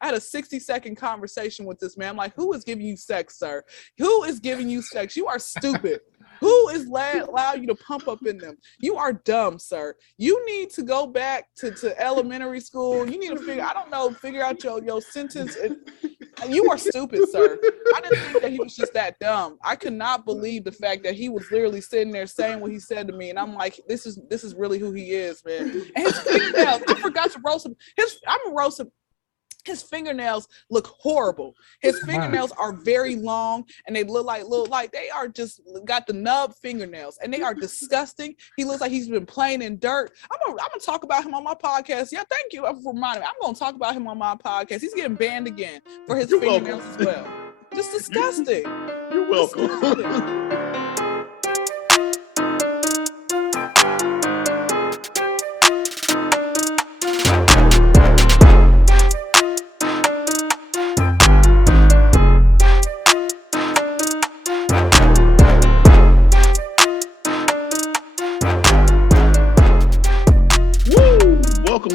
I had a 60-second conversation with this man. I'm like, who is giving you sex, sir? Who is giving you sex? You are stupid. Who is allow you to pump up in them? You are dumb, sir. You need to go back to elementary school. You need to figure out your sentence. You are stupid, sir. I didn't think that he was just that dumb. I could not believe the fact that he was literally sitting there saying what he said to me, and I'm like, this is really who he is, man. And his fingernails, I forgot to roast him. I'm gonna roast him. His fingernails look horrible. His fingernails are very long and they look like they are just got the nub fingernails and they are disgusting. He looks like he's been playing in dirt. I'm gonna talk about him on my podcast. Yeah, thank you for reminding me. I'm gonna talk about him on my podcast. He's getting banned again for his fingernails as well. Just disgusting. You're welcome. Disgusting.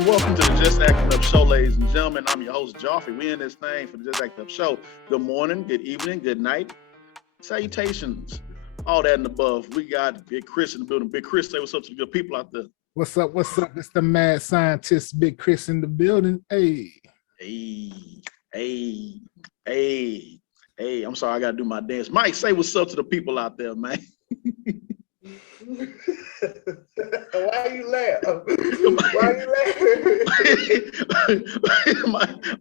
Welcome to the Just Acting Up Show, ladies and gentlemen. I'm your host, Joffrey. We in this thing for the Just Acting Up Show. Good morning, good evening, good night, salutations, all that and above. We got Big Chris in the building. Big Chris, say what's up to the good people out there. What's up? It's the mad scientist, Big Chris in the building. Hey. I'm sorry, I got to do my dance. Mike, say what's up to the people out there, man. Why you laugh? Why you laughing?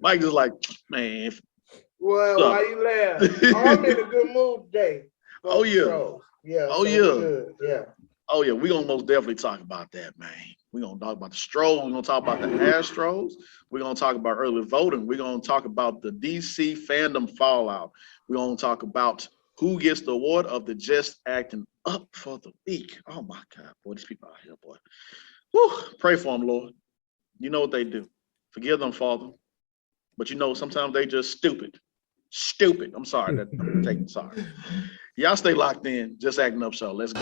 Mike is like, man. Well, why you laugh? I'm in a good mood today. Oh yeah. Yeah. Oh yeah. Good. Yeah. Oh yeah. We're gonna most definitely talk about that, man. We're gonna talk about the Stros. We're gonna talk about the Astros. We're gonna talk about early voting. We're gonna talk about the DC fandom fallout. We're gonna talk about who gets the award of the Just Acting Up for the week. Oh my God, boy, these people out here, boy. Whew, pray for them, Lord. You know what they do. Forgive them, Father. But you know, sometimes they just stupid. Stupid. I'm sorry. I'm taking sorry. Y'all stay locked in. Just Acting Up Show. Let's go.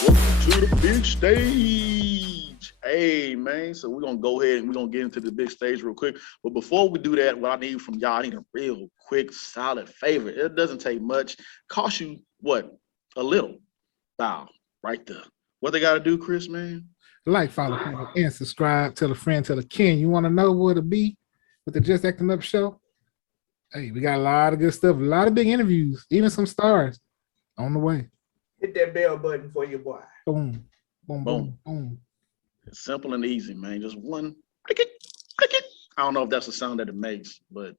Welcome to the big stage. Hey, man. So we're going to go ahead and we're going to get into the big stage real quick. But before we do that, what I need from y'all, I need a real quick, solid favor. It doesn't take much. Cost you, what? A little. Wow. Right there. What they got to do, Chris, man? Like, follow, and subscribe. Tell a friend, tell a kin. You want to know where to be with the Just Acting Up Show? Hey, we got a lot of good stuff. A lot of big interviews. Even some stars on the way. Hit that bell button for your boy. Boom. Boom, boom, boom. It's simple and easy, man. Just one, click it. I don't know if that's the sound that it makes, but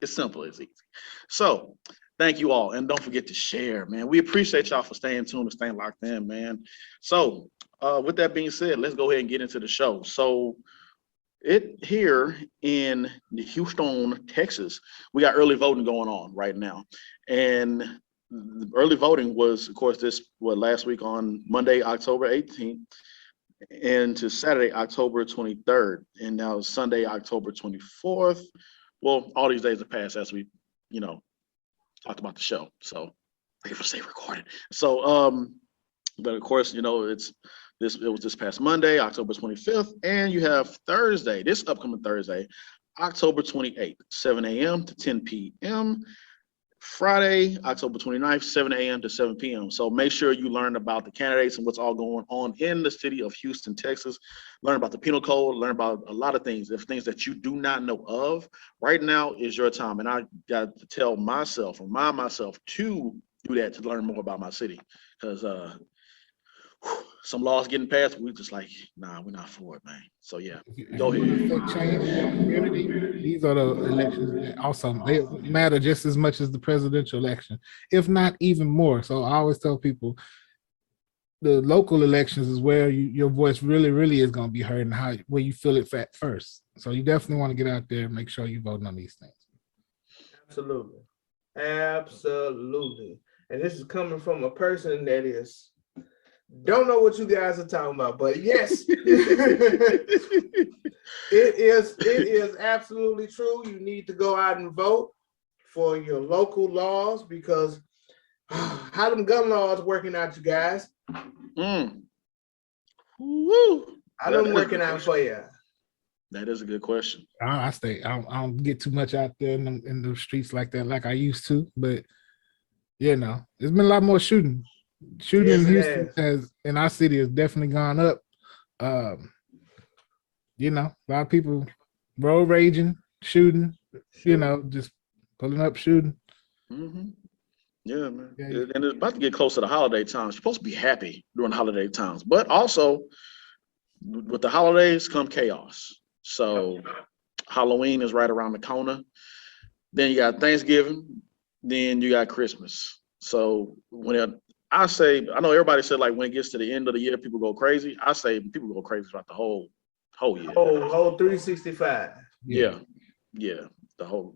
it's simple, it's easy. So thank you all. And don't forget to share, man. We appreciate y'all for staying tuned and staying locked in, man. So with that being said, let's go ahead and get into the show. So here in Houston, Texas, we got early voting going on right now. And the early voting was, of course, last week on Monday, October 18th. And to Saturday, October 23rd, and now Sunday, October 24th. Well, all these days have passed as we, talked about the show. So ready for say recorded. So, but of course, it was this past Monday, October 25th, and you have Thursday, this upcoming Thursday, October 28th, 7 a.m. to 10 p.m. Friday, October 29th, 7 a.m. to 7 p.m. So make sure you learn about the candidates and what's all going on in the city of Houston, Texas. Learn about the penal code, learn about a lot of things. If things that you do not know of, right now is your time. And I got to tell myself, remind myself to do that, to learn more about my city. Because some laws getting passed, we're just like, nah, we're not for it, man. So yeah, go ahead. Change in your community. These are the elections that also they matter just as much as the presidential election, if not even more. So I always tell people the local elections is where your voice really is going to be heard and where you feel it first. So you definitely want to get out there and make sure you're voting on these things. Absolutely. And this is coming from a person that don't know what you guys are talking about, but yes, it is absolutely true. You need to go out and vote for your local laws, because how them gun laws working out, you guys? Woo. I've been working out for you. That is a good question. I don't get too much out there in the streets like that, like I used to. But you know, there's been a lot more shooting. Shooting Yes, in it Houston has. in our city has definitely gone up. You know, a lot of people road raging, shooting. You know, just pulling up, shooting. Mm-hmm. Yeah, man. Yeah. And it's about to get close to the holiday times. You're supposed to be happy during holiday times, but also with the holidays come chaos. So Halloween is right around the corner. Then you got Thanksgiving. Then you got Christmas. So I know everybody said like when it gets to the end of the year, people go crazy. I say people go crazy throughout the whole year. Whole 365. Yeah. The whole.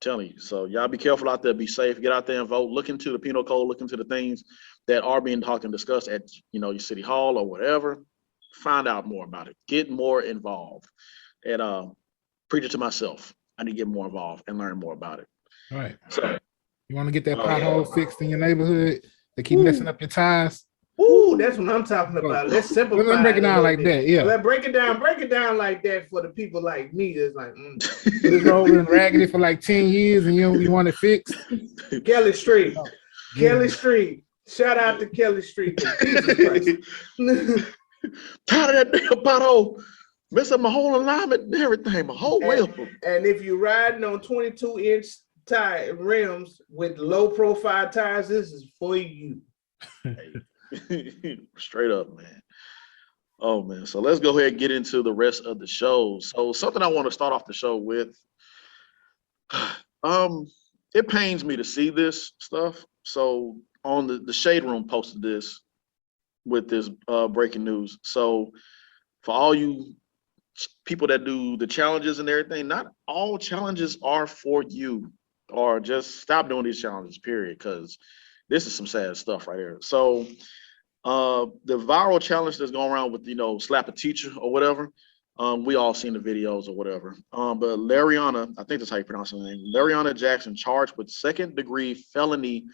Telling you. So y'all be careful out there. Be safe. Get out there and vote. Look into the penal code. Look into the things that are being talked and discussed at your city hall or whatever. Find out more about it. Get more involved. And preach it to myself. I need to get more involved and learn more about it. All right. So you want to get that pothole fixed in your neighborhood? They keep messing up your tires. Ooh, that's what I'm talking about. Let's simplify. Let's break it down like that. Yeah. Let's break it down like that for the people like me. That's like, This road been raggedy for like 10 years and you want it fixed. Kelly Street. Oh, Kelly Street. Shout out to Kelly Street. Jesus Christ. Tired of that damn pothole. Mess up my whole alignment and everything, my whole wheel. And if you're riding on 22-inch tire rims with low profile tires, this is for you. Straight up, man. Oh man. So let's go ahead and get into the rest of the show. So something I want to start off the show with. It pains me to see this stuff. So on the Shade Room posted this with this breaking news. So for all you people that do the challenges and everything, not all challenges are for you, or just stop doing these challenges, period, because this is some sad stuff right here. So the viral challenge that's going around with, slap a teacher or whatever, we all seen the videos or whatever. But Lariana, I think that's how you pronounce her name, Lariana Jackson, charged with second-degree felony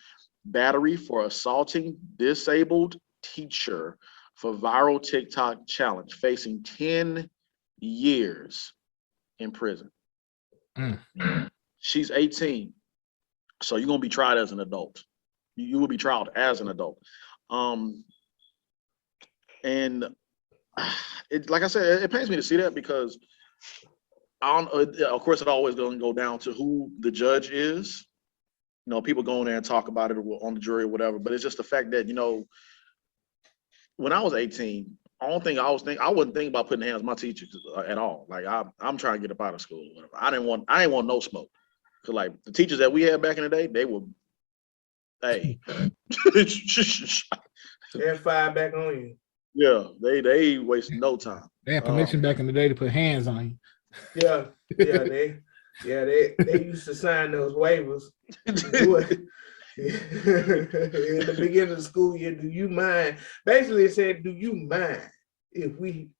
battery for assaulting disabled teacher for viral TikTok challenge, facing 10 years in prison. She's 18, so you're gonna be tried as an adult. You will be tried as an adult. And it, like I said, it pains me to see that because of course, it always going to go down to who the judge is. People go in there and talk about it on the jury or whatever. But it's just the fact that when I was 18, I wouldn't think about putting hands on my teachers at all. Like I'm trying to get up out of school or whatever. I didn't want no smoke. Cause like the teachers that we had back in the day, they were, hey, they're fired back on you. Yeah, they waste no time. They had permission back in the day to put hands on you. They used to sign those waivers. In the beginning of the school year, do you mind? Basically, it said, do you mind if we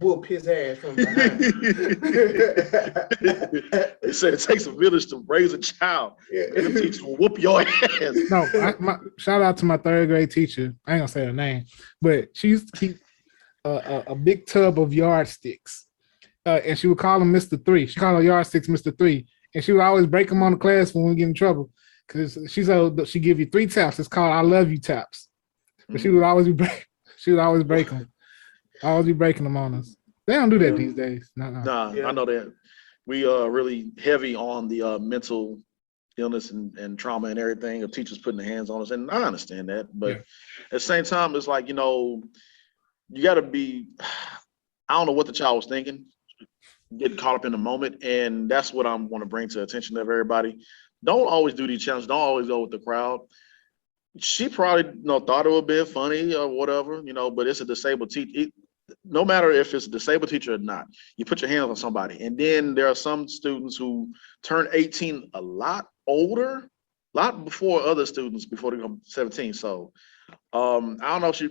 whoop his ass from behind? They said it takes a village to raise a child. Them teachers will whoop your ass. No, shout out to my third grade teacher. I ain't gonna say her name, but she used to keep a big tub of yardsticks, and she would call them Mr. 3. She called her yardsticks Mr. 3, and she would always break them on the class when we get in trouble. Because she give you 3 taps. It's called I love you taps. But she would always be break them. Always be breaking them on us. They don't do that these days. Nah, I know that. We are really heavy on the mental illness and trauma and everything of teachers putting their hands on us. And I understand that. But at the same time, it's like, you gotta be, I don't know what the child was thinking, getting caught up in the moment. And that's what I want to bring to the attention of everybody. Don't always do these challenges. Don't always go with the crowd. She probably thought it would be funny or whatever, but it's a disabled teacher. No matter if it's a disabled teacher or not, you put your hands on somebody. And then there are some students who turn 18 a lot older, a lot before other students before they become 17. So I don't know if she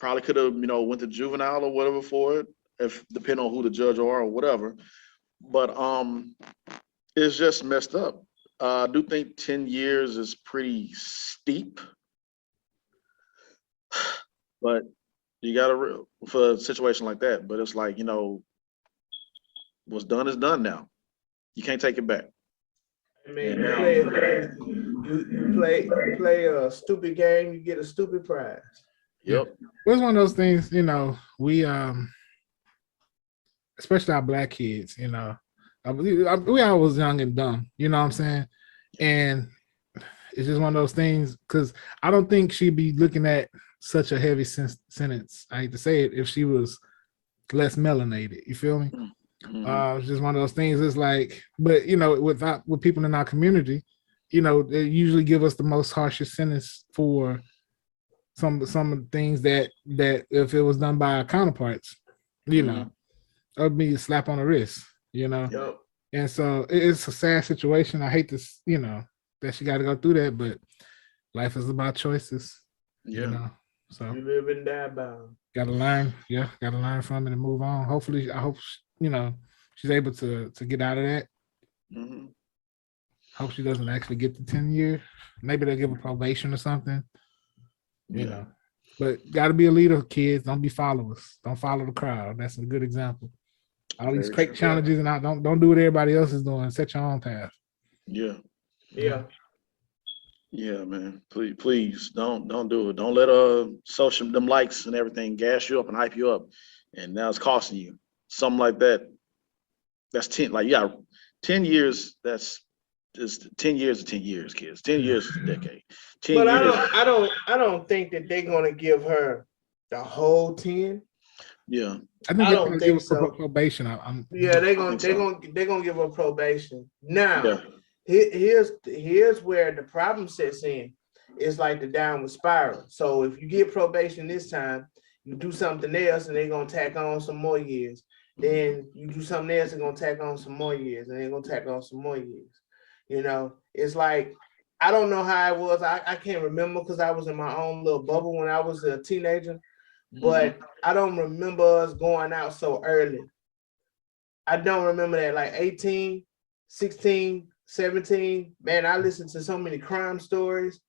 probably could have, went to juvenile or whatever for it, if depending on who the judge are or whatever. But it's just messed up. I do think 10 years is pretty steep, but You got to for a situation like that. But it's like, what's done is done now. You can't take it back. I mean, And you now, play a stupid game, you get a stupid prize. yep. It was one of those things, we especially our black kids, we all was young and dumb, you know what I'm saying? And it's just one of those things, because I don't think she'd be looking at such a heavy sentence, I hate to say it, if she was less melanated. You feel me? Mm-hmm. It's just one of those things. It's like, but with people in our community, they usually give us the most harshest sentence for some of the things that if it was done by our counterparts, it would be a slap on the wrist, Yep. And so it's a sad situation. I hate this, that she got to go through that, but life is about choices. Yeah. So you live and die bound. Gotta learn from it and move on. Hopefully, I hope she's able to get out of that. Mm-hmm. Hope she doesn't actually get the 10 years. Maybe they'll give her probation or something. But gotta be a leader, kids. Don't be followers. Don't follow the crowd. That's a good example. All these fake challenges and don't do what everybody else is doing. Set your own path. Yeah. Yeah, man. Please don't do it. Don't let social them likes and everything gas you up and hype you up, and now it's costing you something like that. That's 10. Like 10 years. That's just 10 years of 10 years, kids. 10 years is a decade. 10 But years. I don't think that they're gonna give her the whole 10. Yeah. I think I don't think so. Probation. They're gonna give her probation. Now, Yeah. here's where the problem sets in. It's like the downward spiral. So if you get probation this time, you do something else, and they're gonna tack on some more years. Then you do something else, they're gonna tack on some more years, and they're gonna tack on some more years. It's like, I don't know how it was. I can't remember, because I was in my own little bubble when I was a teenager. But I don't remember us going out so early. I don't remember that, like 18, 16, 17. Man, I listened to so many crime stories.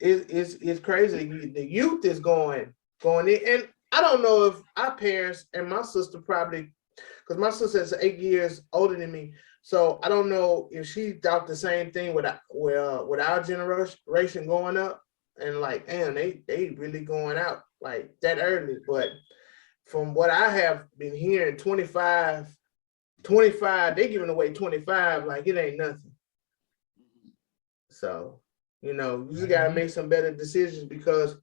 It's crazy. The youth is going in. And I don't know if our parents, and my sister probably, because my sister is 8 years older than me. So I don't know if she thought the same thing with our generation going up, and like, damn, they really going out like that early. But from what I have been hearing, 25, they giving away 25 like it ain't nothing. So, you just gotta make some better decisions, because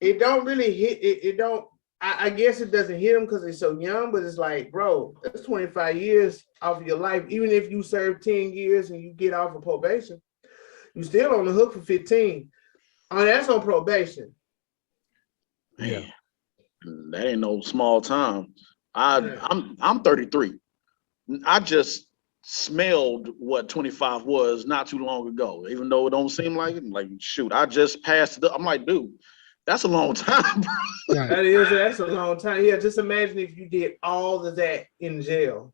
it don't really hit it don't. I guess it doesn't hit them because they're so young, but it's like, bro, that's 25 years off of your life. Even if you serve 10 years and you get off of probation, you still on the hook for 15. Oh, that's on probation. Man, that ain't no small time. I'm 33. I just smelled what 25 was not too long ago, even though it don't seem like it. Like, shoot, I just passed it up. I'm like, dude, that's a long time. That's a long time. Yeah, just imagine if you did all of that in jail.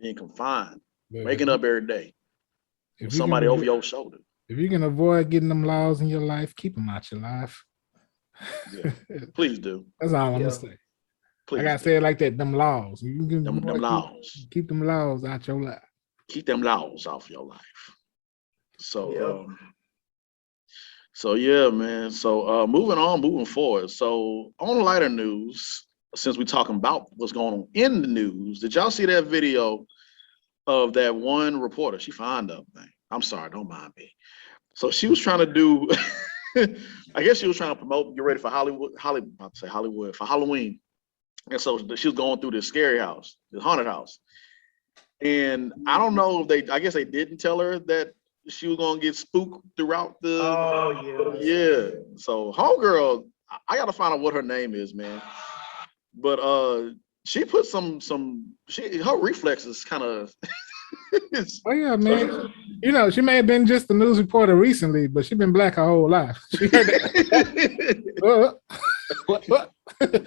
Being confined, waking up every day with If somebody over your shoulder. If you can avoid getting them laws in your life, keep them out your life. Yeah. Please do. That's all I'm gonna say. Please I gotta say it like that. Them laws. You can them laws. Keep them laws out your life. Keep them laws off your life. So so yeah, man. So moving forward. So on lighter news, since we're talking about what's going on in the news, did y'all see that video of that one reporter? She fine up, man. I'm sorry, don't mind me. So she was trying to do, I guess she was trying to promote, get ready for Hollywood for Halloween. And so she was going through this scary house, this haunted house. And I don't know if I guess they didn't tell her that she was gonna get spooked throughout the. Yeah. So homegirl, I gotta find out what her name is, man. But she put her reflexes kind of. Oh yeah, man. She may have been just a news reporter recently, but she's been black her whole life. She heard that. What? That's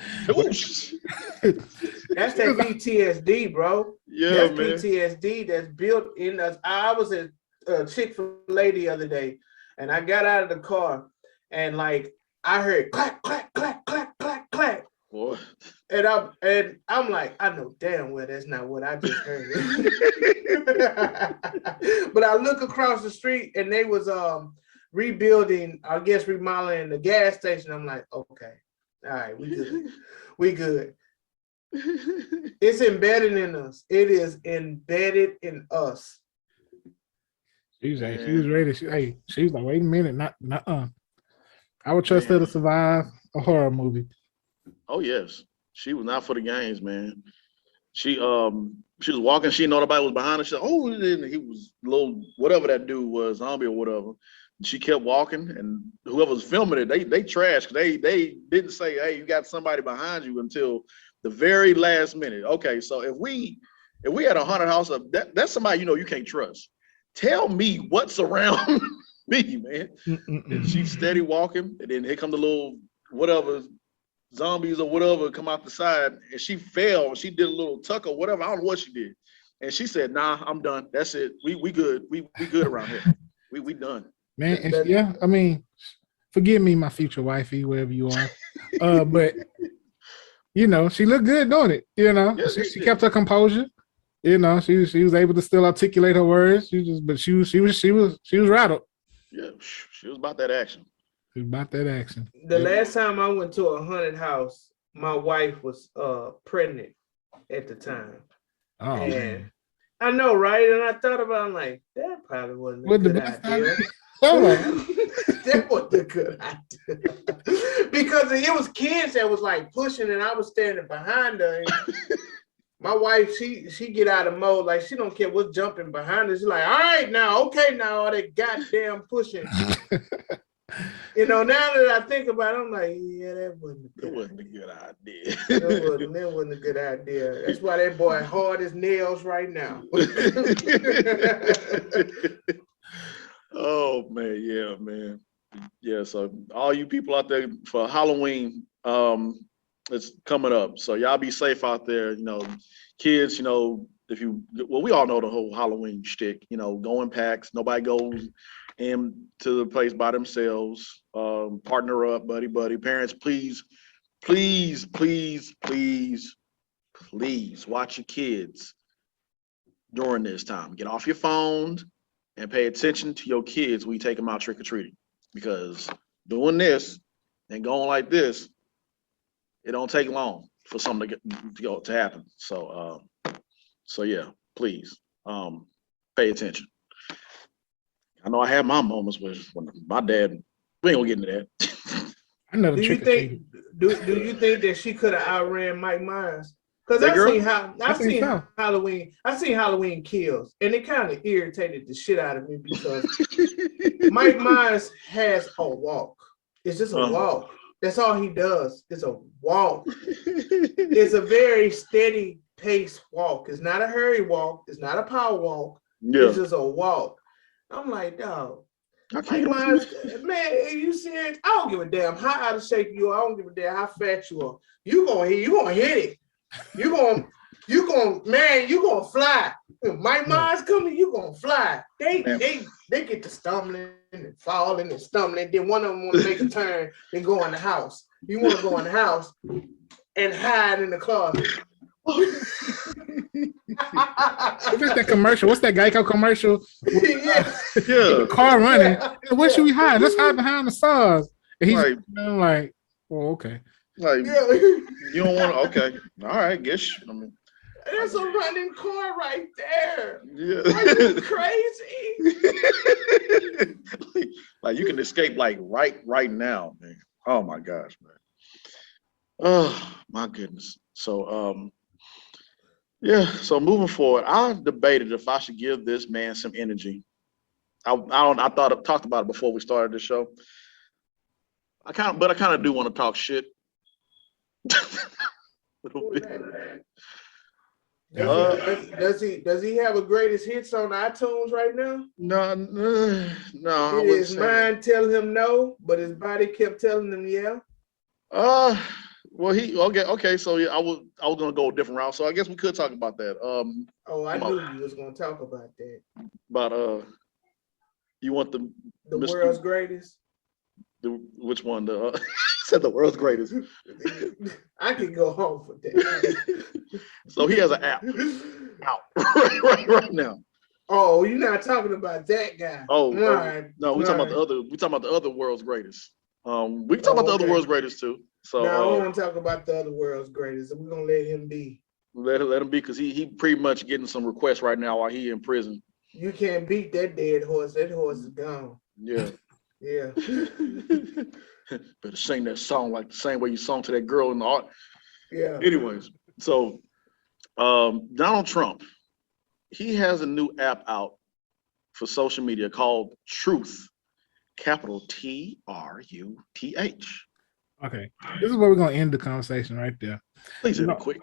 that PTSD, bro. Yeah, that's man. PTSD that's built in us. I was at Chick-fil-A the other day, and I got out of the car, and like I heard clack, clack, clack, clack, clack, clack. Boy. And I'm like, I know damn well that's not what I just heard. But I look across the street and they was rebuilding, I guess remodeling the gas station. I'm like, okay, all right, we good. We good. It's embedded in us. It is embedded in us. She was like, she was ready. She was like, wait a minute, not I would trust her to survive a horror movie. Oh yes, she was not for the games, man. She was walking. She didn't know nobody was behind her. She said, "Oh," he was little whatever that dude was, zombie or whatever. And she kept walking, and whoever was filming it, they trashed. They didn't say, "Hey, you got somebody behind you," until the very last minute. Okay, so if we had a haunted house, that's somebody you can't trust. Tell me what's around me, man. And she's steady walking, and then here come the little whatever zombies or whatever come out the side, and she fell. She did a little tuck or whatever. I don't know what she did, and she said, "Nah, I'm done. That's it. We good. We good around here. We done." Man, and yeah, I mean, forgive me, my future wifey, wherever you are, but she looked good doing it. Yes, she kept her composure. She was able to still articulate her words. She was rattled. Yeah, she was about that action. She was about that action. The last time I went to a haunted house, my wife was pregnant at the time. Oh, and man. I know, right? And I thought about it, I'm like, that probably wasn't a good idea. That wasn't a good idea. Because it was kids that was like pushing and I was standing behind her. And my wife, she get out of mode, like she don't care what's jumping behind her. She's like, all right now, okay now, all that goddamn pushing. Now that I think about it, I'm like, yeah, that wasn't a good idea. That wasn't a good idea. That's why that boy hard as nails right now. Oh man, yeah, man. Yeah, so all you people out there for Halloween, it's coming up. So y'all be safe out there, kids, we all know the whole Halloween shtick, go in packs, nobody goes into the place by themselves, partner up, buddy. Parents, please watch your kids during this time. Get off your phones and pay attention to your kids when you take them out trick-or-treating, because doing this and going like this, it don't take long for something to happen. So yeah, please pay attention. I know I had my moments when my dad. We ain't gonna get into that. I never do you think that she could have outran Mike Myers? Because I've seen Halloween Kills, and it kind of irritated the shit out of me because Mike Myers has a walk. It's just a walk. That's all he does. It's a walk. It's a very steady pace walk. It's not a hurry walk. It's not a power walk. Yeah. It's just a walk. I'm like, dog. Mike Myers, man, you serious? I don't give a damn how out of shape you are. I don't give a damn how fat you are. You gonna hit it. You gonna fly. If Mike Myers coming, you gonna fly. They get to stumbling and falling and stumbling. Then one of them want to make a turn and go in the house. You want to go in the house and hide in the closet. What's that commercial? What's that Geico commercial? Yeah. Car running. Where should we hide? Let's hide behind the saws. And he's like, well, okay. Like, you don't want to, okay. All right, guess. There's a running car right there. Yeah. Are you crazy? like you can escape right now, man. Oh my gosh, man. Oh my goodness. So yeah, so moving forward, I debated if I should give this man some energy. I talked about it before we started the show. I kind of do want to talk shit. Does he have a greatest hits on iTunes right now? No. His mind telling him no, but his body kept telling him yeah. Well, okay. So yeah, I was gonna go a different route. So I guess we could talk about that. I knew you was gonna talk about that. But you want the world's greatest? Which one? He said the world's greatest. I could go home for that. So he has an app out right now. Oh, you're not talking about that guy. Oh, right. No, we're talking about the other. We talking about the other world's greatest. We can talk about the other world's greatest too. So no, I don't want to talk about the other world's greatest. We're gonna let him be. Let him be, because he pretty much getting some requests right now while he in prison. You can't beat that dead horse. That horse is gone. Yeah. Yeah. Better sing that song like the same way you sung to that girl in the art. Yeah. Anyways, so Donald Trump, he has a new app out for social media called Truth, capital Truth. Okay, this is where we're gonna end the conversation right there. Please end it quick.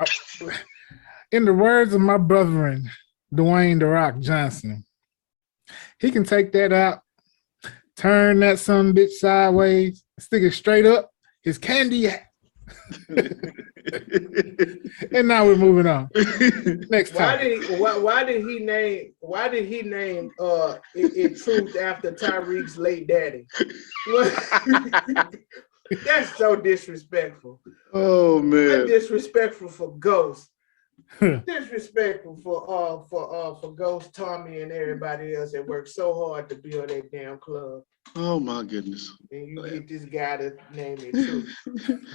In the words of my brethren, Dwayne "The Rock" Johnson, he can take that out, turn that son bitch sideways, stick it straight up his candy hat. And now we're moving on. Next time. Why did he name it Truth after Tyreek's late daddy? That's so disrespectful. Oh man. That's disrespectful for Ghost. Disrespectful for Ghost, Tommy, and everybody else that worked so hard to build that damn club. Oh my goodness. And you get this guy to name it Truth.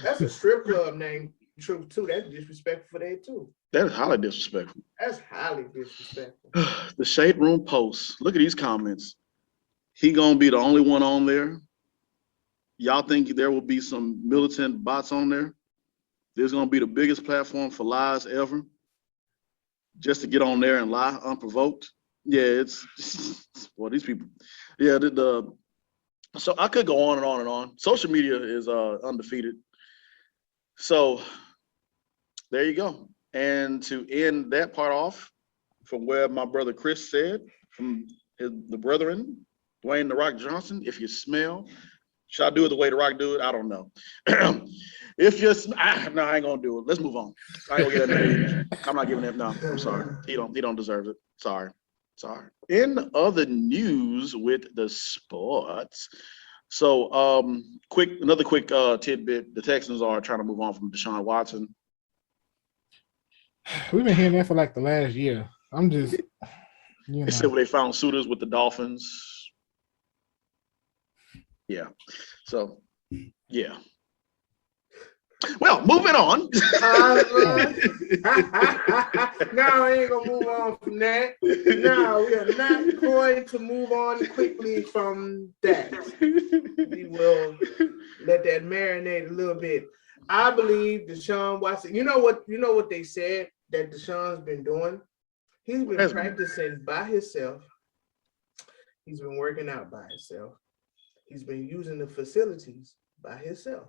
That's a strip club named Truth too. That's disrespectful for that too. That is highly disrespectful. That's highly disrespectful. The Shade Room post. Look at these comments. He gonna be the only one on there. Y'all think there will be some militant bots on there? This is gonna be the biggest platform for lies ever. Just to get on there and lie unprovoked. Yeah, it's well, these people. Yeah, so I could go on and on and on. Social media is undefeated. So there you go. And to end that part off, from where my brother Chris said, from the brethren, Dwayne "The Rock" Johnson, if you smell, should I do it the way The Rock do it? I don't know. If you're, no, I ain't gonna do it. Let's move on. I ain't gonna get that name. I'm not giving him. No, I'm sorry. He don't deserve it. Sorry. In other news with the sports. So another quick tidbit. The Texans are trying to move on from Deshaun Watson. We've been hearing that for like the last year. I'm just, They said when they found suitors with the Dolphins. Yeah. So, yeah. Well, moving on. No, I ain't gonna move on from that. No, we are not going to move on quickly from that. We will let that marinate a little bit. I believe Deshaun Watson. You know what they said that Deshaun's been doing? He's been practicing by himself. He's been working out by himself. He's been using the facilities by himself.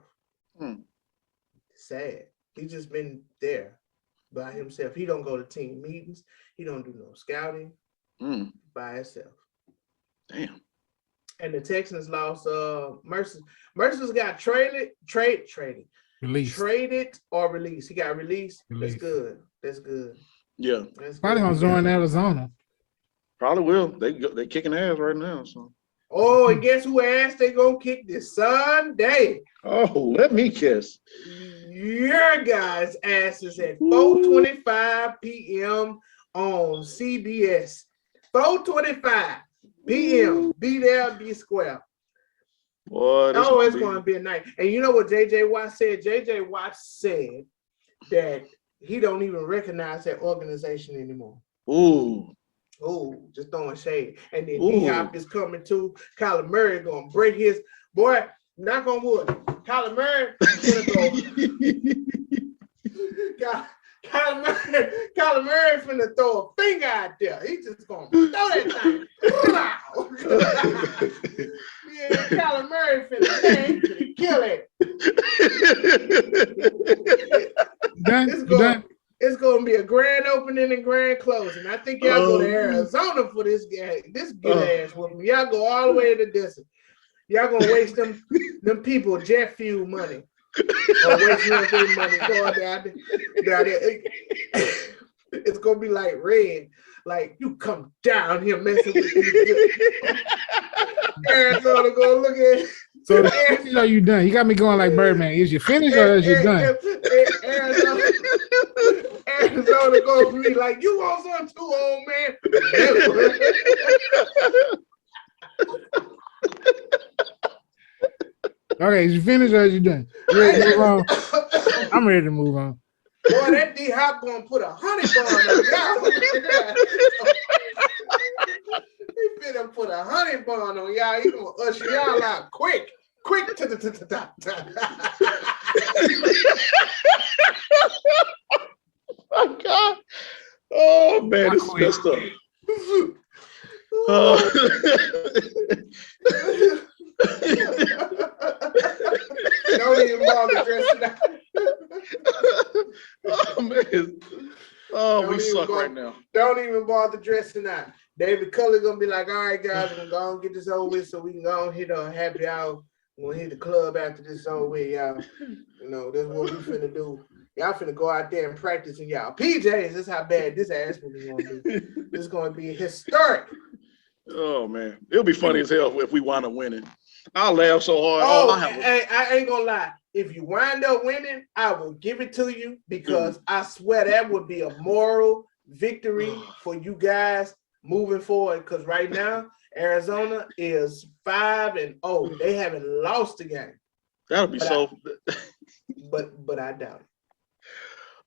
Sad. He's just been there by himself. He don't go to team meetings. He don't do no scouting by himself. Damn. And the Texans lost Mercer. Mercer's got traded or released. He got released. That's good. Yeah. Probably gonna join Arizona. Probably will. They kicking ass right now. So. Oh, and guess who ass they gonna kick this Sunday? Oh, let me kiss. Your guys' asses at 4:25 p.m. on CBS. 4:25 p.m. Be there, be square. Boy, it's going to be a night. And you know what J.J. Watt said? J.J. Watt said that he don't even recognize that organization anymore. Ooh, just throwing shade. And then D-Hop is coming too. Kyler Murray going to break his... Boy, knock on wood. Kyler Murray Kyler Murray finna throw a finger out there. He just gonna throw that thing. Yeah, Kyler Murray finna kill it. It's gonna be a grand opening and grand closing. I think y'all go to Arizona for this game. This good ass woman. Y'all go all the way to the distance. Y'all gonna waste them people jet fuel money. Or waste their money going down there. It's gonna be like Red. Like, you come down here messing with these. Arizona gonna look at So the finish, are you done? You got me going like Birdman. Is you finished or is you done? Arizona goes to me like, you want some too, old man? Okay, is you finished or is you done? You ready to move on? I'm ready to move on. Boy, that D-Hop gonna put a honey bun on y'all. He finna put a honey bun on y'all. He gonna usher y'all out quick. To the My God. Oh man, this is good stuff. Don't even bother dressing out. Oh man. Oh, we suck right now. Don't even bother dressing out. David Cully gonna be like, all right, guys, we're gonna go and get this over with so we can go and hit a happy hour. We're gonna hit the club after this over with, y'all. You know, that's what we finna do. Y'all finna go out there and practice in y'all PJs. This is how bad this ass is gonna be. This is gonna be historic. Oh man, it'll be funny as hell if we wind up winning. I'll laugh so hard. I ain't gonna lie. If you wind up winning, I will give it to you because I swear that would be a moral victory for you guys moving forward. Because right now, Arizona is 5-0. They haven't lost a game. That'll be But I doubt it.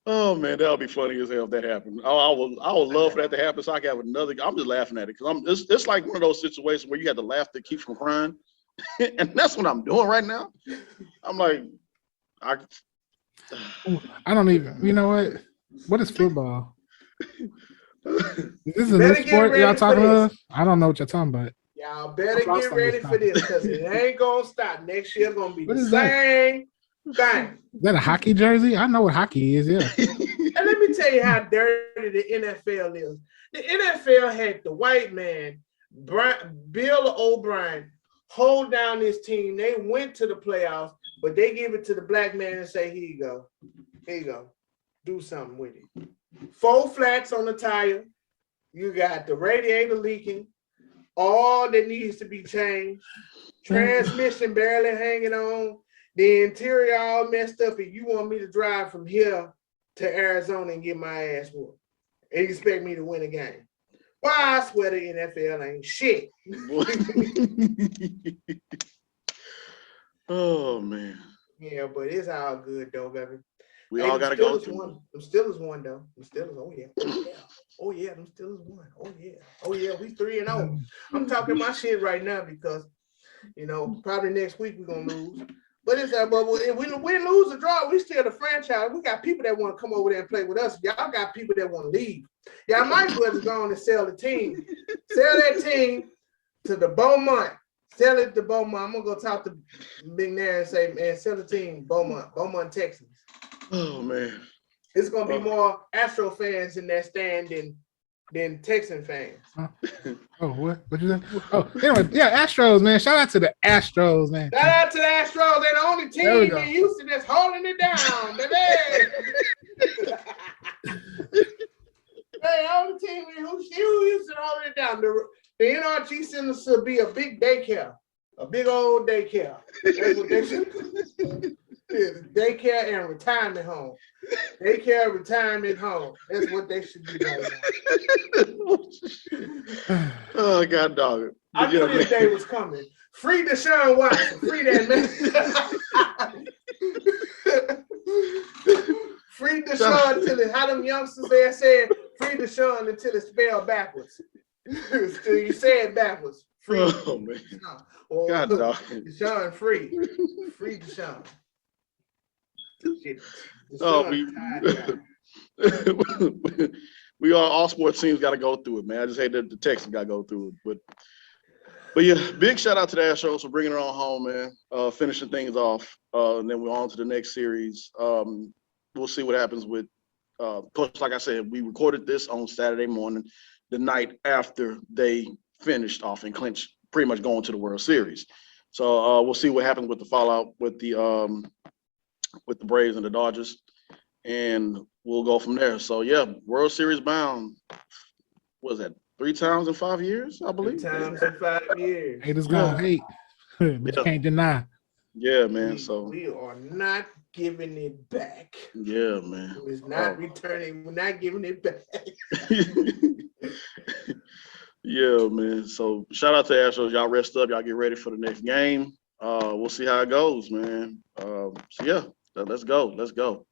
Oh man, that'll be funny as hell if that happened. I would love for that to happen so I can have another. I'm just laughing at it because it's like one of those situations where you have to laugh to keep from crying. And that's what I'm doing right now. I'm like, I don't even, you know what is football? Is this a new sport y'all talking about? I don't know what you're talking about. Y'all better get ready for this because it ain't gonna stop. Next year gonna be the same thing. Is that a hockey jersey? I know what hockey is, yeah. And let me tell you how dirty the NFL is. The NFL had the white man, Bill O'Brien, hold down this team. They went to the playoffs, but they give it to the black man and say, here you go. Here you go. Do something with it. 4 flats on the tire. You got the radiator leaking. All that needs to be changed. Transmission barely hanging on. The interior all messed up, and you want me to drive from here to Arizona and get my ass whooped and you expect me to win a game. Why, I swear the NFL ain't shit. Oh man. Yeah, but it's all good though, baby. We all gotta go through. Them Steelers won though. Them Steelers, oh yeah. Oh yeah, them Steelers won. Oh yeah, we 3-0. I'm talking my shit right now because probably next week we're gonna lose. But it's but if we lose or draw, we still the franchise. We got people that want to come over there and play with us. Y'all got people that want to leave. Y'all might as well just go on and sell the team. Sell that team to the Beaumont. Sell it to Beaumont. I'm gonna go talk to Big Nair and say, man, sell the team Beaumont, Texans. Oh man. It's gonna be more Astro fans in that stand than Texan fans. Oh, what you say? Oh, anyway, yeah, Astros, man. Shout out to the Astros, man. Shout out to the Astros. They're the only team in Houston that's holding it down, baby. Hey, only team in Houston holding it down. The NRG Center should be a big daycare, a big old daycare. That's what they should be. Daycare and retirement home. Daycare, retirement home. That's what they should be right now. Oh, God dog it. I knew this day was coming. Free Deshaun Watson. Free that man. Free Deshaun until it, how them youngsters there said, free Deshaun until it's spelled backwards. Till you say it backwards. Free. Oh, man. Or God dog it. Deshaun free. Free Deshaun. We all sports teams got to go through it, man. I just hate that the Texans got to go through it, but yeah, big shout out to the Astros for bringing it on home, man. Finishing things off, and then we're on to the next series. We'll see what happens with. Plus, like I said, we recorded this on Saturday morning, the night after they finished off and clinched, pretty much going to the World Series. So we'll see what happens with the fallout with the Braves and the Dodgers, and we'll go from there. So yeah, World Series bound. What was that? 3 times in 5 years, I believe. 3 times in 5 years. Haters gonna hate. But you can't deny. Yeah, man. So we are not giving it back. yeah, man. It's not returning. We're not giving it back. Yeah, man. So shout out to Astros. Y'all rest up. Y'all get ready for the next game. We'll see how it goes, man. So yeah, let's go. Let's go.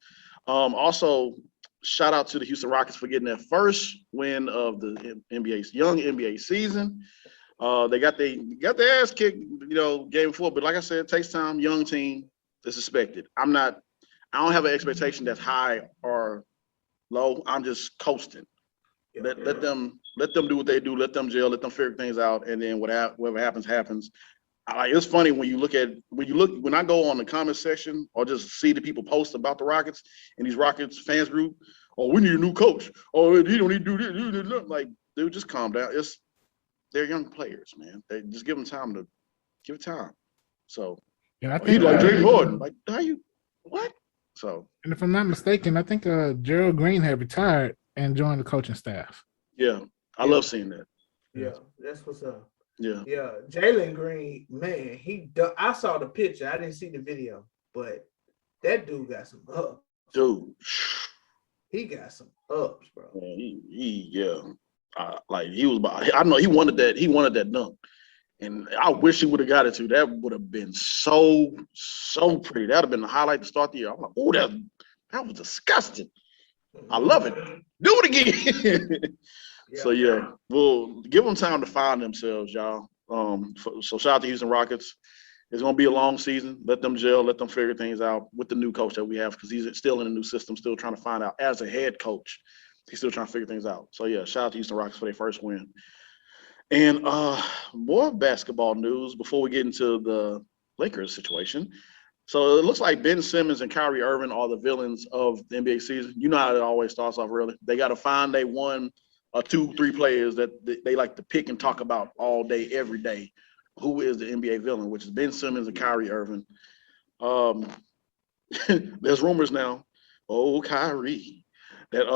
Also, shout out to the Houston Rockets for getting their first win of the young NBA season. They got their ass kicked, game before, but like I said, it takes time. Young team is expected. I don't have an expectation that's high or low. I'm just coasting. Let them do what they do. Let them gel. Let them figure things out, and then whatever happens. It's funny when I go on the comment section or just see the people post about the Rockets and these Rockets fans group. Oh, we need a new coach. Oh, you don't need to do this. Like, dude, just calm down. They're young players, man. They just give it time. So Yeah, I think he's like James Harden. Like, how you what? So, and if I'm not mistaken, I think Gerald Green had retired and joined the coaching staff. yeah, I love seeing that. Yeah, that's what's up. Yeah. Jalen Green, man, I saw the picture. I didn't see the video, but that dude got some ups. Dude, he got some ups, bro. Man, he was about. I know he wanted that dunk, and I wish he would have got it too. That would have been so pretty. That would have been the highlight to start the year. I'm like, oh, that was disgusting. I love it. Do it again. So yeah, we'll give them time to find themselves, y'all. So shout out to Houston Rockets. It's gonna be a long season. Let them gel. Let them figure things out with the new coach that we have, because he's still in a new system, still trying to find out as a head coach. He's still trying to figure things out. So yeah, shout out to Houston Rockets for their first win. And more basketball news before we get into the Lakers situation. So it looks like Ben Simmons and Kyrie Irving are the villains of the NBA season. You know how it always starts off, really. They got to find they one or two, three players that they like to pick and talk about all day, every day. Who is the NBA villain, which is Ben Simmons and Kyrie Irving. There's rumors now, Kyrie, that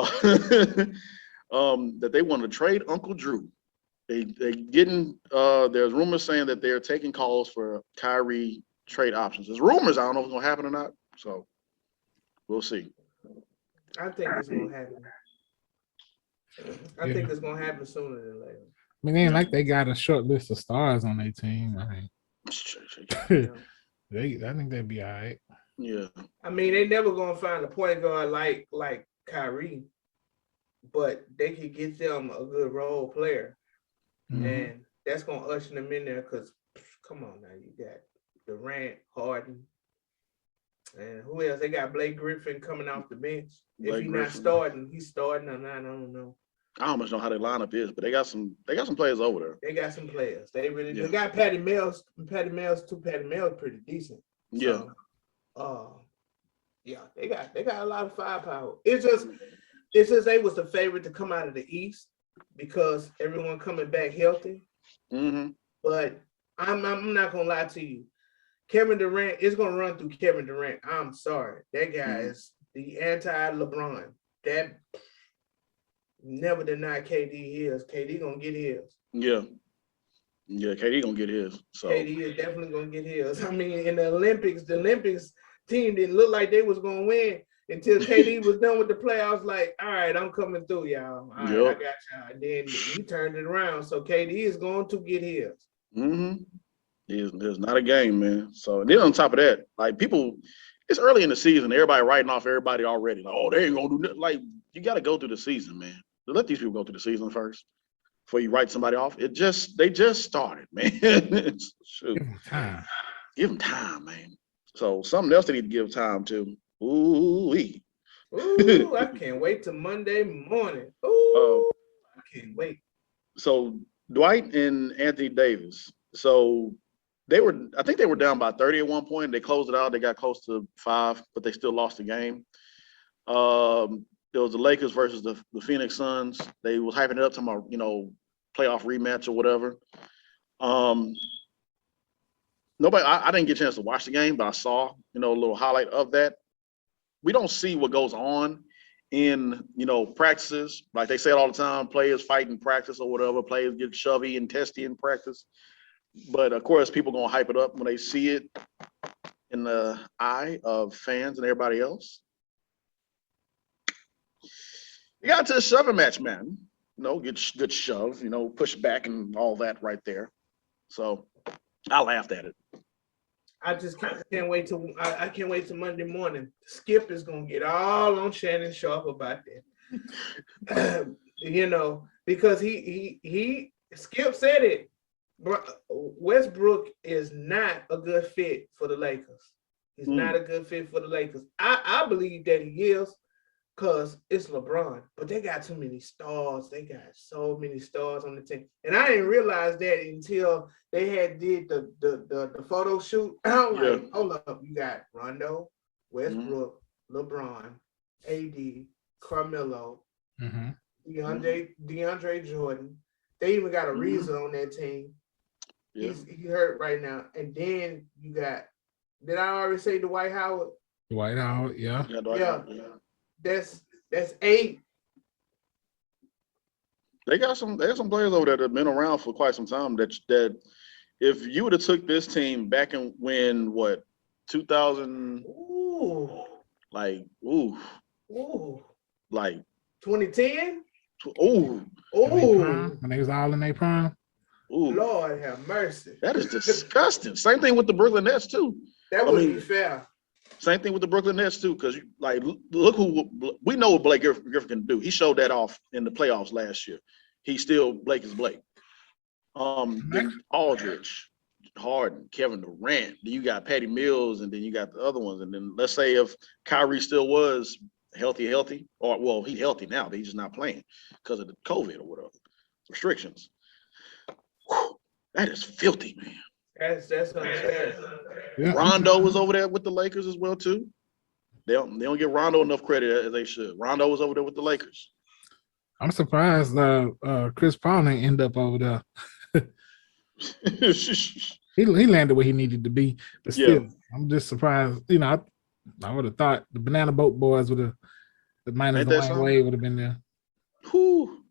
that they want to trade Uncle Drew. They getting there's rumors saying that they're taking calls for Kyrie trade options. There's rumors. I don't know if it's gonna happen or not. So we'll see. I think it's gonna happen. I think it's gonna happen sooner than later. I mean, it ain't like they got a short list of stars on their team. I think they'd be all right. Yeah. I mean, they never gonna find a point guard like Kyrie, but they could get them a good role player, and that's gonna usher them in there. Cause come on now, you got Durant, Harden, and who else? They got Blake Griffin coming off the bench. If he's not starting, he's starting or not. I don't know. I don't much know how their lineup is, but they got some players over there. They got some players. They really do. They got Patty Mills pretty decent. Yeah. So, they got a lot of firepower. It's just they was the favorite to come out of the East because everyone coming back healthy. Mm-hmm. But I'm not gonna lie to you. Kevin Durant is gonna run through Kevin Durant. I'm sorry. That guy is the anti-LeBron. That never deny KD his. KD gonna get his. Yeah, KD gonna get his. So KD is definitely gonna get his. I mean, in the Olympics team didn't look like they was gonna win until KD was done with the playoffs. Like, all right, I'm coming through, y'all. All right, I got y'all. And then he turned it around. So KD is going to get his. It's not a game, man. So then on top of that, like people, it's early in the season. Everybody writing off everybody already. Like, oh, they ain't gonna do nothing. Like, you got to go through the season, man. Let these people go through the season first before you write somebody off. They just started, man. Shoot. Give them time, man. So something else they need to give time to. Ooh, I can't wait till Monday morning. Ooh, I can't wait. So Dwight and Anthony Davis. So I think they were down by 30 at one point. They closed it out. They got close to 5, but they still lost the game. There was the Lakers versus the Phoenix Suns. They was hyping it up to my, playoff rematch or whatever. I didn't get a chance to watch the game, but I saw, a little highlight of that. We don't see what goes on in, practices. Like they say it all the time, players fight in practice or whatever, players get shovey and testy in practice. But of course, people gonna hype it up when they see it in the eye of fans and everybody else. You got to the shoving match, man. You know, get good shove, you know, push back and all that right there. So I laughed at it. I just can't wait till I can't wait till Monday morning. Skip is gonna get all on Shannon Sharp about that. You know, because he Skip said it. Westbrook is not a good fit for the Lakers. He's not a good fit for the Lakers. I believe that he is, because it's LeBron, but they got too many stars. They got so many stars on the team. And I didn't realize that until they had did the photo shoot. I'm like, hold up, you got Rondo, Westbrook, LeBron, AD, Carmelo, DeAndre Jordan. They even got a Reza on that team. Yeah. He's hurt right now. And then you got, did I already say Dwight Howard? Dwight Howard, yeah. Yeah. That's 8. They got some players over there that have been around for quite some time that if you would have took this team back in when 2000 like 2010? When they was all in their prime. Lord have mercy. That is disgusting. Same thing with the Brooklyn Nets too. That wouldn't be fair. Same thing with the Brooklyn Nets too, because look who we know what Blake Griffin can do. He showed that off in the playoffs last year. Blake is Blake. Then Aldridge, Harden, Kevin Durant. Then you got Patty Mills, and then you got the other ones. And then let's say if Kyrie still was healthy, or well, he's healthy now, but he's just not playing because of the COVID or whatever restrictions. Whew, that is filthy, man. That's unfair. Yeah. Rondo was over there with the Lakers as well too. They don't give Rondo enough credit as they should. Rondo was over there with the Lakers. I'm surprised Chris Paul didn't end up over there. he landed where he needed to be, but still, I'm just surprised. You know, I would have thought the Banana Boat Boys would have, the minus Dwayne Wade would have been there. Whew.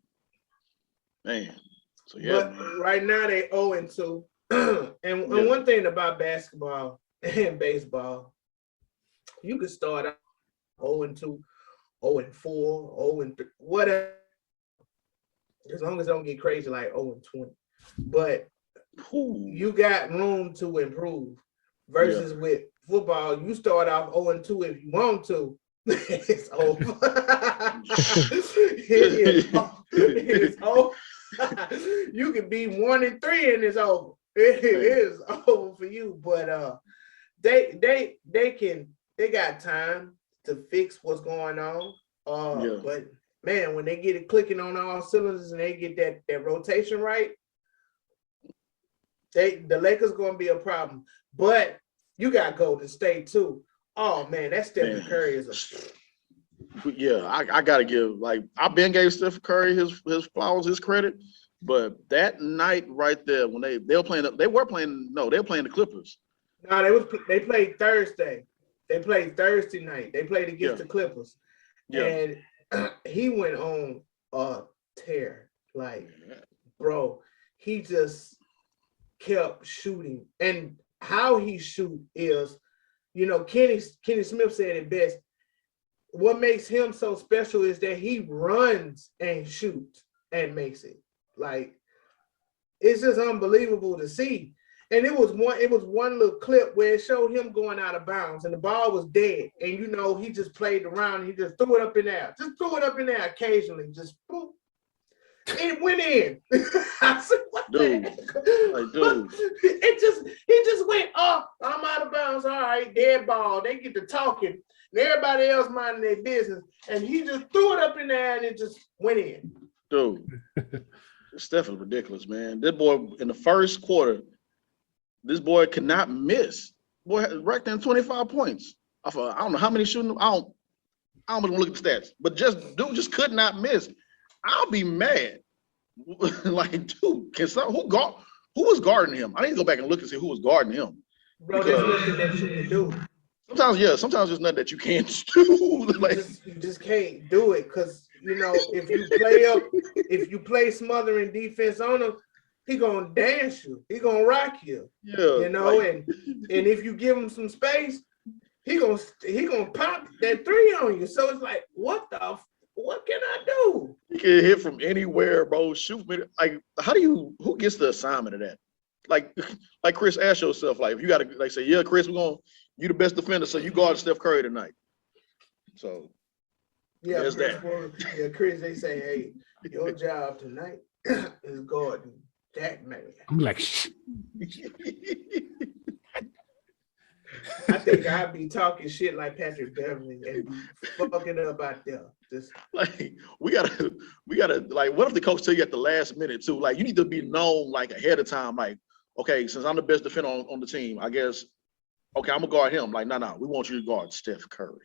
Man. So yeah. But right now they 0-2. And one thing about basketball and baseball, you can start out 0-2, 0-4, 0-3, whatever. As long as it don't get crazy like 0-20. But you got room to improve. Versus with football, you start off 0-2 if you want to. It's over. It's over. You can be 1-3 and it's over. It is over for you, but they got time to fix what's going on. But man, when they get it clicking on all cylinders and they get that rotation right, the Lakers gonna be a problem. But you got Golden State too. Oh man, that Stephen Curry is a. Yeah, I gotta give I've been gave Stephen Curry his flowers, his credit. But that night right there, when they were playing the Clippers. No, they played Thursday. They played Thursday night. They played against the Clippers. Yeah. And he went on a tear. Bro, he just kept shooting. And how he shoot is, you know, Kenny Smith said it best. What makes him so special is that he runs and shoots and makes it. It's just unbelievable to see. And it was one little clip where it showed him going out of bounds and the ball was dead. And you know, he just played around and he just threw it up in there. Just threw it up in there occasionally. Just boom. It went in. I said, what the heck? Dude. He just went, oh, I'm out of bounds. All right, dead ball. They get to talking. And everybody else minding their business. And he just threw it up in there and it just went in. Dude. Steph is ridiculous, man. This boy in the first quarter, this boy could not miss. Boy right there 25 points. I don't know how many shooting. I don't want to look at the stats, but dude just could not miss. I'll be mad. Dude, who was guarding him? I need to go back and look and see who was guarding him. Bro, there's nothing that you can do. Sometimes there's nothing that you can't do. You just can't do it because you know if you play smothering defense on them, He gonna dance you. He gonna rock you. Yeah, You know, and if you give him some space, he gonna pop that three on you. So it's like, what can I do? He can hit from anywhere, bro. Shoot me. Like, who gets the assignment of that? Like Chris, ask yourself, like, if you gotta like say, yeah, Chris, you the best defender, so you guard Steph Curry tonight. So yeah, there's Chris, that. Yeah, Chris, they say, hey, your job tonight is guarding that man. I'm like, shh. I think I'd be talking shit like Patrick Beverly and be fucking up out there. Just like we gotta like, what if the coach tell you at the last minute too? Like, you need to be known like ahead of time. Like, okay, since I'm the best defender on the team, I guess, okay, I'm gonna guard him. Like, no, we want you to guard Steph Curry.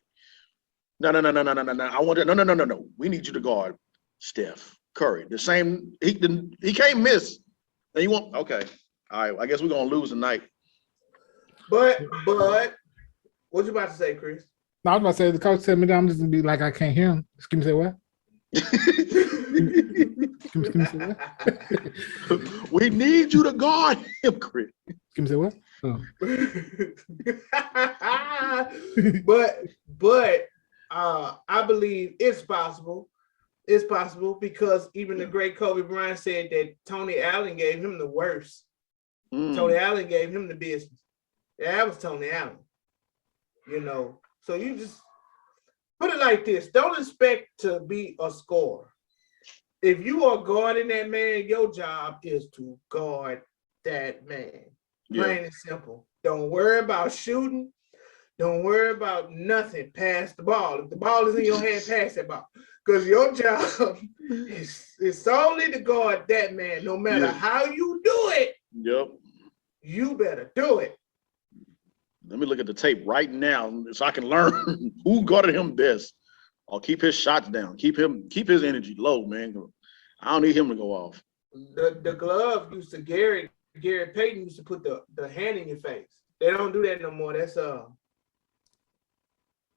No. I want to, no. We need you to guard Steph Curry. The same, he can't miss. And you want, okay, all right, I guess we're gonna lose tonight. But what you about to say, Chris? No, I was about to say, the coach said me that I'm just gonna be like, I can't hear him. Excuse me, say what? Excuse me, say what? We need you to guard him, Chris. Excuse me, say what? Oh. but I believe it's possible. It's possible because even the great Kobe Bryant said that Tony Allen gave him the worst. Tony Allen gave him the business. That was Tony Allen. You know, so you just put it like this. Don't expect to be a scorer. If you are guarding that man, your job is to guard that man. Plain and simple. Don't worry about shooting. Don't worry about nothing. Pass the ball. If the ball is in your hand, pass that ball. Because your job is solely to guard that man. No matter how you do it, you better do it. Let me look at the tape right now so I can learn who guarded him best. Or keep his shots down. Keep his energy low, man. I don't need him to go off. The glove used to Gary Payton used to put the hand in your face. They don't do that no more. That's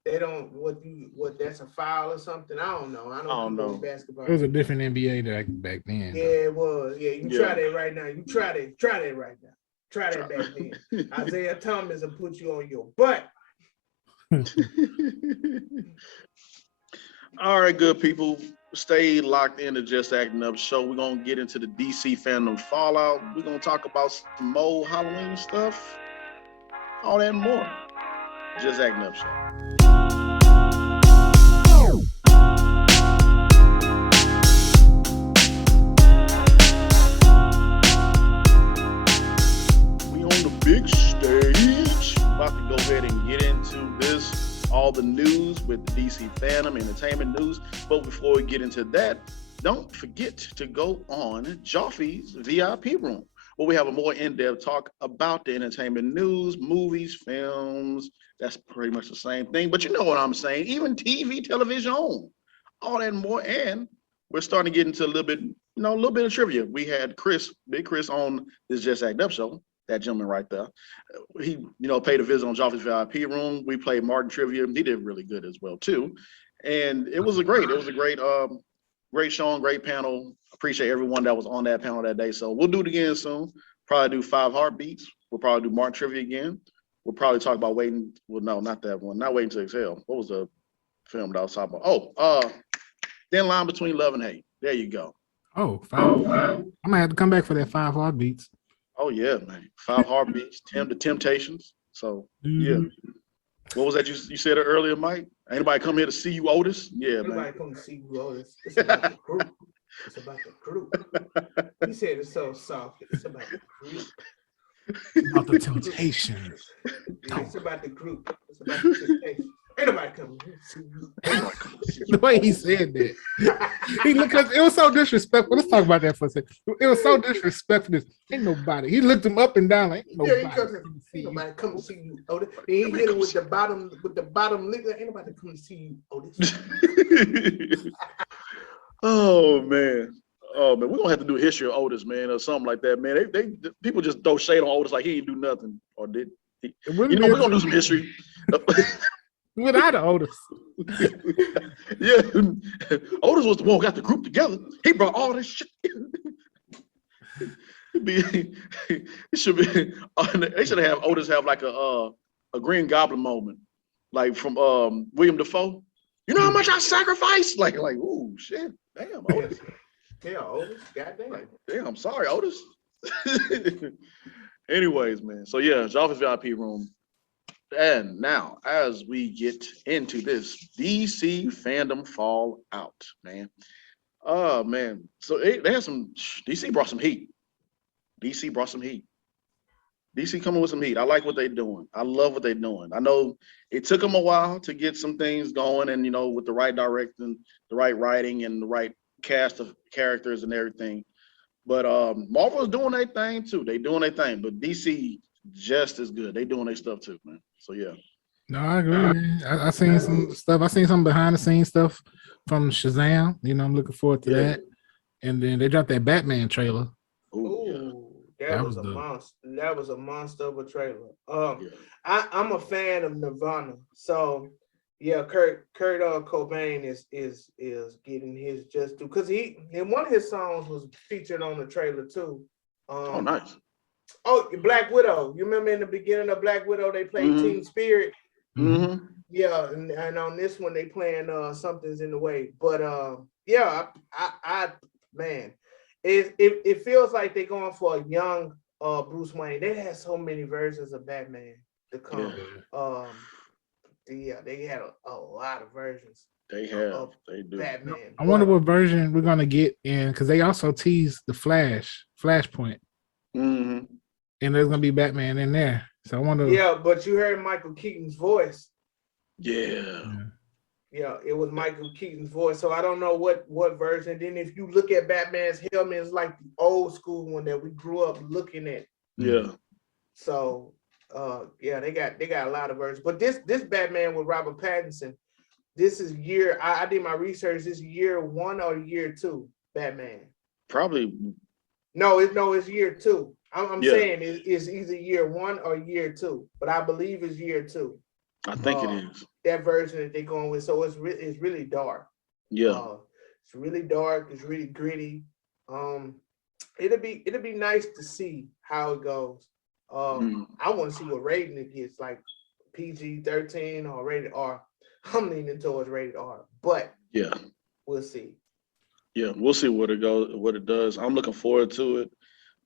they don't what that's a foul or something. I don't know. I don't know basketball. It was a different NBA back then. Yeah, it was. Yeah, you try that right now. You try that right now. Try that back then. Isaiah Thomas will put you on your butt. All right, good people. Stay locked in to Just Acting Up Show. We're going to get into the DC fandom fallout. We're going to talk about some more Halloween stuff. All that and more. Just Acting Up Show. We on the big stage. About to go ahead and get into this, all the news with the DC fandom, entertainment news. But before we get into that, don't forget to go on Joffy's VIP room, where we have a more in-depth talk about the entertainment news, movies, films. That's pretty much the same thing, but you know what I'm saying. Even TV, television, all that and more. And we're starting to get into a little bit of trivia. We had Big Chris on this Just Act Up show. That gentleman right there. He, paid a visit on Joffrey's VIP room. We played Martin trivia. He did really good as well too. And it was a great show and great panel. Appreciate everyone that was on that panel that day. So we'll do it again soon. Probably do 5 Heartbeats. We'll probably do Martin trivia again. We'll probably talk about no, not that one. Not Waiting to Exhale. What was the film that I was talking about? Thin Line Between Love and Hate. There you go. Oh, 5. I might have to come back for that 5 Heartbeats. Oh yeah, man. 5 Heartbeats, The Temptations. So yeah. What was that you said earlier, Mike? Anybody come here to see you, Otis? Yeah, man. Anybody come to see you, Otis? It's about the group. It's about the group. He said it's so soft. It's about the group. About the Temptations. It's about the group. It's about the Temptations. Ain't nobody coming here to see you. The way he said that. Because it was so disrespectful. Let's talk about that for a second. It was so disrespectful. Ain't nobody. He looked him up and down like, ain't nobody. Ain't nobody come to see you, Otis. He hit him with the bottom lip. Ain't nobody come to see you, Otis. Oh man, we're gonna have to do a history of Otis, man, or something like that, man. They people just throw shade on Otis like he didn't do nothing, or did he? We're gonna do some history. Without Otis. Yeah, Otis was the one who got the group together. He brought all this shit. be it should be they should have Otis have like a Green Goblin moment, like from William Dafoe. You know how much I sacrificed? Like, ooh, shit. Damn, Otis. Yeah, Otis. Goddamn. Damn, I'm sorry, Otis. Anyways, man. So yeah, Office VIP room. And now, as we get into this DC fandom fallout, man. Oh man. So they had some DC brought some heat. DC brought some heat. DC coming with some heat. I like what they're doing. I love what they're doing. I know it took them a while to get some things going, and with the right directing, the right writing, and the right cast of characters and everything. But Marvel's doing their thing too. They doing their thing. But DC just as good. They doing their stuff too, man. So yeah. No, I agree, man. I seen some stuff. I seen some behind the scenes stuff from Shazam. I'm looking forward to that. And then they dropped that Batman trailer. Ooh, that was a monster. That was a monster of a trailer. I'm a fan of Nirvana, so yeah, Kurt Cobain is getting his just due because he and one of his songs was featured on the trailer too. Oh, nice. Oh, Black Widow. You remember in the beginning of Black Widow they played Team Spirit. Mm-hmm. Yeah, and on this one they playing Something's in the Way. But yeah, I man, it feels like they're going for a young Bruce Wayne. They had so many versions of Batman to come. Yeah, they had a lot of versions. They have. They do. Batman. I wonder what version we're gonna get in because they also teased the Flashpoint. Mm-hmm. And there's gonna be Batman in there. So I wonder. Yeah, but you heard Michael Keaton's voice. Yeah, it was Michael Keaton's voice. So I don't know what version. Then if you look at Batman's helmet, it's like the old school one that we grew up looking at. Yeah. So they got a lot of versions. But this Batman with Robert Pattinson, this is I did my research. This year 1 or year 2 Batman. Probably. No, it's year 2. I'm saying it's either year 1 or year 2, but I believe it's year 2. I think it is that version that they're going with. So it's really dark. Yeah, it's really dark. It's really gritty. It'll be nice to see how it goes. I want to see what rating it gets, like PG-13 or rated R. I'm leaning towards rated R, but yeah, we'll see. Yeah, we'll see what it goes, what it does. I'm looking forward to it.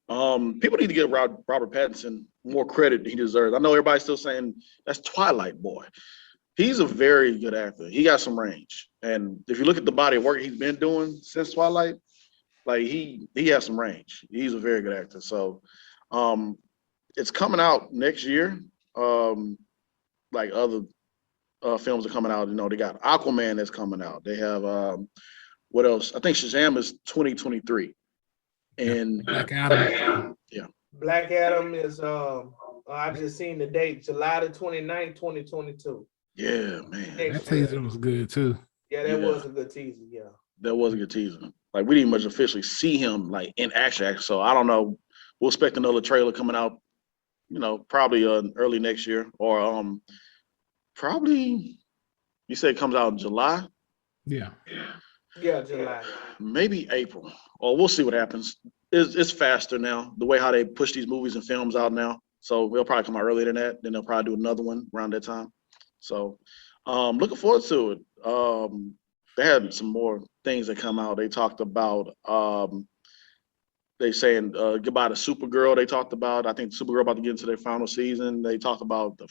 People need to give Robert Pattinson more credit he deserves. I know everybody's still saying that's Twilight boy. He's a very good actor. He got some range, and if you look at the body of work he's been doing since Twilight, like he has some range. He's a very good actor. So, it's coming out next year. Like other films are coming out. They got Aquaman that's coming out. They have what else? I think Shazam is 2023. And Black Adam. Yeah. Black Adam is I just seen the date, July the 29th, 2022. Yeah, man. That teaser was good too. Yeah, that was a good teaser. Yeah. That was a good teaser. Like we didn't much officially see him like in action. So I don't know. We'll expect another trailer coming out, probably early next year or probably you said it comes out in July? Yeah, July. Maybe April. Or we'll see what happens. It's faster now, the way how they push these movies and films out now. So they'll probably come out earlier than that. Then they'll probably do another one around that time. So looking forward to it. They had some more things that come out. They talked about they saying goodbye to Supergirl. They talked about, I think Supergirl about to get into their final season. They talked about did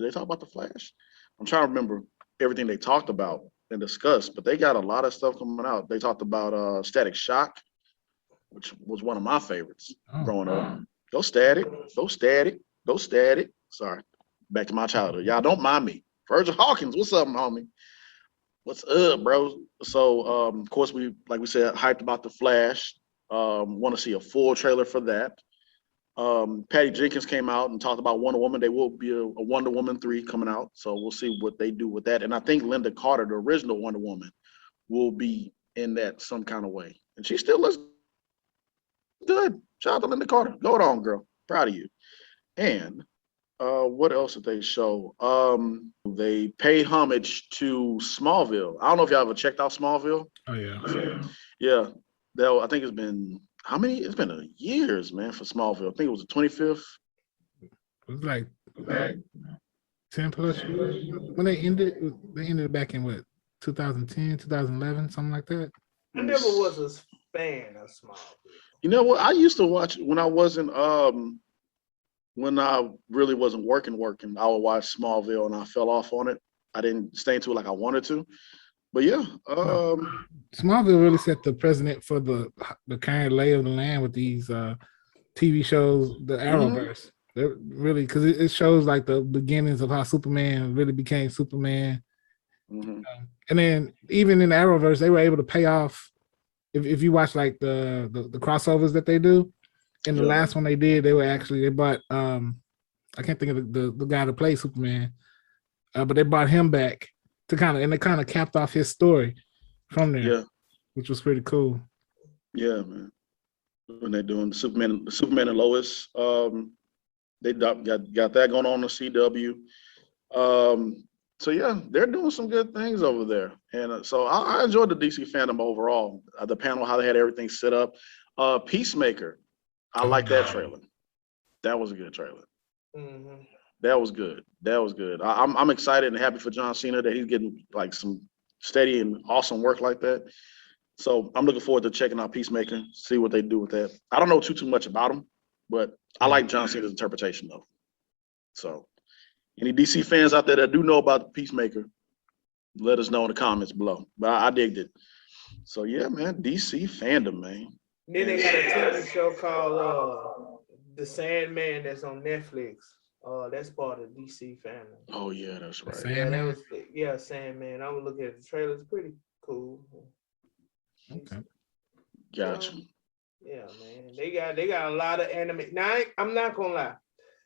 they talk about the Flash? I'm trying to remember everything they talked about and discussed, but they got a lot of stuff coming out. They talked about Static Shock, which was one of my favorites growing up. Go Static, go Static, go Static. Sorry, back to my childhood. Y'all don't mind me. Virgil Hawkins, what's up, homie? What's up, bro? So, of course, like we said, hyped about the Flash. Want to see a full trailer for that. Patty Jenkins came out and talked about Wonder Woman. There will be a Wonder Woman 3 coming out, so we'll see what they do with that. And I think Linda Carter, the original Wonder Woman, will be in that some kind of way. And she still looks good. Shout out to Linda Carter. Go on, girl. Proud of you. And what else did they show? They paid homage to Smallville. I don't know if y'all ever checked out Smallville. Oh yeah. Yeah. I think it's been how many? It's been years, man, for Smallville. I think it was the 25th. It was like 10 plus years. When they ended back in what, 2010, 2011, something like that. I never was a fan of Smallville. You know what? I used to watch when I wasn't when I really wasn't working. I would watch Smallville, and I fell off on it. I didn't stay into it like I wanted to. But yeah, Smallville really set the precedent for the current lay of the land with these TV shows, the Arrowverse. Really, because it shows like the beginnings of how Superman really became Superman. And then even in the Arrowverse, they were able to pay off. If you watch like the crossovers that they do, in the last one they did, they bought I can't think of the guy to play Superman, but they brought him back to they kind of capped off his story from there, which was pretty cool. Yeah, man. When they're doing Superman and Lois, they got that going on the CW. So yeah, they're doing some good things over there, and so I enjoyed the DC fandom overall. The panel, how they had everything set up. Peacemaker, I like that trailer. That was a good trailer. That was good. I'm excited and happy for John Cena that he's getting like some steady and awesome work like that. So I'm looking forward to checking out Peacemaker, see what they do with that. I don't know too much about him, but I like John Cena's interpretation though. So any DC fans out there that do know about Peacemaker, let us know in the comments below. But I digged it. So yeah, man, DC fandom, man. Then they got a TV show called The Sandman that's on Netflix. That's part of DC family. Oh yeah, that's right. Sandman? Sandman. I would look at the trailer. It's pretty cool. Okay. Gotcha. Yeah, man. They got a lot of anime. Now I'm not gonna lie.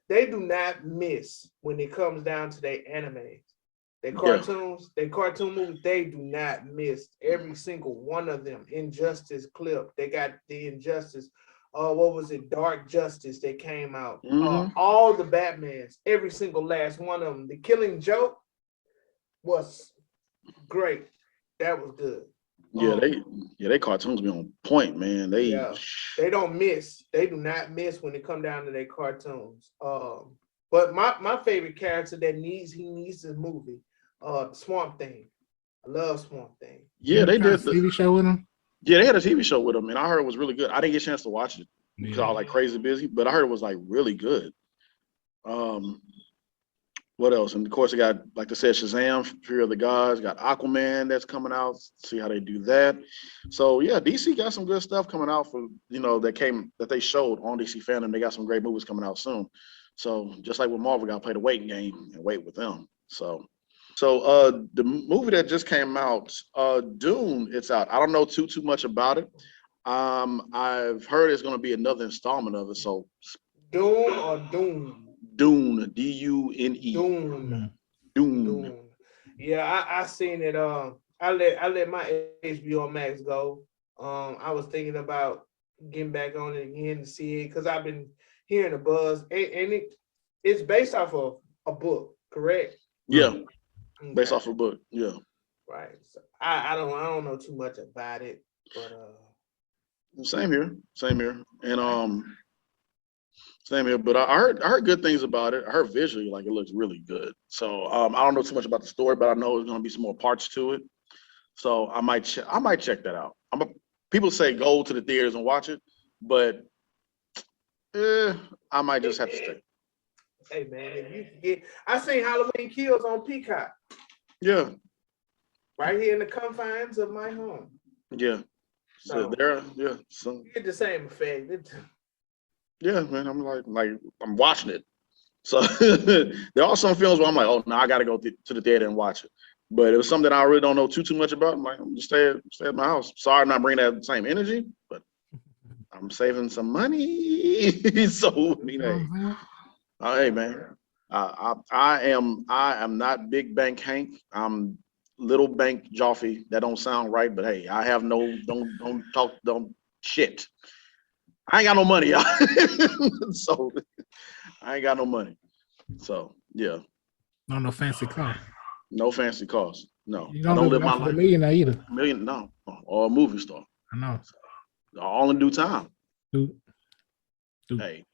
They do not miss when it comes down to their anime. Their cartoons, their cartoon movies, they do not miss every single one of them. Injustice clip. They got the Injustice. What was it? Dark Justice that came out. All the Batmans, every single last one of them. The Killing Joke was great. That was good. They cartoons be on point, man. They don't miss. They do not miss when it come down to their cartoons. But my favorite character that needs this movie, Swamp Thing. I love Swamp Thing. Yeah, they did the TV show with him. Yeah, they had a TV show with him, and I heard it was really good. I didn't get a chance to watch it because I was like crazy busy, but I heard it was like really good. What else? And of course, it got, like I said, Shazam, Fear of the Gods, got Aquaman that's coming out. See how they do that. So yeah, DC got some good stuff coming out for, that they showed on DC Fandom. They got some great movies coming out soon. So just like with Marvel, got to play the waiting game and wait with them. So the movie that just came out, Dune, it's out. I don't know too much about it. I've heard it's going to be another installment of it. So Dune or Doom? Dune, D-U-N-E. Dune. Yeah, I seen it. I let my HBO Max go. I was thinking about getting back on it again to see it because I've been hearing the buzz, and it's based off of a book, correct? Yeah, okay. Based off a book. Yeah. Right. So I don't know too much about it, but same here, and same here. But I heard good things about it. I heard visually like it looks really good. So I don't know too much about the story, but I know there's going to be some more parts to it. So I might check that out. People say go to the theaters and watch it, but I might just have to stay. Hey man, if you can get, I seen Halloween Kills on Peacock. Yeah. Right here in the confines of my home. Yeah. So there, yeah. So you get the same effect. Yeah, man. I'm like I'm watching it. So there are some films where I'm like, oh no, I got to go to the theater and watch it. But it was something that I really don't know too much about. I'm like, I'm just stay at my house. Sorry, I'm not bringing that same energy, but I'm saving some money. So hey man, I am not Big Bank Hank. I'm Little Bank Joffy. That don't sound right, but hey, I have don't talk shit. I ain't got no money, y'all. So I ain't got no money. So yeah. No fancy car. No fancy cars. No. You don't live my life. $1 million either. $1 million, no. Or a movie star. I know. All in due time. Dude. Hey.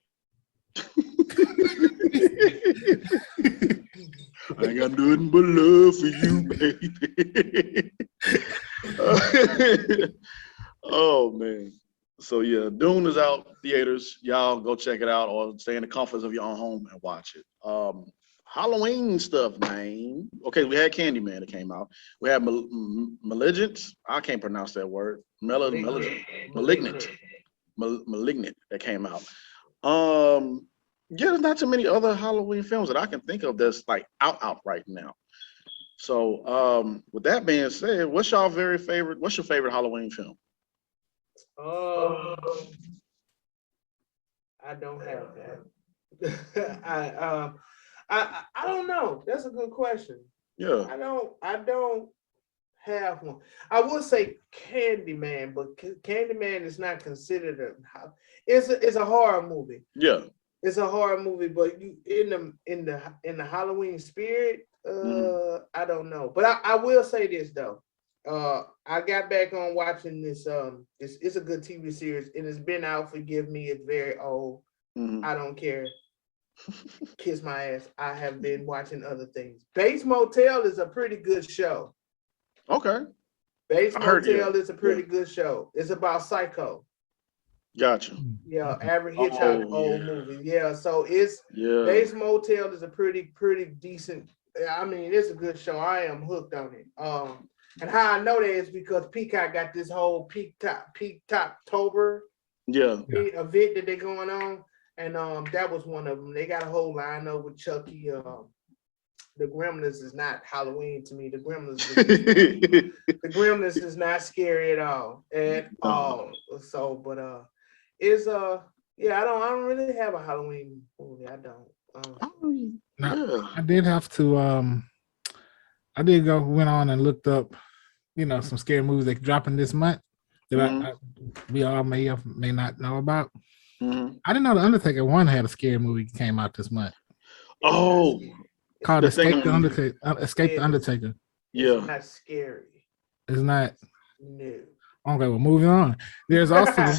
I ain't got nothing but love for you, baby. Oh man. So yeah, Dune is out theaters. Y'all go check it out or stay in the comforts of your own home and watch it. Halloween stuff, man. Okay, we had Candyman that came out. We had Malignant. I can't pronounce that word. Malignant that came out. Yeah, there's not too many other Halloween films that I can think of that's like out right now. So with that being said, what's your favorite Halloween film? I don't have that. I don't know. That's a good question. Yeah. I don't have one. I would say Candyman, but Candyman is not considered it's a horror movie. Yeah. It's a horror movie, but you in the Halloween spirit, I don't know. But I will say this though. I got back on watching this. It's a good TV series, and it's been out. Forgive me, it's very old. I don't care. Kiss my ass. I have been watching other things. Bates Motel is a pretty good show. Okay. Bates Motel is a pretty good show. It's about Psycho. Gotcha. Yeah, Average Hitchcock old movie. Yeah, so it's Bates Motel is a pretty decent. I mean, it's a good show. I am hooked on it. And how I know that is because Peacock got this whole Peak Toptober event that they're going on, and that was one of them. They got a whole lineup with Chucky. The Gremlins is not Halloween to me. The Gremlins is not scary at all. So, but it's yeah, I don't really have a Halloween movie. I don't. I did have to I did went on and looked up, some scary movies that dropping this month that we all may not know about. I didn't know the Undertaker 1 had a scary movie came out this month. Oh, called Escape the Undertaker. Escape the Undertaker. Yeah. It's not scary. It's not. No. Okay, well, moving on. There's also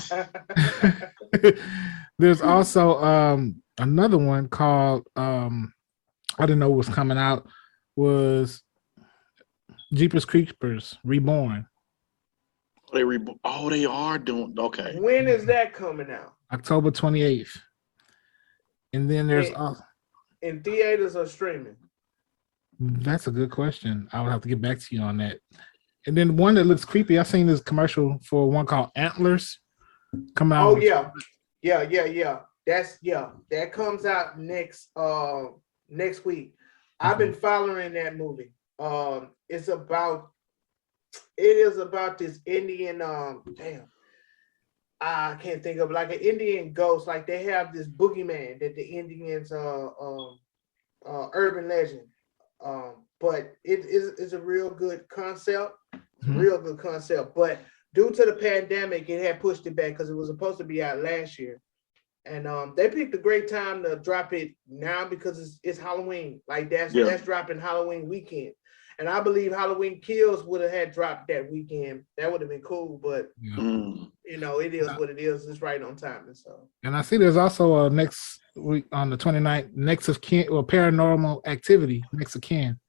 another one called I didn't know was coming out was Jeepers Creepers Reborn. They are doing okay. When is that coming out? October 28th. And then there's in theaters or streaming? That's a good question. I would have to get back to you on that. And then one that looks creepy, I've seen this commercial for one called Antlers coming out. Oh yeah. That comes out next week. I've been following that movie. It is about this Indian I can't think of like an Indian ghost. Like they have this boogeyman that the Indians urban legend. But it is a real good concept. Real good concept. But due to the pandemic, it had pushed it back because it was supposed to be out last year. And they picked a great time to drop it now because it's Halloween. Like that's dropping Halloween weekend. And I believe Halloween Kills would have had dropped that weekend. That would have been cool, but it is what it is. It's right on time. And so. And I see there's also next week on the 29th, Next of Kin or Paranormal Activity, Next of Kin.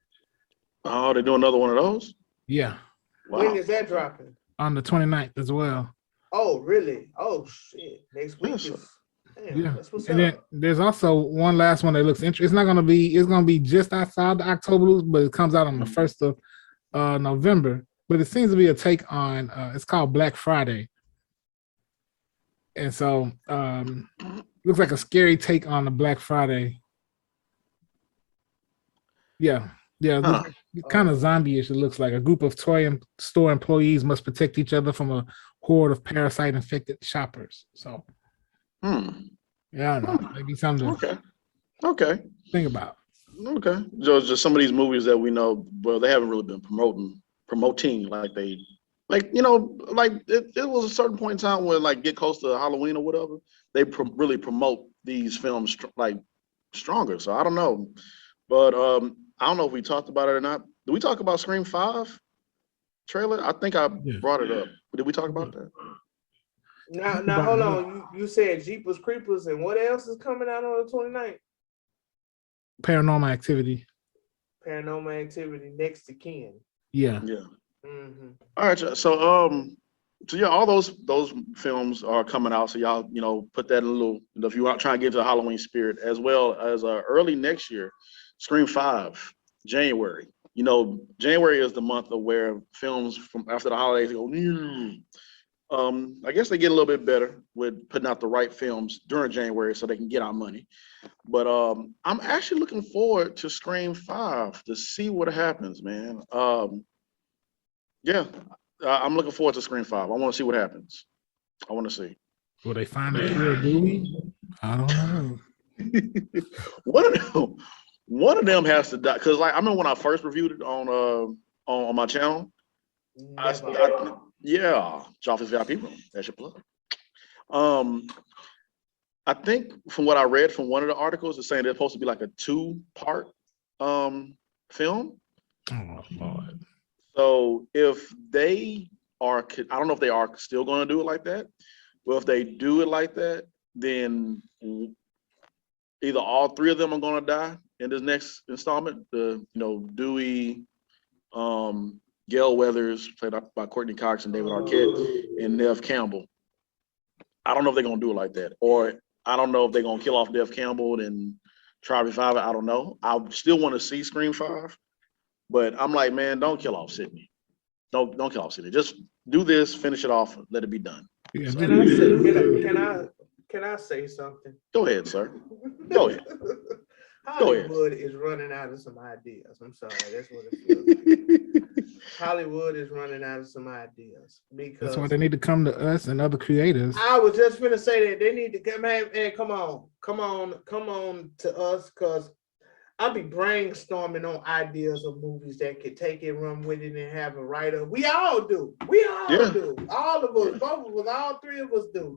Oh, they're doing another one of those? Yeah. Wow. When is that dropping? On the 29th as well. Oh, really? Oh shit. Next week is that's what's and up. Then there's also one last one that looks interesting. It's gonna be just outside the October, but it comes out on the 1st of November. But it seems to be a take on it's called Black Friday. And so looks like a scary take on the Black Friday. Yeah. Kind of zombie-ish. It looks like a group of toy store employees must protect each other from a horde of parasite-infected shoppers. So, yeah, I don't know. Maybe something to think about. Okay, just some of these movies that we know, well, they haven't really been promoting like they, like it was a certain point in time when like get close to Halloween or whatever, they really promote these films like stronger. So I don't know, but I don't know if we talked about it or not. Did we talk about Scream 5 trailer? I think I brought it up. Did we talk about that? Now hold on. You said Jeepers Creepers, and what else is coming out on the 29th? Paranormal Activity. Paranormal Activity, Next to Kin. Yeah. Yeah. Mm-hmm. All right. So yeah, all those films are coming out. So y'all, put that in a little. If you want trying to get into the Halloween spirit, as well as early next year, Scream 5, January. January is the month of where films from after the holidays go. I guess they get a little bit better with putting out the right films during January so they can get our money. But I'm actually looking forward to Scream 5 to see what happens, man. Yeah, I'm looking forward to Scream 5. I want to see what happens. I want to see. Will they find the killer Dewey? I don't know. One of them has to die, because I remember when I first reviewed it on my channel. Yeah, Joffrey's VIP room. That's your plug. I think from what I read from one of the articles, it's saying they're supposed to be like a 2-part film. Oh Lord. So if they are, I don't know if they are still going to do it like that. Well, if they do it like that, then either all 3 of them are going to die in this next installment. Dewey, Gail Weathers, played by Courtney Cox and David Arquette, and Nev Campbell. I don't know if they're going to do it like that, or I don't know if they're going to kill off Nev Campbell and try to revive it. I don't know. I still want to see Scream 5, but I'm like, man, don't kill off Sydney. Don't kill off Sydney. Just do this, finish it off, let it be done. Yeah, So, Can I say something? go ahead, sir. Go ahead. Hollywood is running out of some ideas. I'm sorry, that's what it feels like. Hollywood is running out of some ideas because that's why they need to come to us and other creators. I was just gonna say that they need to come, man, come on to us, because I'll be brainstorming on ideas of movies that could take it, run with it, and have a writer. We all do. Do. All of us, both of us, all 3 of us do,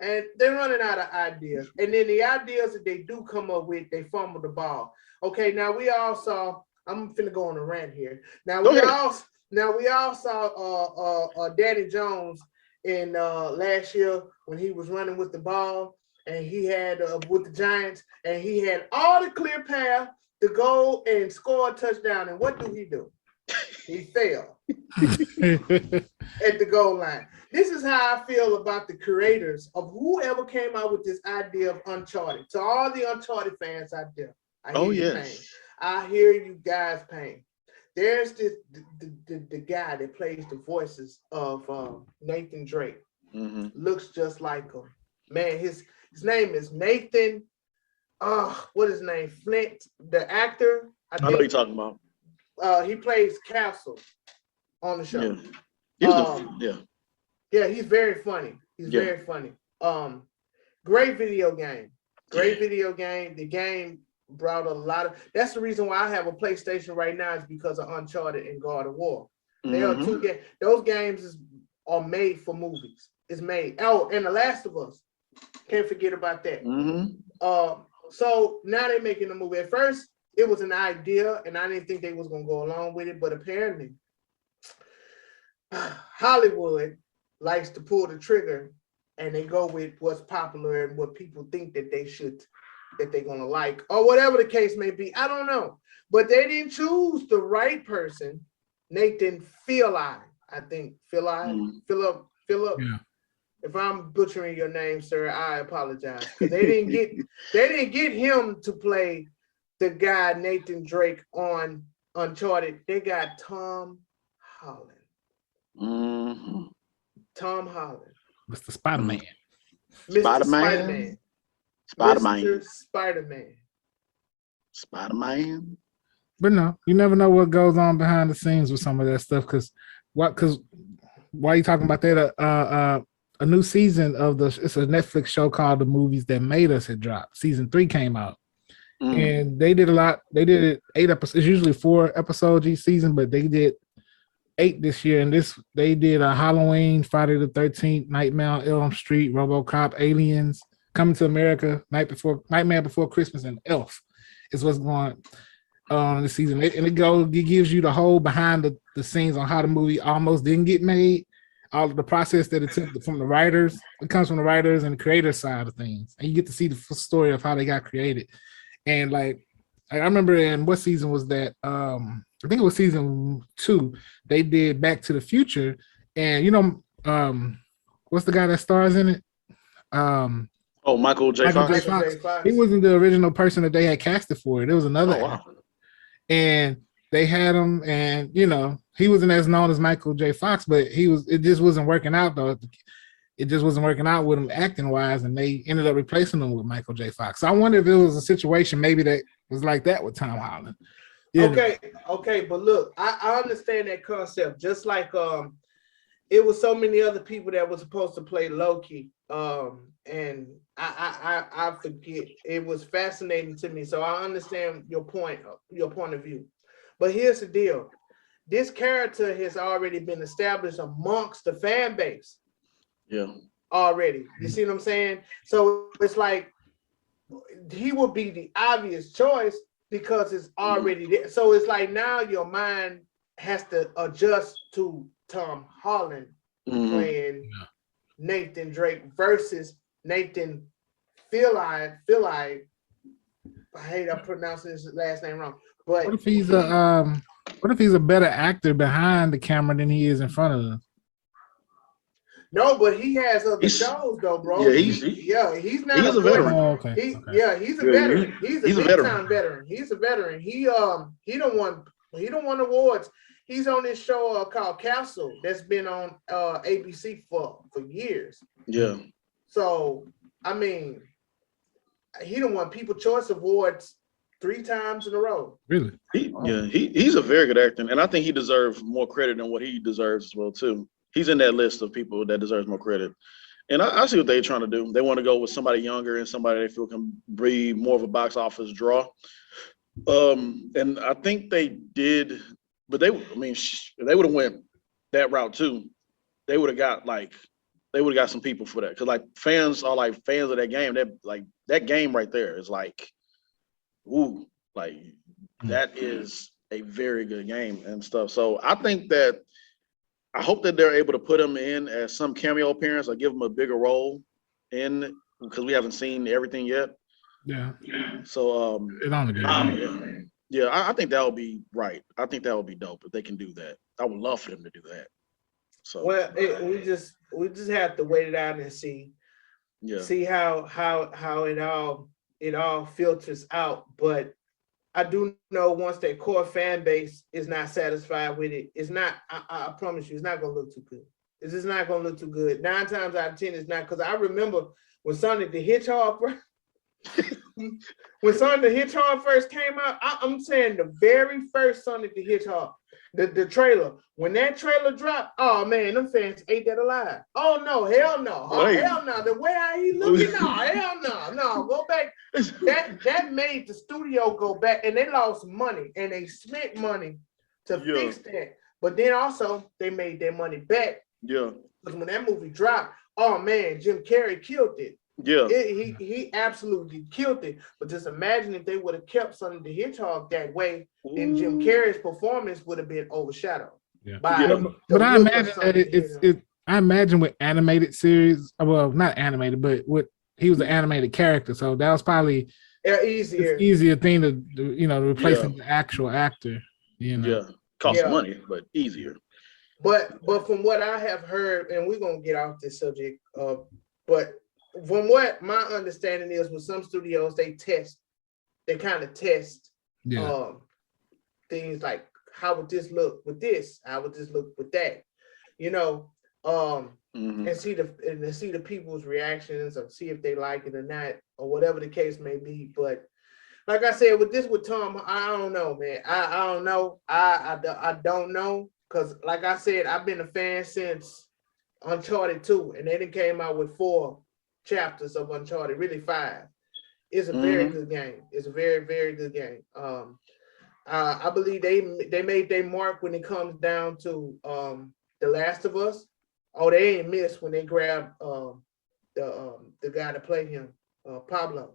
and they're running out of ideas. And then the ideas that they do come up with, they fumble the ball. Okay, now we all saw, I'm finna go on a rant here. Now we all saw Danny Jones in last year when he was running with the ball, and he had with the Giants, and he had all the clear path to go and score a touchdown. And what do? He failed at the goal line. This is how I feel about the creators of whoever came out with this idea of Uncharted. To all the Uncharted fans out there, I hear you guys' pain. There's the guy that plays the voices of Nathan Drake. Mm-hmm. Looks just like him. Man, his name is Nathan. What is his name? Flint, the actor. I know you're talking about. He plays Castle on the show. Yeah. Yeah, he's very funny. Very funny. Great video game. Video game. The game brought a lot of. That's the reason why I have a PlayStation right now, is because of Uncharted and God of War. They are 2 games. Those games are made for movies. It's made. Oh, and The Last of Us. Can't forget about that. So now they're making a movie. At first, it was an idea, and I didn't think they was gonna go along with it. But apparently, Hollywood likes to pull the trigger, and they go with what's popular and what people think that they're gonna like, or whatever the case may be. I don't know, but they didn't choose the right person. Nathan Fillion, I think. Philip. Yeah. If I'm butchering your name, sir, I apologize. They didn't get him to play the guy Nathan Drake on Uncharted. They got Tom Holland. Mm-hmm. Tom Holland. Mr. Spider-Man. Spider-Man. Spider-Man. But no, you never know what goes on behind the scenes with some of that stuff. Because why are you talking about that? A new season of it's a Netflix show called The Movies That Made Us had dropped. Season 3 came out. And they did a lot. They did 8 episodes. It's usually 4 episodes each season, but they did 8 this year. And they did a Halloween, Friday the 13th, Nightmare on Elm Street, RoboCop, Aliens, Coming to America, Nightmare Before Christmas, and Elf is what's going on this season. And it gives you the whole behind the scenes on how the movie almost didn't get made. all of the process that it took from the writers. It comes from the writers and the creator side of things, and you get to see the full story of how they got created. And like I remember in what season was that? I think it was season 2. They did Back to the Future, and what's the guy that stars in it? Oh, Michael J. Michael J. Fox. Fox. Fox. He wasn't the original person that they had casted for it. It was another Oh, wow. actor. And they had him, and he wasn't as known as Michael J. Fox, but it just wasn't working out though. It just wasn't working out with him acting wise, and they ended up replacing him with Michael J. Fox. So I wonder if it was a situation maybe that was like that with Tom Holland. Okay, but look, I understand that concept. Just like it was so many other people that were supposed to play Loki, and I forget. It was fascinating to me, so I understand your point of view. But here's the deal: this character has already been established amongst the fan base. Yeah. Already, you see what I'm saying? So it's like he would be the obvious choice because it's already there. So it's like now your mind has to adjust to Tom Holland playing Nathan Drake versus Nathan Fillion. I hate I'm pronouncing his last name wrong. But what if he's a better actor behind the camera than he is in front of us? No, but he has other shows though, bro. Yeah, he's not a veteran. Oh, okay. He's a veteran. He's a big time veteran. He's a veteran. He don't want awards. He's on this show called Castle that's been on ABC for years. Yeah. So I mean, he don't won People's Choice Awards 3 times in a row. Really? He's a very good actor, and I think he deserves more credit than what he deserves as well too. He's in that list of people that deserves more credit. And I see what they're trying to do. They want to go with somebody younger and somebody they feel can be more of a box office draw. And I think they did, but they would have went that route too. They would have got some people for that. Cause like fans are like fans of that game. That game right there is like, ooh, like that is a very good game and stuff. So I hope that they're able to put him in as some cameo appearance or give him a bigger role because we haven't seen everything yet. Yeah. So I think that would be right. I think that would be dope if they can do that. I would love for them to do that. So well, we just have to wait it out and see. Yeah. See how it all filters out. But I do know once that core fan base is not satisfied with it, it's not, I promise you, it's not going to look too good. It's just not going to look too good. 9 times out of 10, it's not. Because I remember when Sonic the Hedgehog first came out, I'm saying the very first Sonic the Hedgehog, the trailer, when that trailer dropped, oh man, them fans ate that alive. Oh no, hell no. Oh, hell no. The way he looking, no, hell no. Go back. That made the studio go back, and they lost money, and they spent money to fix that. But then also they made their money back. Yeah. Because when that movie dropped, oh man, Jim Carrey killed it. Yeah. He absolutely killed it. But just imagine if they would have kept Sonic the Hedgehog that way, then Jim Carrey's performance would have been overshadowed. Yeah. But I imagine that I imagine with animated series, well, not animated, but he was an animated character, so that was probably easier thing to replacing the actual actor. Yeah, costs money, but easier. But from what I have heard, and we're gonna get off this subject, but from what my understanding is, with some studios, they kind of test things like, how would this look with this? How would this look with that? And see the people's reactions, or see if they like it or not, or whatever the case may be. But like I said, with Tom, I don't know, man. I don't know. I don't know, because like I said, I've been a fan since Uncharted 2, and then it came out with 4 chapters of Uncharted, really 5. It's a very good game. It's a very, very good game. I believe they made their mark when it comes down to The Last of Us. Oh, they ain't missed when they grabbed the guy to play him, Pablo.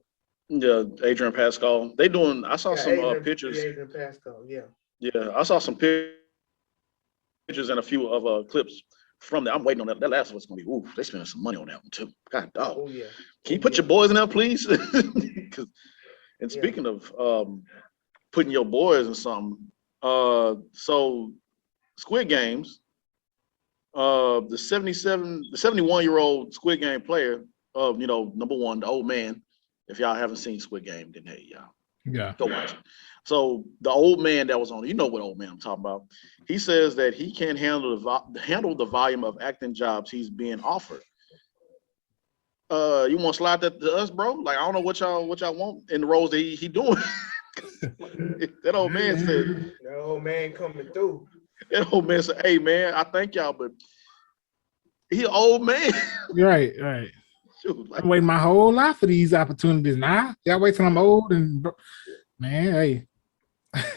Yeah, Adrian Pascal. I saw some pictures. Adrian Pascal, yeah. Yeah, I saw some pictures and a few of clips from that, I'm waiting on that. That last one's gonna be, ooh, they spending some money on that one too. God dog. Oh yeah. Can you put your boys in there, please? 'Cause, and Yeah. speaking of putting your boys in something, so Squid Games, the 71-year-old Squid Game player of, number one, the old man. If y'all haven't seen Squid Game, then hey, y'all Yeah. go watch it. So the old man that was on, you know what old man I'm talking about. He says that he can't handle the volume of acting jobs he's being offered. You want to slide that to us, bro? Like, I don't know what y'all want in the roles that he doing. That old man said. That old man coming through. That old man said, "Hey man, I thank y'all, but he an old man." Right. Shoot, like, I'm waiting my whole life for these opportunities. Now, y'all wait till I'm old and man, hey.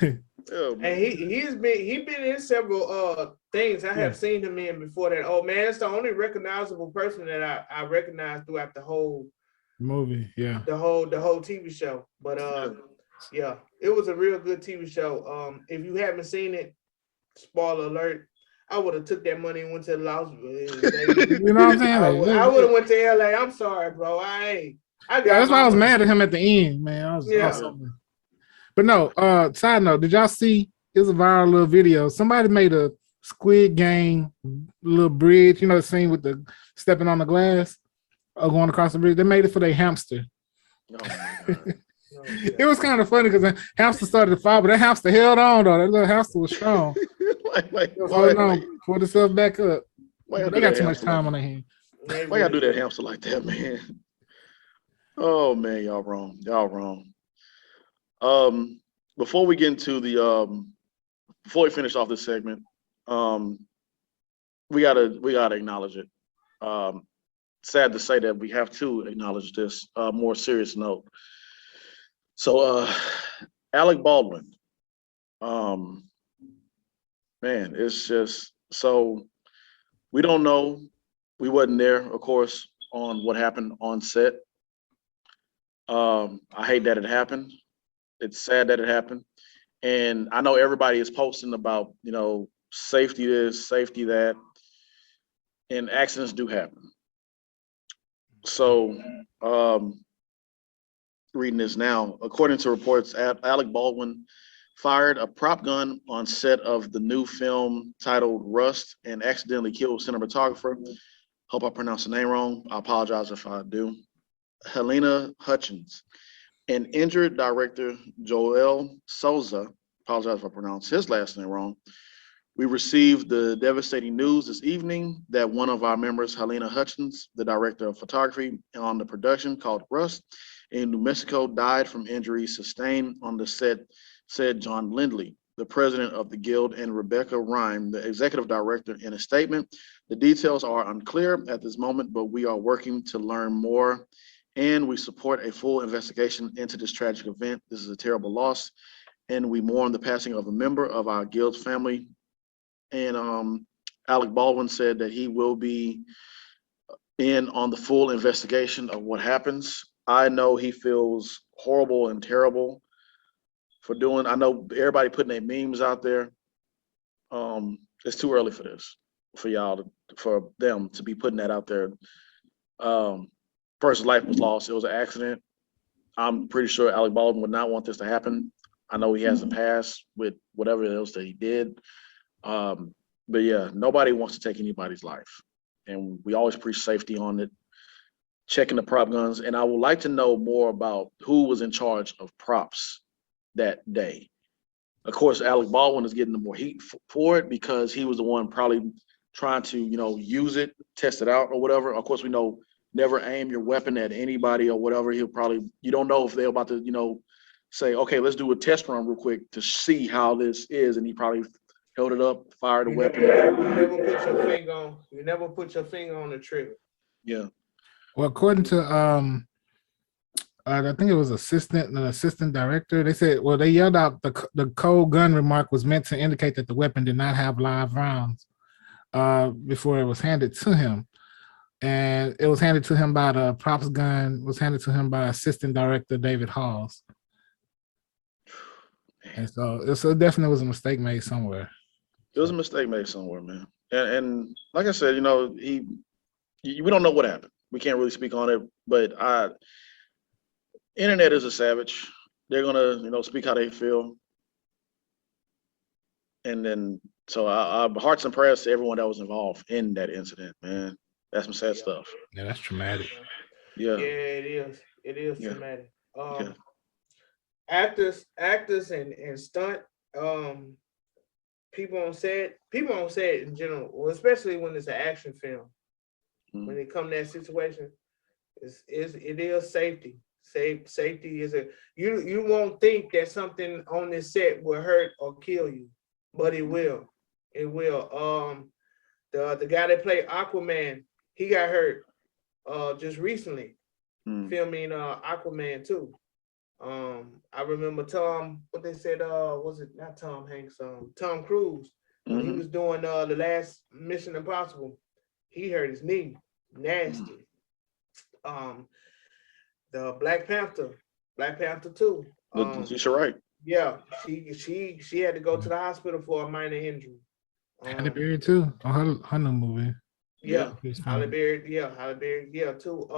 yeah, And he's been in several things I have seen him in before that. Oh man, it's the only recognizable person that I recognize throughout the whole movie. Yeah. The whole TV show. But yeah, it was a real good TV show. If you haven't seen it, spoiler alert, I would have took that money and went to Las Vegas. You know what I'm saying? I would have went to LA. I'm sorry, bro. That's why I was mad at him at the end, man. I was awesome. But no, side note, did y'all see, it was a viral little video. Somebody made a Squid Game little bridge, the scene with the stepping on the glass or going across the bridge. They made it for their hamster. Oh my God. It was kind of funny because the hamster started to fall, but that hamster held on though. That little hamster was strong. Hold on, pulled itself back up. They got too much time on their hands. Why y'all do that hamster like that, man? Oh man, y'all wrong. Before we get into before we finish off this segment, we gotta acknowledge it. Sad to say that we have to acknowledge this more serious note. So Alec Baldwin, man, it's just, so we don't know. We wasn't there, of course, on what happened on set. I hate that it happened. It's sad that it happened. And I know everybody is posting about, safety this, safety that, and accidents do happen. So reading this now, according to reports, Alec Baldwin fired a prop gun on set of the new film titled Rust and accidentally killed cinematographer. Hope I pronounced the name wrong. I apologize if I do. Helena Hutchins. And injured director Joel Souza, apologize if I pronounced his last name wrong. We received the devastating news this evening that one of our members, Helena Hutchins, the director of photography on the production called Rust in New Mexico, died from injuries sustained on the set, said John Lindley, the president of the Guild, and Rebecca Rhyme, the executive director, in a statement. The details are unclear at this moment, but we are working to learn more, and we support a full investigation into this tragic event. This is a terrible loss, and we mourn the passing of a member of our Guild's family. And Alec Baldwin said that he will be in on the full investigation of what happens. I know he feels horrible and terrible for doing. I know everybody putting their memes out there. It's too early for this, for them to be putting that out there. Person's life was lost. It was an accident. I'm pretty sure Alec Baldwin would not want this to happen. I know he has a past with whatever else that he did. But yeah, nobody wants to take anybody's life. And we always preach safety on it, checking the prop guns. And I would like to know more about who was in charge of props that day. Of course, Alec Baldwin is getting the more heat for it because he was the one probably trying to, use it, test it out or whatever. Of course, we know never aim your weapon at anybody or whatever. You don't know if they're about to, say, okay, let's do a test run real quick to see how this is. And he probably held it up, fired a weapon. You never put your finger on the trigger. Yeah. Well, according to I think it was an assistant director, they said, well, they yelled out the cold gun remark was meant to indicate that the weapon did not have live rounds before it was handed to him. And it was handed to him by the props gun, was handed to him by assistant director David Halls. And so it definitely was a mistake made somewhere. It was a mistake made somewhere, man. And like I said, we don't know what happened. We can't really speak on it, but internet is a savage. They're gonna, speak how they feel. And then, so our hearts and prayers to everyone that was involved in that incident, man. That's some sad stuff. Yeah, that's traumatic. Yeah. Yeah, it is. It is Yeah. traumatic. Yeah. Actors and stunt people on set in general, well, especially when it's an action film. When it comes to that situation, it is safety. Safety is you won't think that something on this set will hurt or kill you, but it will. It will. The guy that played Aquaman, he got hurt just recently filming Aquaman 2. I remember what they said, was it not Tom Hanks, Tom Cruise, when he was doing the last Mission Impossible, he hurt his knee, nasty. The Black Panther 2. You're right. Yeah, she had to go to the hospital for a minor injury. Halle Berry too on her new movie. Yeah, Halle Berry, yeah, too.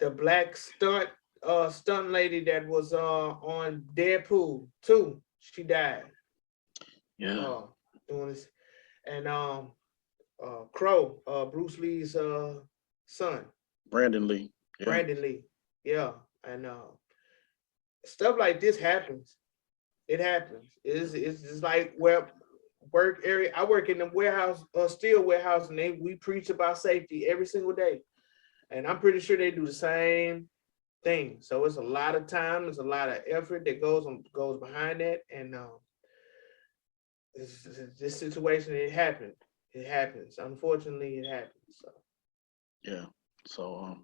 The black stunt lady that was on Deadpool 2, she died. Yeah. Doing this. And Crow, Bruce Lee's son. Brandon Lee. Yeah. Brandon Lee. Yeah. And stuff like this happens. It happens. It's just like where work area. I work in the warehouse, steel warehouse, and we preach about safety every single day. And I'm pretty sure they do the same thing. So it's a lot of time, there's a lot of effort that goes behind that. And this situation, it happened. It happens. Unfortunately, it happens. So yeah. So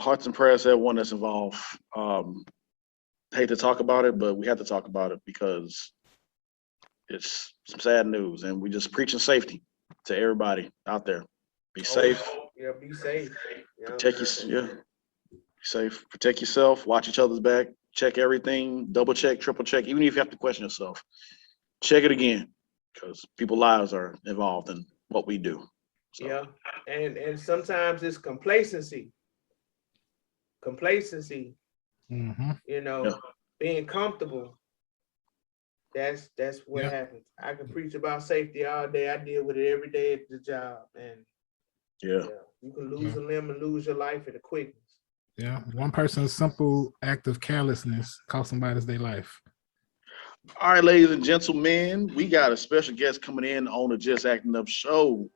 hearts and prayers to everyone that's involved. Hate to talk about it, but we have to talk about it because it's some sad news, and we just preaching safety to everybody out there. Be safe. Yeah, be safe. Protect yourself. Be safe. Protect yourself. Watch each other's back. Check everything. Double check, triple check. Even if you have to question yourself, check it again, because people's lives are involved in what we do. So. Yeah, and sometimes it's complacency. Being comfortable. That's what happens. I can preach about safety all day. I deal with it every day at the job, and you can lose a limb and lose your life in a quickness. Yeah, one person's simple act of carelessness cost somebody's their life. All right, ladies and gentlemen, we got a special guest coming in on the Just Acting Up show.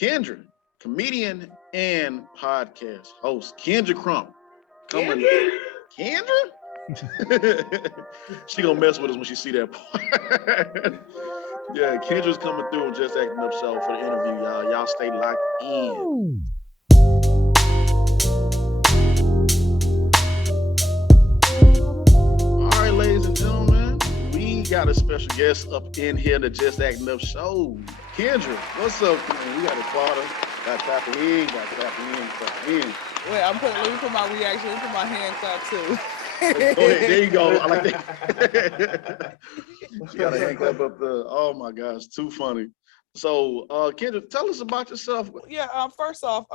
Kyndra, comedian and podcast host. Kyndra Crump. Coming in. Kyndra? She gonna mess with us when she see that part. Yeah, Kendra's coming through on Just Acting Up show for the interview, y'all. Y'all stay locked in. All right, ladies and gentlemen, we got a special guest up in here, the Just Acting Up show. Kyndra, what's up, man? We got a quarter. Got clapping in, clapping in. Wait, let me put my reaction. Let me put my hand clap too. Go ahead, there you go. I like that. She got a hand clap up there. Oh my gosh, too funny. So, Kyndra, tell us about yourself. Yeah, first off,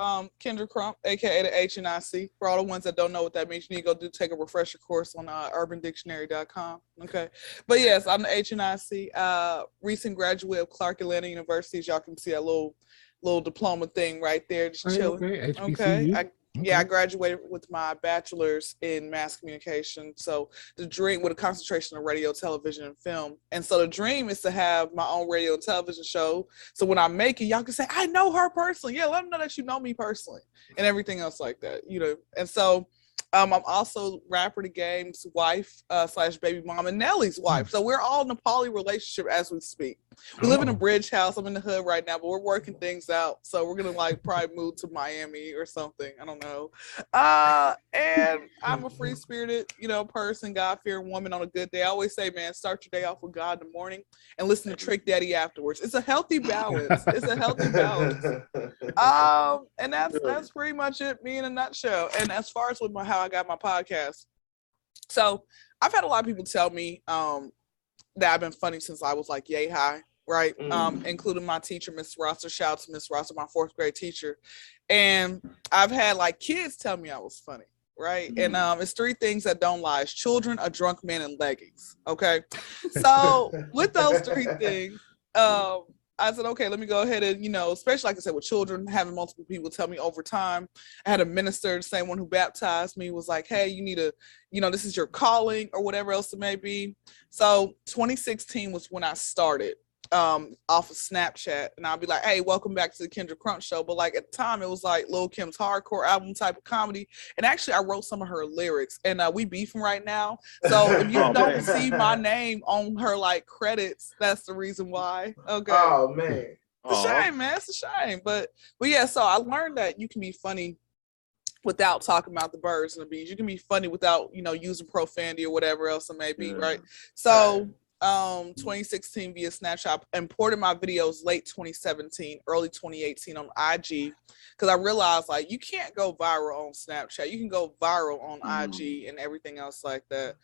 Kyndra Crump, aka the HNIC. For all the ones that don't know what that means, you need to go take a refresher course on urbandictionary.com. Okay, but yes, I'm the HNIC. Recent graduate of Clark Atlanta University. As y'all can see that little diploma thing right there, just chilling. Okay. I graduated with my bachelor's in mass communication. So the dream, with a concentration in radio, television, and film. And so the dream is to have my own radio and television show. So when I make it, y'all can say, I know her personally. Yeah, let them know that you know me personally and everything else like that, And so I'm also Rapper the Game's wife / baby mom and Nelly's wife. So we're all in a poly relationship as we speak. We live in a bridge house. I'm in the hood right now, but we're working things out. So we're gonna probably move to Miami or something. I don't know. And I'm a free spirited, person, God-fearing woman on a good day. I always say, man, start your day off with God in the morning and listen to Trick Daddy afterwards. It's a healthy balance. And that's pretty much it, me in a nutshell. And as far as with how I got my podcast. So I've had a lot of people tell me that I've been funny since I was like yay high, right? Including my teacher, Miss Rosser. Shout out to Miss Rosser, my 4th grade teacher. And I've had like kids tell me I was funny, right? And it's 3 things that don't lie: it's children, a drunk man, and leggings. Okay, so with those 3 things, I said, okay, let me go ahead and, especially like I said, with children, having multiple people tell me over time. I had a minister, the same one who baptized me, was like, hey, you need to, this is your calling or whatever else it may be. So 2016 was when I started off of Snapchat, and I'll be like, hey, welcome back to the Kyndra Crump show. But like at the time, it was like Lil Kim's hardcore album type of comedy. And actually I wrote some of her lyrics, and we beefing right now. So if you don't see my name on her like credits, that's the reason why. Okay. Oh man. It's a shame, man. It's a shame. But yeah, so I learned that you can be funny without talking about the birds and the bees. You can be funny without, using profanity or whatever else it may be, right? So 2016 via Snapchat, imported my videos late 2017, early 2018 on IG, because I realized like you can't go viral on Snapchat. You can go viral on IG and everything else like that.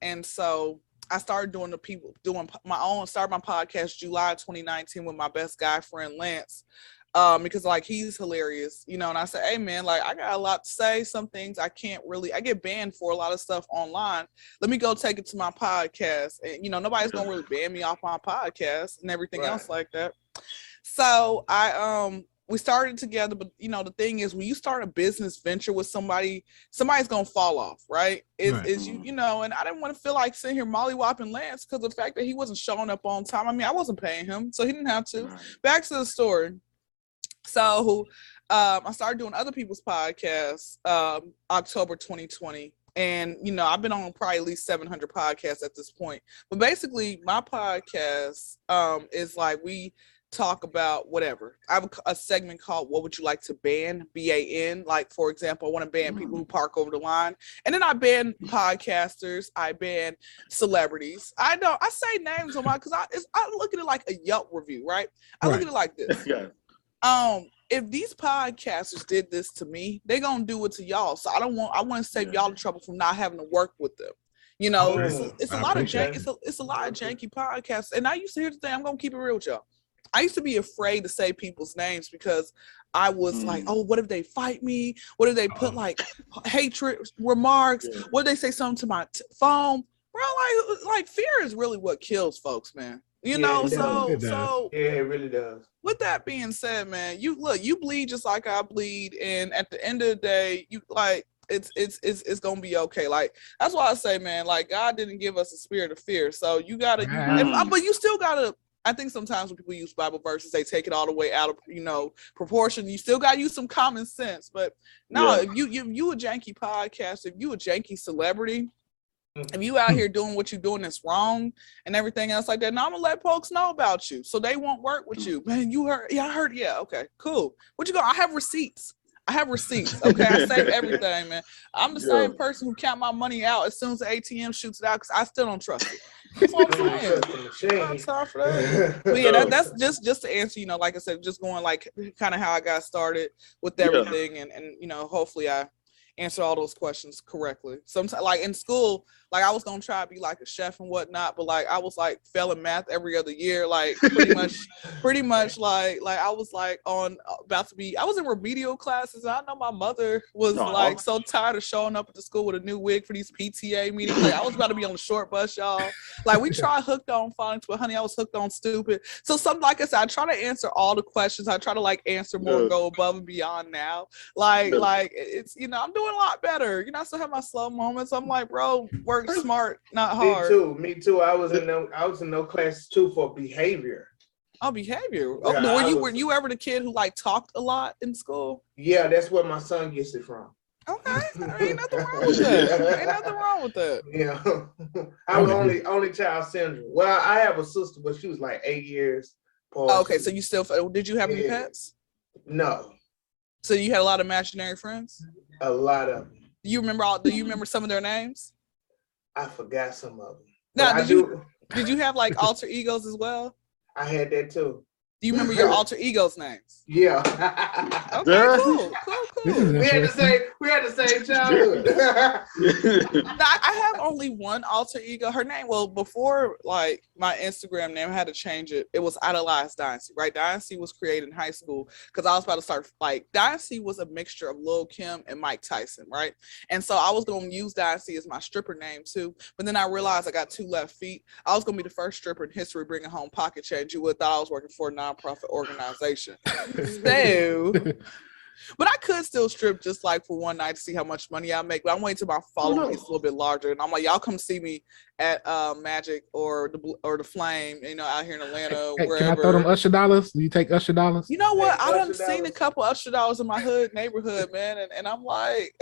And so I started doing started my podcast July 2019 with my best guy friend Lance. Because like he's hilarious, and I said, hey man, like I got a lot to say. Some things I get banned for a lot of stuff online. Let me go take it to my podcast. And nobody's gonna really ban me off my podcast and everything else like that. So we started together, but the thing is, when you start a business venture with somebody's gonna fall off, right? Is you and I didn't want to feel like sitting here mollywopping Lance because of the fact that he wasn't showing up on time. I mean, I wasn't paying him, so he didn't have to. Back to the story. So I started doing other people's podcasts October 2020. And, I've been on probably at least 700 podcasts at this point. But basically, my podcast is like we talk about whatever. I have a segment called What Would You Like to Ban? BAN. Like, for example, I want to ban people who park over the line. And then I ban podcasters. I ban celebrities. I say names on my, because I look at it like a Yelp review, right? I look at it like this. If these podcasters did this to me, they're gonna do it to y'all. So I want to save y'all the trouble from not having to work with them. It's a lot of janky podcasts. And I used to hear the thing, I'm gonna keep it real with y'all. I used to be afraid to say people's names because I was like, oh, what if they fight me? What if they put like hatred remarks? What if they say something to my phone? Bro, like fear is really what kills folks, man. So it really does. With that being said, man, you bleed just like I bleed, and at the end of the day, you like it's gonna be okay. Like that's why I say, man, like God didn't give us a spirit of fear, so you gotta, but you still gotta. I think sometimes when people use Bible verses, they take it all the way out of proportion. You still gotta use some common sense. But no, if you a janky podcast, if you a janky celebrity, if you out here doing what you're doing that's wrong and everything else like that, now I'm gonna let folks know about you so they won't work with you. Man, you heard? Yeah, I heard. Yeah, okay, cool. What you go? I have receipts. Okay, I save everything, man. I'm the same person who count my money out as soon as the ATM shoots it out because I still don't trust it. That's what I'm saying. Time for that. But yeah, that's just to answer, like I said, just going like kind of how I got started with everything, and hopefully I answer all those questions correctly. Sometimes, like in school, like I was gonna try to be like a chef and whatnot, but like I was like failing math every other year, like pretty much like I was like I was in remedial classes, and I know my mother was like so tired of showing up at the school with a new wig for these PTA meetings. Like I was about to be on the short bus, y'all. Like we tried hooked on phonics, but honey, I was hooked on stupid. So something like I said, I try to answer all the questions. I try to like answer more, go above and beyond now. Like it's I'm doing a lot better. I still have my slow moments. I'm like, bro, work smart, not hard. Me too. I was in no classes too for behavior. Oh, behavior. Yeah, were you ever the kid who like talked a lot in school? Yeah, that's where my son gets it from. Okay, ain't nothing wrong with that. Ain't nothing wrong with that. Yeah, I was only child syndrome. Well, I have a sister, but she was like 8 years. Okay, so you still did you have any pets? No. So you had a lot of imaginary friends? A lot of them. Do you remember some of their names? I forgot some of them. Now, did you have like alter egos as well? I had that too. Do you remember your alter egos names? Yeah. Okay, cool. This is We had the same childhood. I have only one alter ego. Her name, well, before like my Instagram name, I had to change it. It was Idolized Dynasty, right? Dynasty was created in high school because I was about to start, like, Dynasty was a mixture of Lil' Kim and Mike Tyson, right? And so I was going to use Dynasty as my stripper name too. But then I realized I got 2 left feet. I was going to be the first stripper in history bringing home pocket change. You would have thought I was working for a nonprofit organization. So... But I could still strip just like for one night to see how much money I make. But I'm waiting till my following gets a little bit larger, and I'm like, y'all come see me at Magic or the Flame, you know, out here in Atlanta, Hey, wherever. can I throw them Usher dollars? Do you take Usher dollars? You know what? Hey, I done Usher seen a dollars. couple Usher dollars in my hood neighborhood, man, and I'm like,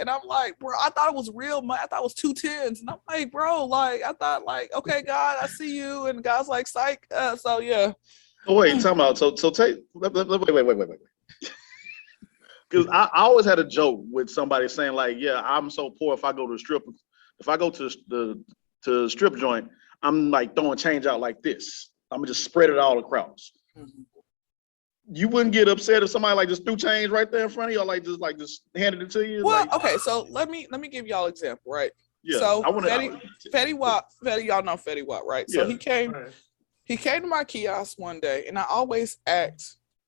bro, I thought it was real money. I thought it was 2 10s, and I'm like, bro, like I thought, like, okay, God, I see you, and God's like, psych. So yeah. Oh wait, time out. So take wait. Because I always had a joke with somebody saying like, yeah, I'm so poor if I go to the strip joint, I'm like throwing change out like this. I'm gonna just spread it all across. You wouldn't get upset if somebody like just threw change right there in front of you, or like just handed it to you. Well, like, okay, so let me give y'all an example, right? yeah, So I wanna, Fetty Wap, y'all know Fetty Wap, right? So Yeah. he came to my kiosk one day, and I always act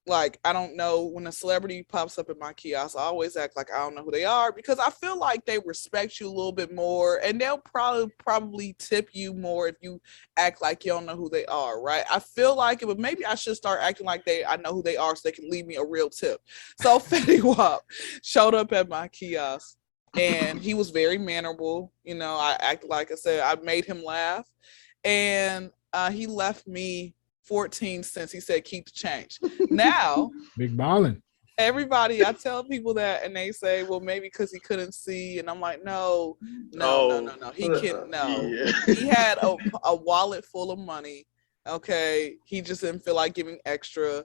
like I don't know when a celebrity pops up in my kiosk. I always act like I don't know who they are because I feel like they respect you a little bit more, and they'll probably tip you more if you act like you don't know who they are, right? I feel like it, but maybe I should start acting like I know who they are so they can leave me a real tip. So Fetty Wap showed up at my kiosk, and he was very mannerable. You know, I acted like I said, I made him laugh, and he left me 14 cents. He said, keep the change. Now, Big ballin'. everybody, I tell people that, and they say, well, maybe because he couldn't see. And I'm like, no. He can't. No, Yeah. he had a wallet full of money. Okay, he just didn't feel like giving extra.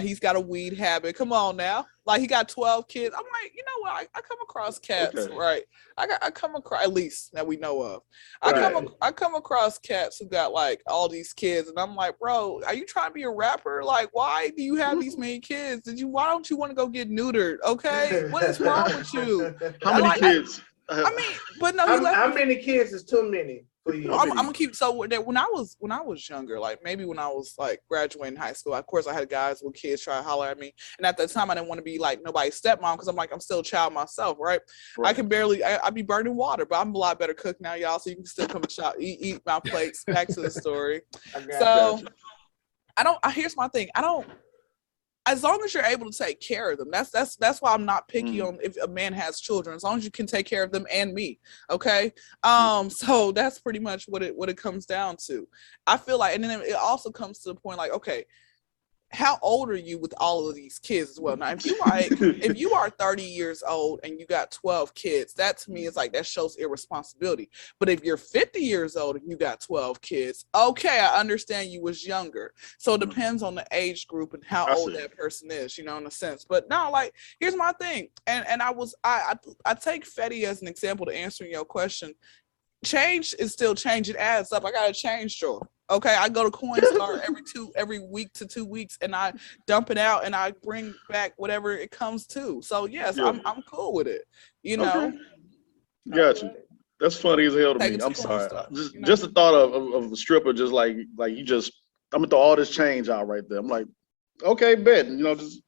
He's got a weed habit. Come on now, like he got 12 kids. I'm like, you know what? I come across cats, Okay. right? I come across, at least that we know of. Right. I come across cats who got like all these kids, and I'm like, bro, are you trying to be a rapper? Like, why do you have these many kids? Why don't you want to go get neutered? Okay, what is wrong with you? How many kids? I mean, but no, how many kids is too many for you? I'm gonna keep. So when I was younger, like maybe when I was like graduating high school, of course I had guys with kids try to holler at me, and at the time I didn't want to be like nobody's stepmom because I'm like I'm still a child myself, right? I can barely. I'd be burning water, but I'm a lot better cook now, y'all. So you can still come and shop, eat my plates. Back to the story. Here's my thing. As long as you're able to take care of them, that's why I'm not picky on if a man has children. As long as you can take care of them and me, okay. So that's pretty much what it comes down to. I feel like, and then it also comes to the point like, okay, how old are you with all of these kids as well? Now, if you are 30 years old and you got 12 kids, that to me is like, that shows irresponsibility. But if you're 50 years old and you got 12 kids, okay, I understand you was younger. So it depends on the age group and how old that person is, you know, in a sense. But no, like, here's my thing. And I take Fetty as an example to answering your question. Change is still change. It adds up. I got a change drawer. Okay, I go to Coinstar every week to 2 weeks, and I dump it out, and I bring back whatever it comes to. So yes, I'm cool with it. You know. Gotcha. That's funny as hell to me. I'm sorry. Just the thought of a stripper just like you just, I'm gonna throw all this change out right there. I'm like, okay, bet. You know, just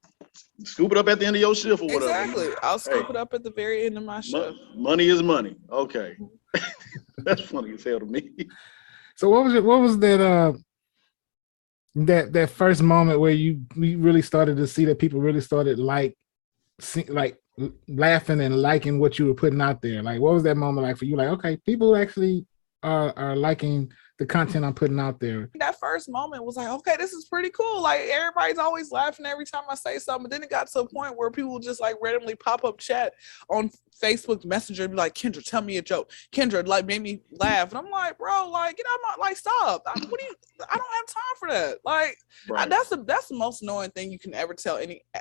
scoop it up at the end of your shift or whatever. Exactly. I'll scoop it up at the very end of my shift. Money is money. Okay. That's funny as hell to me. So what was that first moment where we really started to see that people really started like laughing and liking what you were putting out there? Like, what was that moment like for you? Like, okay, people actually are liking the content I'm putting out there. That first moment was like, okay, this is pretty cool. Like, everybody's always laughing every time I say something. But then it got to a point where people just like randomly pop up chat on Facebook Messenger and be like, Kyndra, tell me a joke. Kyndra, like, made me laugh. And I'm like, bro, like, get out my, like, stop. I don't have time for that. Like, that's the most annoying thing you can ever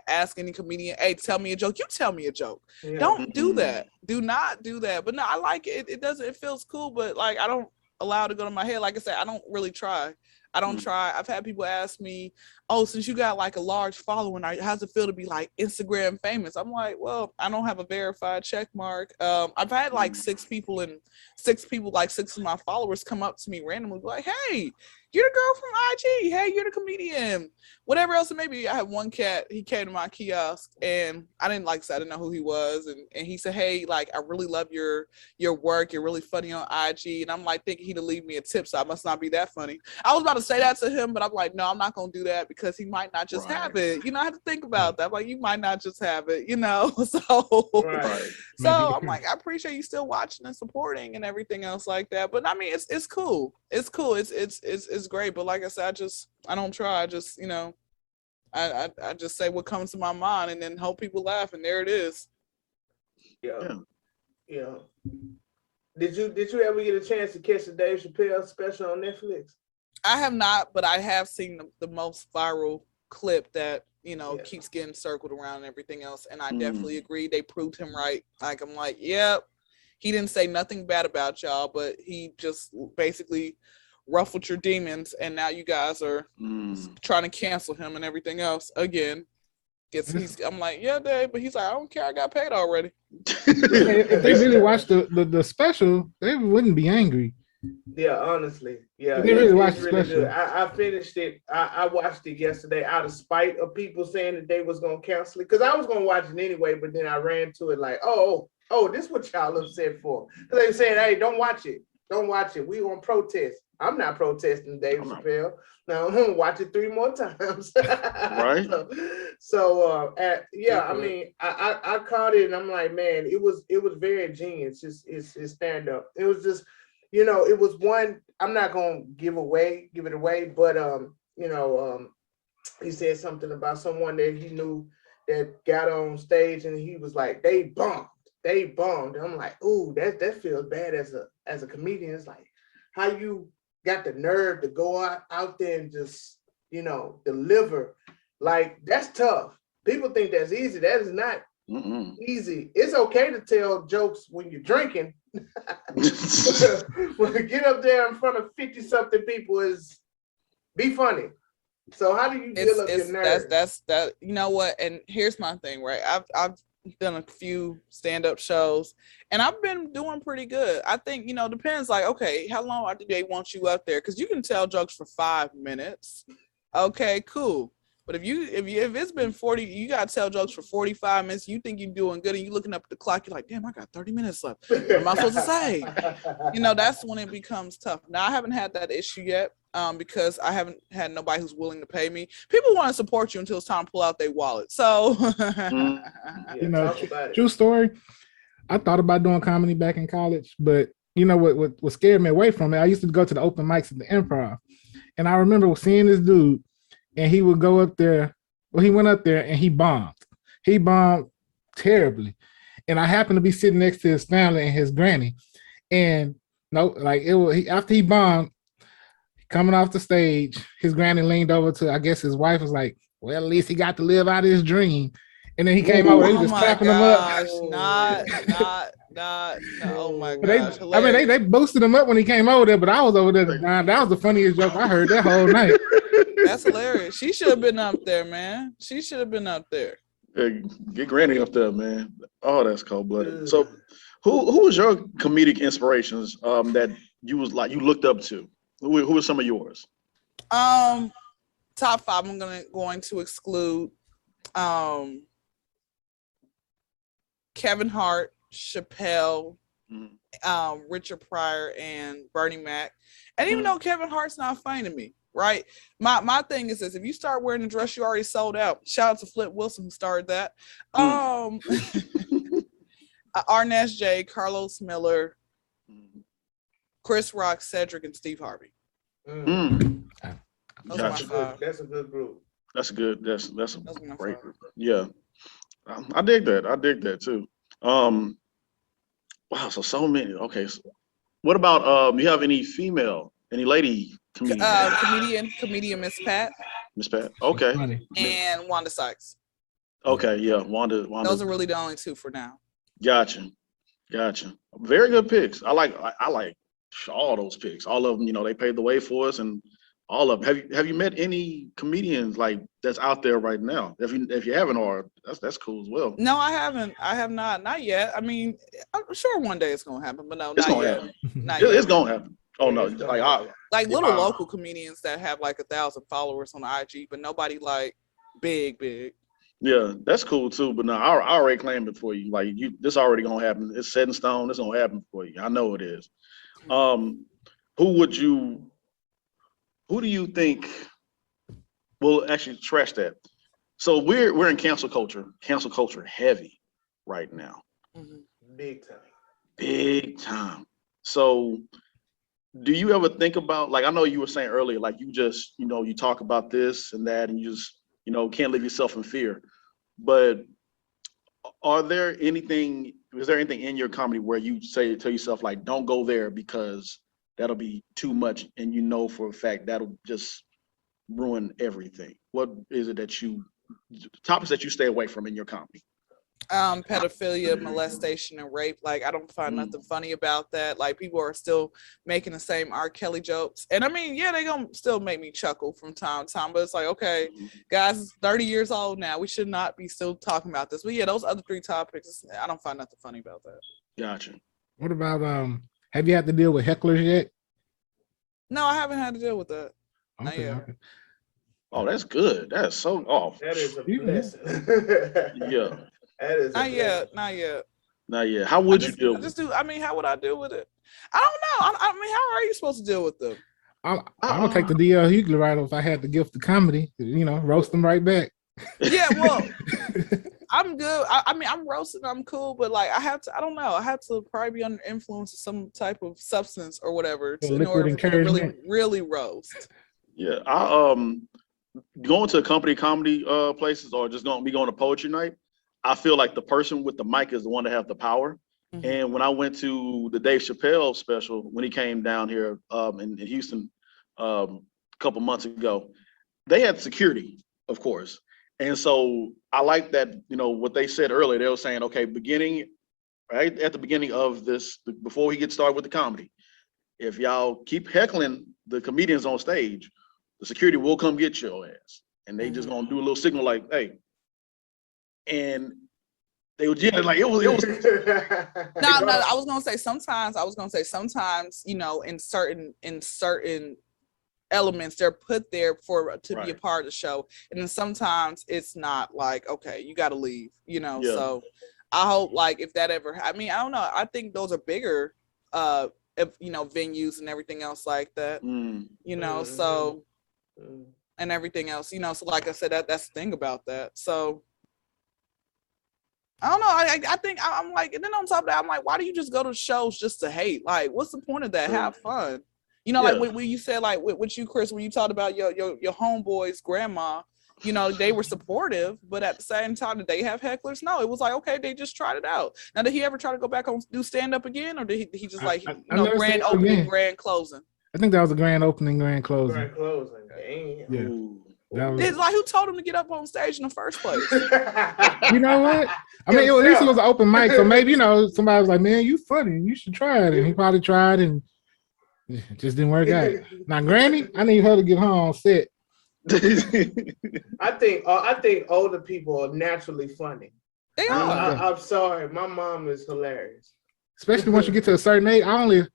ask any comedian. Hey, tell me a joke. You tell me a joke. Yeah. Don't do that. Do not do that. But no, I like it. It feels cool, but like, I don't allow it to go to my head. Like I said, I don't really try. I don't try. I've had people ask me, oh, since you got like a large following, how's it feel to be like Instagram famous? I'm like, well, I don't have a verified check mark. I've had like six people, like six of my followers come up to me randomly, like, hey, you're the girl from IG. Hey, you're the comedian. Whatever else it may be. I had one cat, he came to my kiosk and I didn't know who he was. And he said, hey, like, I really love your work. You're really funny on IG. And I'm like thinking he'd leave me a tip, so I must not be that funny. I was about to say that to him, but I'm like, no, I'm not going to do that because he might not just have it. You know, I have to think about that. I'm like, you might not just have it, you know? So, so I'm like, I appreciate you still watching and supporting and everything else like that. But I mean, it's cool. It's cool. It's great. But like I said, I don't try. I just, you know, I just say what comes to my mind and then hope people laugh, and there it is. Yeah. Did you ever get a chance to catch the Dave Chappelle special on Netflix? I have not, but I have seen the most viral clip that, you know, keeps getting circled around and everything else. And I definitely agree. They proved him right. Like, I'm like, yep. He didn't say nothing bad about y'all, but he just basically ruffled your demons, and now you guys are trying to cancel him and everything else again. I'm like, yeah, Dave, but he's like, I don't care, I got paid already. If they really watched the special, they wouldn't be angry. Yeah, honestly, yeah, they really watched the really special. good. I finished it. I watched it yesterday out of spite of people saying that they was gonna cancel it, because I was gonna watch it anyway, but then I ran to it like, oh, this what y'all upset for? Because they were saying, hey, don't watch it. We gonna protest. I'm not protesting Dave Chappelle. Now I'm gonna watch it 3 more times. Right. Yeah, I mean, I caught it and I'm like, man, it was very genius. It's stand up. It was just, you know, it was one. I'm not gonna give it away, but you know, he said something about someone that he knew that got on stage and he was like, they bombed. And I'm like, ooh, that feels bad as a comedian. It's like, how you got the nerve to go out there and just, you know, deliver. Like, that's tough. People think that's easy. That is not easy. It's okay to tell jokes when you're drinking. When you get up there in front of 50-something people is be funny. So how do you deal up your nerves? That's you know what? And here's my thing, right? I've done a few stand-up shows and I've been doing pretty good. I think, you know, depends, like, okay, how long do they want you up there? Because you can tell jokes for 5 minutes. Okay, cool. But if it's been 40, you gotta tell jokes for 45 minutes, you think you're doing good and you're looking up at the clock, you're like, damn, I got 30 minutes left. What am I supposed to say? You know, that's when it becomes tough. Now I haven't had that issue yet, because I haven't had nobody who's willing to pay me. People want to support you until it's time to pull out their wallet. So you know, true story. I thought about doing comedy back in college, but you know what scared me away from it? I used to go to the open mics at the Improv, and I remember seeing this dude, and he would go up there. Well, he went up there and he bombed. He bombed terribly, and I happened to be sitting next to his family and his granny, and after he bombed, coming off the stage, his granny leaned over to, I guess his wife was like, well, at least he got to live out his dream. And then he came over, he was just clapping him up. Oh my gosh. I mean, they boosted him up when he came over there, but I was over there. That was the funniest joke I heard that whole night. That's hilarious. She should have been up there, man. She should have been up there. Hey, get Granny up there, man. Oh, that's cold-blooded. So who was your comedic inspirations that you looked up to? Who were some of yours? Top 5, I'm going to exclude Kevin Hart, Chappelle, Richard Pryor, and Bernie Mac. And even though Kevin Hart's not funny to me, right? My thing is this: if you start wearing a dress, you already sold out. Shout out to Flip Wilson who started that. Arnaz J, Carlos Miller, Chris Rock, Cedric, and Steve Harvey. Those are my 5. That's a good group. That's good. That's a great group. Yeah. I dig that too. Wow, so many. Okay. So what about you have any lady comedian? Comedian Miss Pat. Miss Pat. Okay. And Wanda Sykes. Okay, yeah. Wanda. Those are really the only 2 for now. Gotcha. Very good picks. I like all those picks. All of them, you know, they paved the way for us, and All of them. Have you met any comedians like that's out there right now? If you haven't, or that's cool as well. No, I haven't. I have not yet. I mean, I'm sure one day it's gonna happen, but no, It's not gonna yet. happen. Not It's yet. gonna happen. Oh Yeah, no, it's gonna like happen. Like little I- local comedians that have like 1,000 followers on IG, but nobody like big. yeah, that's cool too. But no, I already claimed it for you. Like this already gonna happen. It's set in stone. It's gonna happen for you. I know it is. Who do you think? Well, actually, trash that. So we're in cancel culture heavy right now, Big time. big time. So do you ever think about, like, I know you were saying earlier, like you just, you talk about this and that and you just, can't leave yourself in fear. But is there anything in your comedy where you tell yourself like, don't go there because that'll be too much, and for a fact that'll just ruin everything? What is it topics that you stay away from in your comedy? Pedophilia, molestation, and rape. Like, I don't find nothing funny about that. Like, people are still making the same R. Kelly jokes. And I mean, yeah, they gonna still make me chuckle from time to time, but it's like, okay, guys, it's 30 years old now. We should not be still talking about this. But yeah, those other 3 topics, I don't find nothing funny about that. Gotcha. What about have you had to deal with hecklers yet? No, I haven't had to deal with that. Not yet. Okay. Oh, that's good. That's so off. That is a Yeah. blessing. Yeah. That is a Not yet. blessing. Not yet. Not yet. How would you deal with it? I mean, how would I deal with it? I don't know. I mean, how are you supposed to deal with them? I would take the DL Hughley right if I had the gift of comedy, roast them right back. Yeah, well, I'm good. I mean, I'm roasting, I'm cool, but like I don't know. I have to probably be under influence of some type of substance or whatever in order to really, really roast. Yeah. Going to comedy places or just going to poetry night, I feel like the person with the mic is the one that has the power. Mm-hmm. And when I went to the Dave Chappelle special, when he came down here in Houston a couple months ago, they had security, of course. And so I like that, what they said earlier, they were saying, okay, right at the beginning of this, before we get started with the comedy, if y'all keep heckling the comedians on stage, the security will come get your ass. And they just gonna do a little signal like, hey. And they were like, it was. No, I was gonna say sometimes, in certain elements they're put there to be a part of the show, and then sometimes it's not, like, okay, you got to leave, yeah. So I hope, like, if that ever, I mean, I don't know, I think those are bigger venues and everything else like that, so and everything else, so like I said, that's the thing about that. So I don't know. I think I'm like, and then on top of that, I'm like, why do you just go to shows just to hate? Like, what's the point of that? Have fun. Like when you said, like with you, Chris, when you talked about your homeboy's grandma, they were supportive, but at the same time, did they have hecklers? No, it was like, okay, they just tried it out. Now, did he ever try to go back and do stand up again, or did he just grand opening, grand closing? I think that was a grand opening, grand closing. Grand closing. Damn. Yeah. It's like, who told him to get up on stage in the first place? You know what? I mean, at least it was an open mic, so maybe somebody was like, "Man, you funny, you should try it," and he probably tried and it just didn't work out. Now, Granny, I need her to get her on set. I think older people are naturally funny. They are. I'm sorry, my mom is hilarious. Especially once you get to a certain age. I only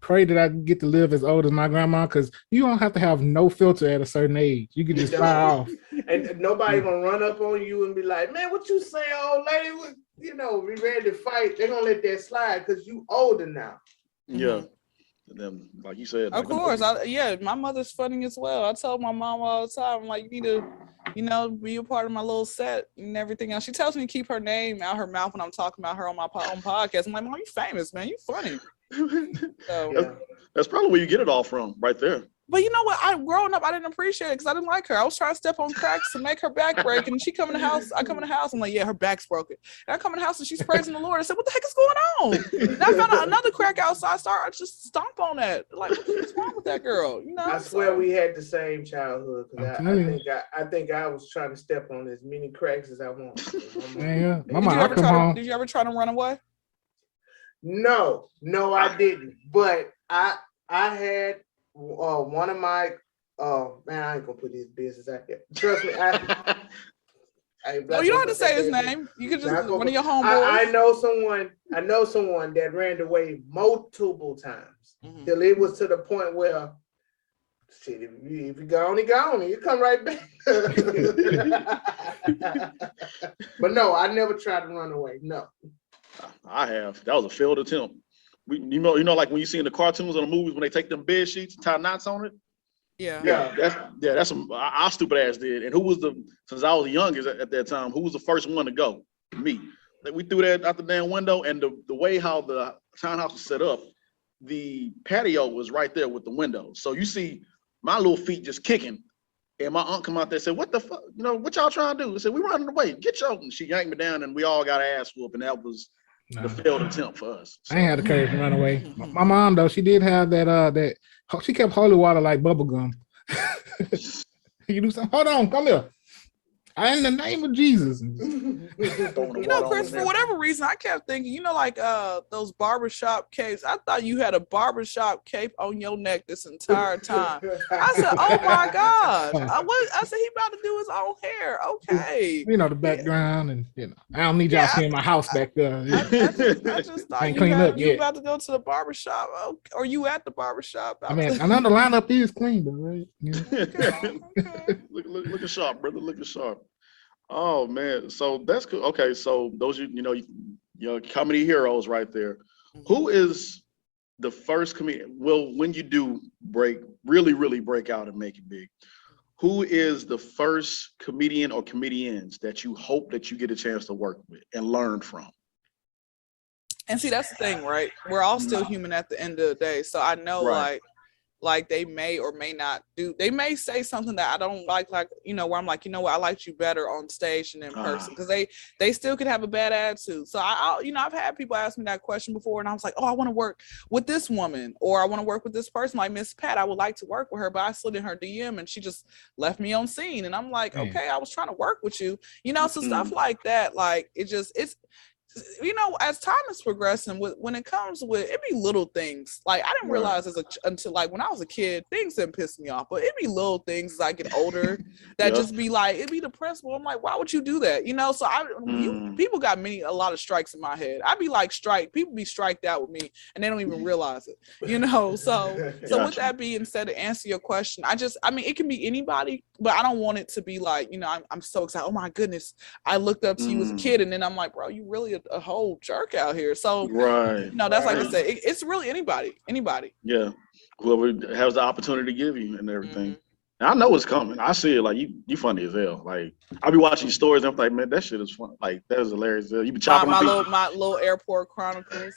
pray that I get to live as old as my grandma, because you don't have to have no filter at a certain age. You can just fire off. And nobody gonna run up on you and be like, "Man, what you say, old lady? We ready to fight." They're gonna let that slide because you older now. Yeah. And then, like you said, of course, my mother's funny as well. I told my mom all the time, like, you need to, be a part of my little set and everything else. She tells me to keep her name out her mouth when I'm talking about her on my own podcast. I'm like, Mom, you famous, man. You funny. So, that's probably where you get it all from, right there. But you know what? Growing up, I didn't appreciate it because I didn't like her. I was trying to step on cracks to make her back break, and she come in the house. I come in the house. I'm like, yeah, her back's broken. And I come in the house and she's praising the Lord. I said, what the heck is going on? And I found out another crack outside. I just stomp on that. Like, what's wrong with that girl? I swear we had the same childhood. I think I was trying to step on as many cracks as I want. Did you ever try to run away? No, I didn't. But I had one of my Oh man, I ain't gonna put his business out there. Trust me. No, you don't have to say his name. You can just one of your homeboys. I know someone that ran away multiple times till it was to the point where, shit, if you gone, you come right back. But no, I never tried to run away. No, I have. That was a failed attempt. You know, like when you see in the cartoons or the movies when they take them bed sheets and tie knots on it. Yeah. That's some our stupid ass did. And who was since I was the youngest at that time, who was the first one to go? Me. We threw that out the damn window, and the way how the townhouse was set up, the patio was right there with the window. So you see my little feet just kicking. And my aunt come out there and said, "What the fuck? You know, what y'all trying to do?" I said, "We running away. Get your," and she yanked me down, and we all got an ass whoop, and that was the failed attempt for us. So. I ain't had the courage to run away. My mom though, she did have that she kept holy water like bubble gum. You do something. Hold on, come here. In the name of Jesus. You know, Chris, for whatever reason, I kept thinking, you know, like those barbershop capes. I thought you had a barbershop cape on your neck this entire time. I said, oh my God. I said, he about to do his own hair. Okay. You know, the background and, you know, I don't need y'all seeing my house back there. I just thought you about to go to the barbershop, or you at the barbershop. I mean, I know the lineup is clean, though, right? Yeah. Okay. Looking sharp, brother. Looking sharp. Oh man, so that's good. Okay, so those your comedy heroes right there. Who is the first comedian? Well, when you do really break out and make it big, who is the first comedian or comedians that you hope that you get a chance to work with and learn from? And see, that's the thing, right? We're all still human at the end of the day. So I know, like they may or may not do. They may say something that I don't like, you know, where I'm like, you know what, I liked you better on stage and in person, because they still could have a bad attitude. So I've had people ask me that question before, and I was like, oh, I want to work with this woman, or I want to work with this person, like Miss Pat. I would like to work with her, but I slid in her DM and she just left me on scene, and I'm like, okay, I was trying to work with you, you know. So stuff like that, like it's you know, as time is progressing, when it comes with it be little things. Like I didn't realize until like when I was a kid, things didn't piss me off, but it be little things as I get older that just be like, it be the principle. I'm like, why would you do that? You know, so people got a lot of strikes in my head. I'd be like, people be striked out with me and they don't even realize it, you know. So with that being said, to answer your question, I mean, it can be anybody, but I don't want it to be like, you know, I'm so excited. Oh my goodness, I looked up to you as a kid, and then I'm like, bro, you really a whole jerk out here. So you know, that's like I said, it's really anybody. Yeah, whoever has the opportunity to give you and everything. And I know it's coming. I see it. Like you funny as hell. Like I be watching stories and I'm like, man, that shit is fun. Like that is hilarious. You be chopping my little airport chronicles.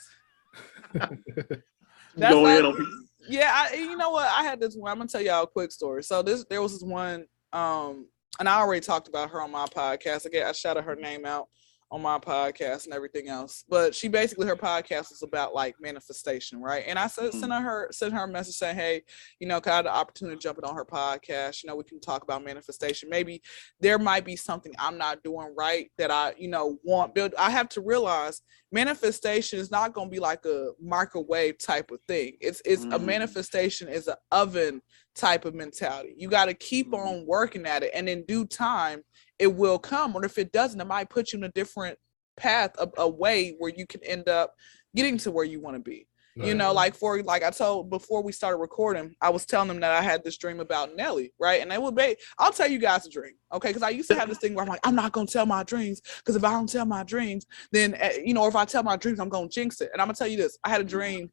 That's going in on people. Yeah, you know what? I had this one. I'm gonna tell y'all a quick story. So there was this one, and I already talked about her on my podcast. Again, I shouted her name out on my podcast and everything else. But she basically, her podcast was about like manifestation, right? And I sent her a message saying, hey, you know, can I have the opportunity to jump in on her podcast? You know, we can talk about manifestation. Maybe there might be something I'm not doing right that I, you know, want build. I have to realize manifestation is not going to be like a microwave type of thing. It's a manifestation is an oven type of mentality. You got to keep on working at it, and in due time it will come. Or if it doesn't, it might put you in a different path, a way where you can end up getting to where you want to be. Right. You know, like I told before we started recording, I was telling them that I had this dream about Nelly, right? And it would be, I'll tell you guys a dream, okay? Because I used to have this thing where I'm like, I'm not gonna tell my dreams, because if I don't tell my dreams, then you know, or if I tell my dreams, I'm gonna jinx it. And I'm gonna tell you this: I had a dream,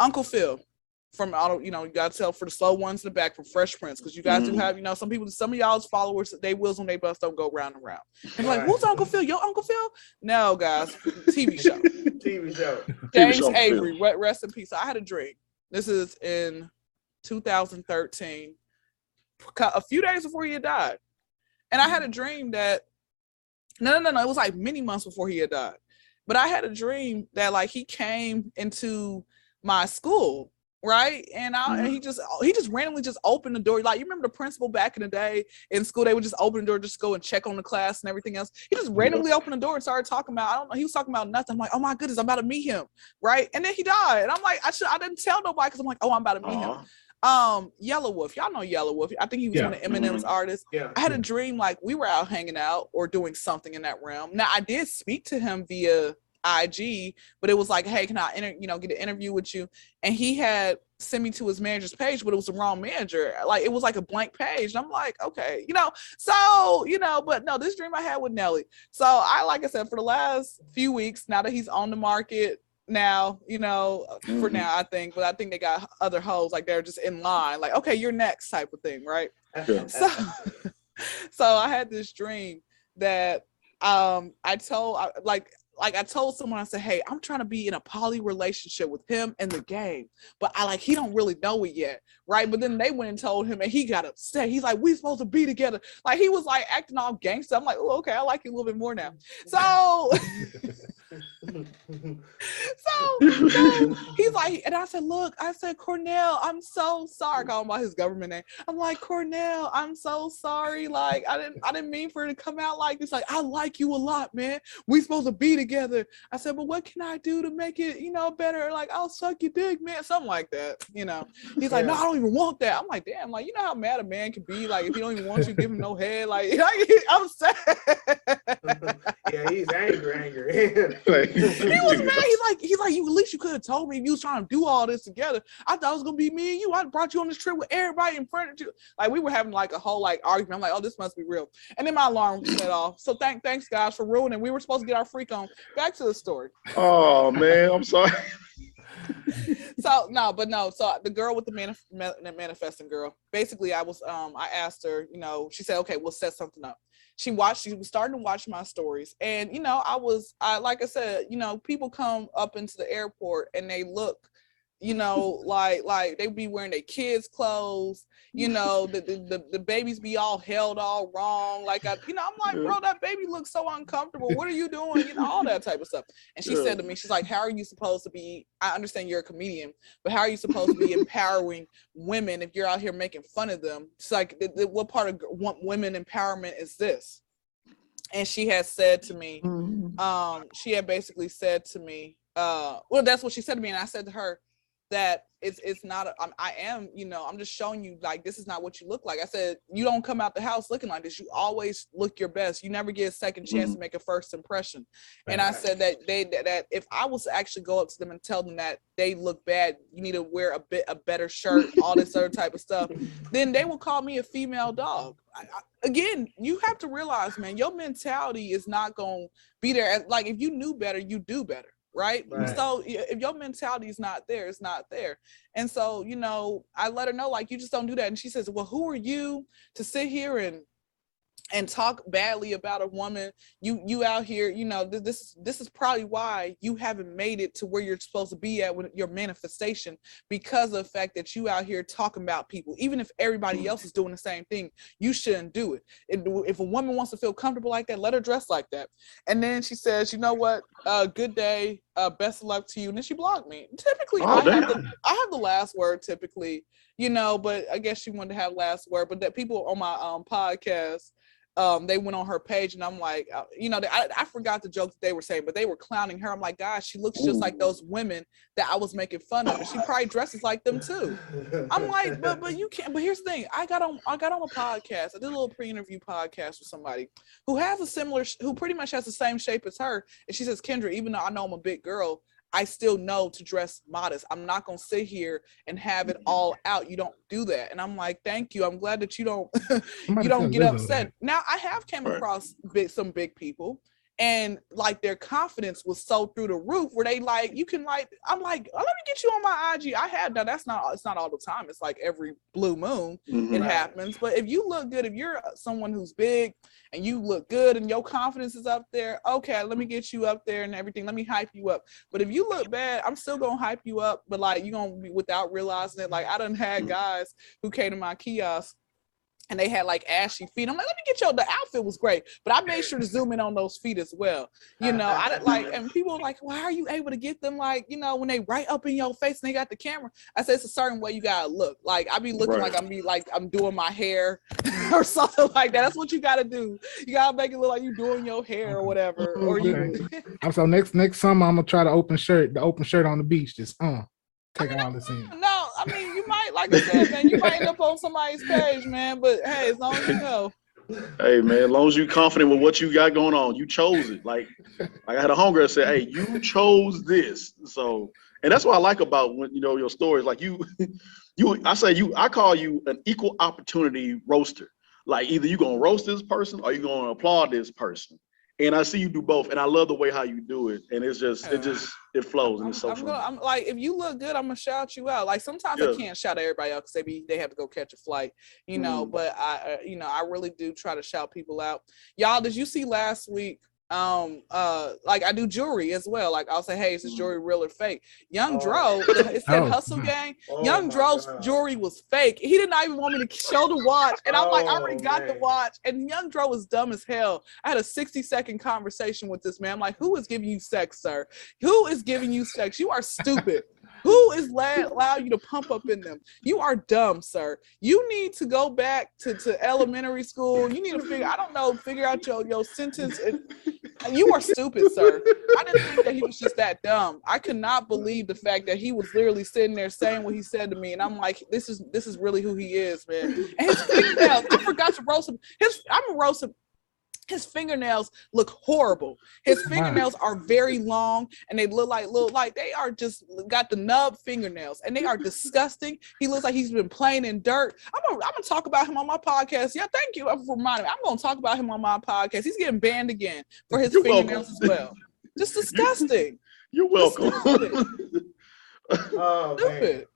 Uncle Phil from you know, you gotta tell for the slow ones in the back, from Fresh Prince, because you guys do have, you know, some of y'all's followers, they wheels on they bus don't go round and round. And like, who's Uncle Phil? Your Uncle Phil? No, guys, TV show. James Avery, rest in peace. So I had a dream. This is in 2013, a few days before he had died. And I had a dream that, no, it was like many months before he had died. But I had a dream that like he came into my school, right? And he just randomly just opened the door. Like, you remember the principal back in the day in school, they would just open the door, just go and check on the class and everything else. He just randomly opened the door and started talking about, I don't know, he was talking about nothing. I'm like, oh my goodness, I'm about to meet him, right? And then he died. And I'm like, I didn't tell nobody, because I'm like, oh, I'm about to meet him. Yellow Wolf. Y'all know Yellow Wolf. I think he was one of Eminem's artists. Yeah. I had a dream like we were out hanging out or doing something in that realm. Now I did speak to him via IG, but it was like, hey, can I get an interview with you? And he had sent me to his manager's page, but it was the wrong manager. Like it was like a blank page. And I'm like, okay, but no, this dream I had with Nelly. So like I said, for the last few weeks, now that he's on the market now, for now, I think, but I think they got other hoes, like they're just in line, like, okay, you're next type of thing, right? Yeah. So I had this dream that I told someone, I said, hey, I'm trying to be in a poly relationship with him in the game, but he don't really know it yet, right? But then they went and told him and he got upset. He's like, we supposed to be together. Like he was like acting all gangster. I'm like, oh, okay, I like you a little bit more now. So he's like, and I said, look, Cornell, I'm so sorry. I call him by his government name. I'm like, Cornell, I'm so sorry. Like, I didn't mean for it to come out like this. Like, I like you a lot, man. We supposed to be together. I said, but what can I do to make it, better? Like, I'll suck your dick, man. Something like that, He's like, no, I don't even want that. I'm like, damn, like, you know how mad a man can be? Like, if he don't even want you, give him no head. Like, I'm sad. Yeah, he's angry. He was mad. He's like, you at least you could have told me if you was trying to do all this together. I thought it was gonna be me and you. I brought you on this trip with everybody in front of you. Like we were having like a whole argument. I'm like, oh, this must be real. And then my alarm set off. So thanks guys for ruining. We were supposed to get our freak on. Back to the story. Oh man, I'm sorry. So the girl with the manifesting girl, basically I asked her, she said, okay, we'll set something up. She was starting to watch my stories, and like I said, people come up into the airport and they look, like they be wearing their kids' clothes, the babies be all held all wrong. Like I'm like, bro, that baby looks so uncomfortable. What are you doing? All that type of stuff. And she said to me, she's like, how are you supposed to be? I understand you're a comedian, but how are you supposed to be empowering women if you're out here making fun of them? It's like, what part of women empowerment is this? And she had said to me, she had basically said to me, well, that's what she said to me. And I said to her that it's not, I am, I'm just showing you, like, this is not what you look like. I said, you don't come out the house looking like this. You always look your best. You never get a second chance to make a first impression. And I said that that if I was to actually go up to them and tell them that they look bad, you need to wear a better shirt, all this other type of stuff, then they will call me a female dog. Again, you have to realize, man, your mentality is not going to be there. Like, if you knew better, you do better. Right? So if your mentality is not there, it's not there. And so, I let her know, like, you just don't do that. And she says, well, who are you to sit here and talk badly about a woman? You out here, this is probably why you haven't made it to where you're supposed to be at with your manifestation, because of the fact that you out here talking about people. Even if everybody else is doing the same thing, you shouldn't do it. If a woman wants to feel comfortable like that, let her dress like that. And then she says, you know what, good day, best of luck to you. And then she blocked me. Typically, I have the last word typically, but I guess she wanted to have last word. But that people on my podcast, they went on her page, and I'm like, I forgot the joke that they were saying, but they were clowning her. I'm like, gosh, she looks just like those women that I was making fun of, and she probably dresses like them too. I'm like, but you can't. But here's the thing: I got on a podcast. I did a little pre-interview podcast with somebody who pretty much has the same shape as her, and she says, Kyndra, even though I know I'm a big girl, I still know to dress modest. I'm not going to sit here and have it all out. You don't do that. And I'm like, thank you. I'm glad that you don't get upset. Now, I have came across some big people, and like their confidence was so through the roof where they like, you can like, I'm like, oh, let me get you on my IG. I have done. It's not all the time. It's like every blue moon it happens. But if you look good, if you're someone who's big and you look good and your confidence is up there, okay, let me get you up there and everything. Let me hype you up. But if you look bad, I'm still gonna hype you up, but like you're gonna be without realizing it. Like I done had guys who came to my kiosk and they had like ashy feet. I'm like, let me get the outfit was great, but I made sure to zoom in on those feet as well. I like, and people are like, well, how are you able to get them? Like, when they right up in your face and they got the camera. I said, it's a certain way you gotta look. Like I be looking like I'm doing my hair or something like that. That's what you gotta do. You gotta make it look like you doing your hair or whatever. Or you. So next summer I'm gonna try the open shirt on the beach. Just take all this in. No, I mean you might like I said, man, you might end up on somebody's page, man. But hey, as long as you know. Hey man, as long as you're confident with what you got going on, you chose it. Like I had a homegirl say, "Hey, you chose this." So, and that's what I like about when your stories. Like I call you an equal opportunity roaster. Like either you gonna roast this person or you gonna applaud this person. And I see you do both, and I love the way how you do it. And it's just it flows, and it's so fun. I'm like, if you look good, I'm gonna shout you out. Like sometimes I can't shout everybody out because they have to go catch a flight, But I really do try to shout people out. Y'all, did you see last week? Like I do jewelry as well. Like I'll say, hey, is this jewelry real or fake? Young Dro, it said Hustle Gang. Young Dro's jewelry was fake. He did not even want me to show the watch, and I'm like, I already got the watch. And Young Dro was dumb as hell. I had a 60-second conversation with this man. I'm like, who is giving you sex, sir? Who is giving you sex? You are stupid. Who is allow you to pump up in them? You are dumb, sir. You need to go back to elementary school. You need to figure out your sentence. You are stupid, sir. I didn't think that he was just that dumb. I could not believe the fact that he was literally sitting there saying what he said to me. And I'm like, this is really who he is, man. And his fingernails, I forgot to roast him. I'm gonna roast him. His fingernails look horrible. His fingernails are very long and they look like they are just got the nub fingernails and they are disgusting. He looks like he's been playing in dirt. I'm gonna talk about him on my podcast. Yeah, thank you for reminding me. I'm gonna talk about him on my podcast. He's getting banned again for his fingernails as well. Just disgusting. You're welcome. Stupid.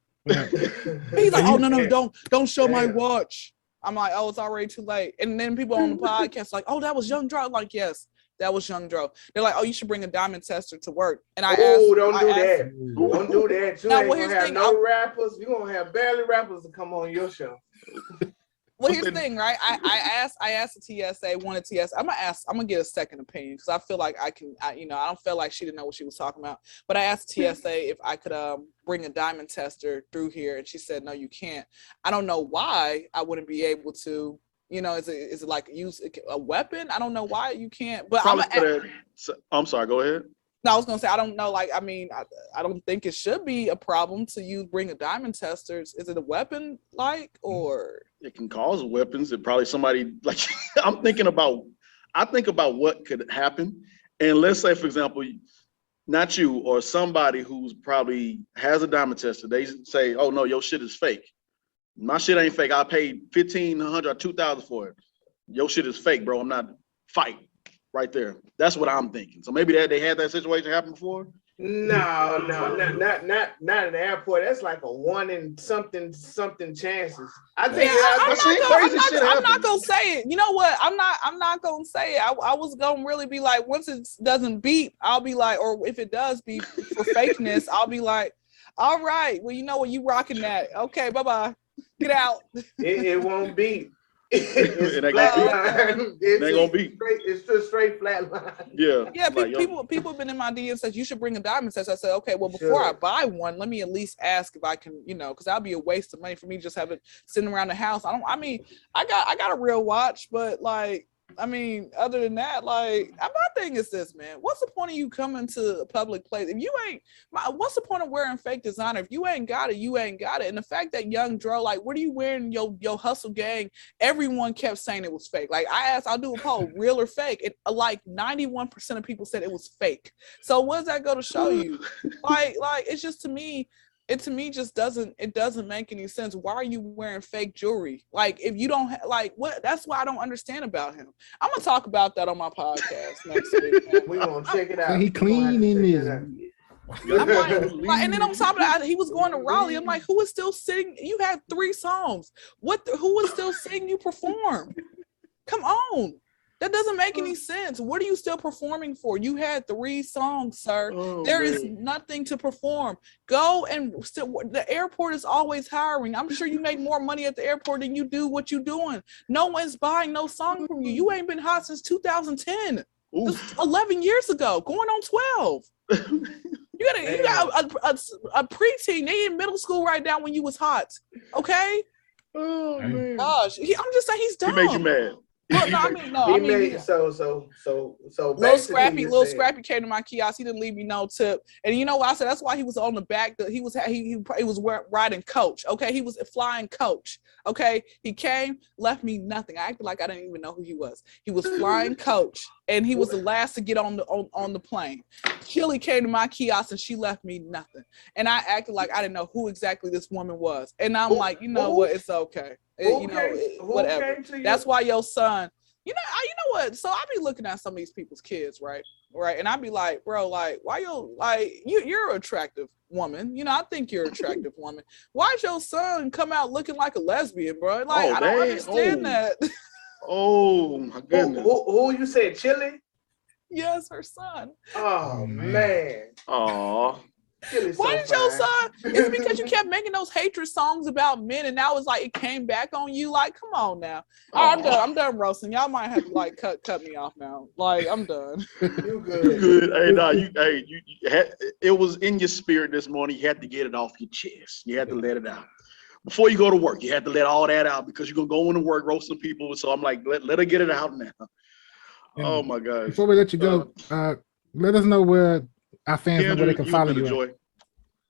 He's like, oh no, don't show my watch. I'm like, oh, it's already too late. And then people on the podcast like, oh, that was Young Dro. I'm like, yes, that was Young Dro. They're like, oh, you should bring a diamond tester to work. And I asked, don't do that. Don't do that. You ain't gonna have no rappers. You're gonna have barely rappers to come on your show. Well, here's the thing, right? I asked the TSA, wanted TSA. I'm gonna get a second opinion because I feel like I don't feel like she didn't know what she was talking about. But I asked TSA if I could bring a diamond tester through here, and she said, no, you can't. I don't know why I wouldn't be able to. Is it like use a weapon? I don't know why you can't. But I'm sorry. Go ahead. No, I was gonna say I don't know. Like, I mean, I don't think it should be a problem to bring a diamond tester. Is it a weapon, or? It can cause weapons. It probably somebody like I think about what could happen. And let's say, for example, not you or somebody who's probably has a diamond tester. They say, oh no, your shit is fake. My shit ain't fake. I paid $1,500 or $2,000 for it. Your shit is fake, bro. I'm not fight right there. That's what I'm thinking. So maybe they had that situation happen before. No, not in the airport. That's like a 1 in something chances. I think I'm not gonna say it. You know what? I'm not gonna say it. I was gonna really be like, once it doesn't beep, I'll be like, or if it does beep for fakeness, I'll be like, all right, well, you know what, you rocking that. Okay, bye-bye. Get out. It won't beep. It ain't gonna be. It's just straight flat line. Yeah. Yeah, people have been in my DM says you should bring a diamond test. I said, okay, well, before I buy one, let me at least ask if I can, because that'll be a waste of money for me to just have it sitting around the house. I got a real watch, but other than that, my thing is this, man. What's the point of you coming to a public place if you ain't? What's the point of wearing fake designer if you ain't got it? You ain't got it. And the fact that Young Dro, what are you wearing? Your Hustle Gang. Everyone kept saying it was fake. Like I asked, I'll do a poll, real or fake. It 91% of people said it was fake. So what does that go to show you? It's just to me. It just doesn't make any sense. Why are you wearing fake jewelry? If you don't what? That's what I don't understand about him. I'm gonna talk about that on my podcast next week. Man. We're gonna check it out. He cleaning his. And then on top of that, he was going to Raleigh. I'm like, who is still sitting? You had 3 songs. Who is still seeing you perform? Come on. That doesn't make any sense. What are you still performing for? You had 3 songs, sir. There is nothing to perform. Go and the airport is always hiring. I'm sure you make more money at the airport than you do what you doing. No one's buying no song from you. You ain't been hot since 2010. 11 years ago, going on 12. You got a preteen. They in middle school right now when you was hot. Okay. Oh man. Gosh, I'm just saying he's dumb. He made you mad. Well, no, I mean, no, He I mean, made yeah. so Little basically Little Scrappy came to my kiosk. He didn't leave me no tip, and you know what I said? That's why he was on the back. He was riding coach. Okay, he was flying coach. Okay, he came, left me nothing. I acted like I didn't even know who he was. He was flying coach, and he was the last to get on the plane. Chili came to my kiosk, and she left me nothing, and I acted like I didn't know who exactly this woman was. And I'm like, you know what? It's okay. Whatever. That's why your son. You know what? So I be looking at some of these people's kids, right? And I be like, bro, like, why you're an attractive woman. You know, I think you're an attractive woman. Why'd your son come out looking like a lesbian, bro? Like, I don't understand that. Oh my goodness. Who you said, Chili? Yes, her son. Oh man. Oh. Why did your son? It's because you kept making those hatred songs about men, and now it's like it came back on you. Like, come on now. All right, I'm done roasting. Y'all might have to like cut me off now. Like, I'm done. You good? You good? Hey, nah, you had, it was in your spirit this morning. You had to get it off your chest. You had to let it out before you go to work. You had to let all that out because you're gonna go into work roasting people. So I'm like, let her get it out now. Oh my God! Before we let you go, let us know where our fans know where they can follow you.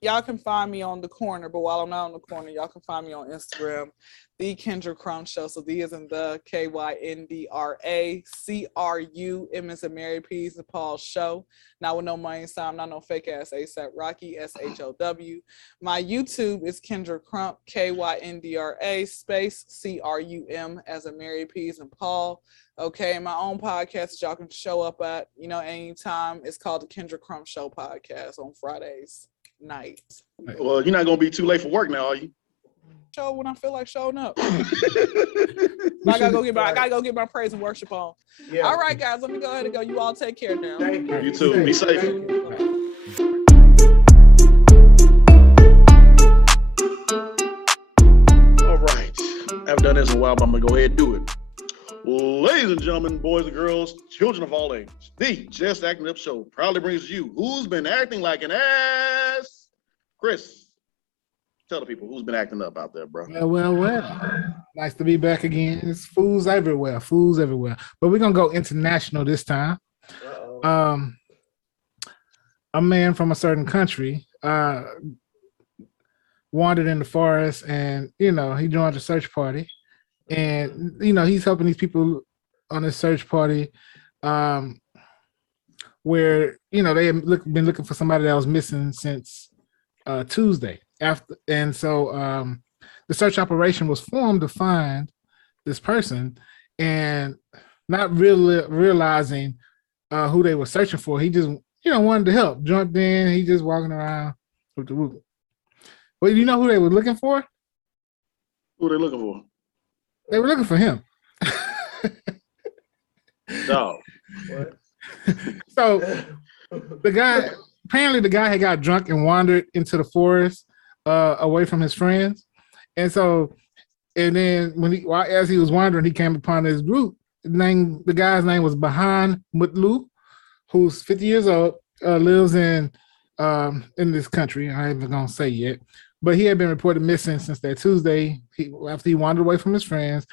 Y'all can find me on the corner, but while I'm not on the corner, y'all can find me on Instagram, The Kyndra Crump Show. So D is in the KYNDRA, CRUM is a Mary P's and Paul Show. Not with no money sign, not no fake ass ASAP Rocky, SHOW. My YouTube is Kyndra Crump, KYNDRA space CRUM as a Mary P's and Paul. Okay, my own podcast that y'all can show up at, anytime. It's called the Kyndra Crump Show podcast on Fridays night. Well, you're not gonna be too late for work now, are you? Show when I feel like showing up. I gotta go get my praise and worship on. Yeah. All right, guys, let me go ahead and go. You all take care now. Thank you. You too. Be safe. All right. I haven't done this in a while, but I'm gonna go ahead and do it. Ladies and gentlemen, boys and girls, children of all ages, the Just Acting Up Show proudly brings you Who's Been Acting Like an Ass. Chris, tell the people who's been acting up out there, bro. Well. Nice to be back again. It's fools everywhere. But we're going to go international this time. A man from a certain country wandered in the forest and, he joined a search party. And, he's helping these people on this search party where, they had been looking for somebody that was missing since Tuesday. So the search operation was formed to find this person, and not really realizing who they were searching for. He just, wanted to help, jumped in. He just walking around with the whoop. Well, you know who they were looking for? Who are they looking for? They were looking for him. No. What? So apparently the guy had got drunk and wandered into the forest away from his friends. And then as he was wandering, he came upon this group. The guy's name was Bahan Mutlu, who's 50 years old, lives in this country. I ain't even gonna say yet. But he had been reported missing since that Tuesday. After he wandered away from his friends,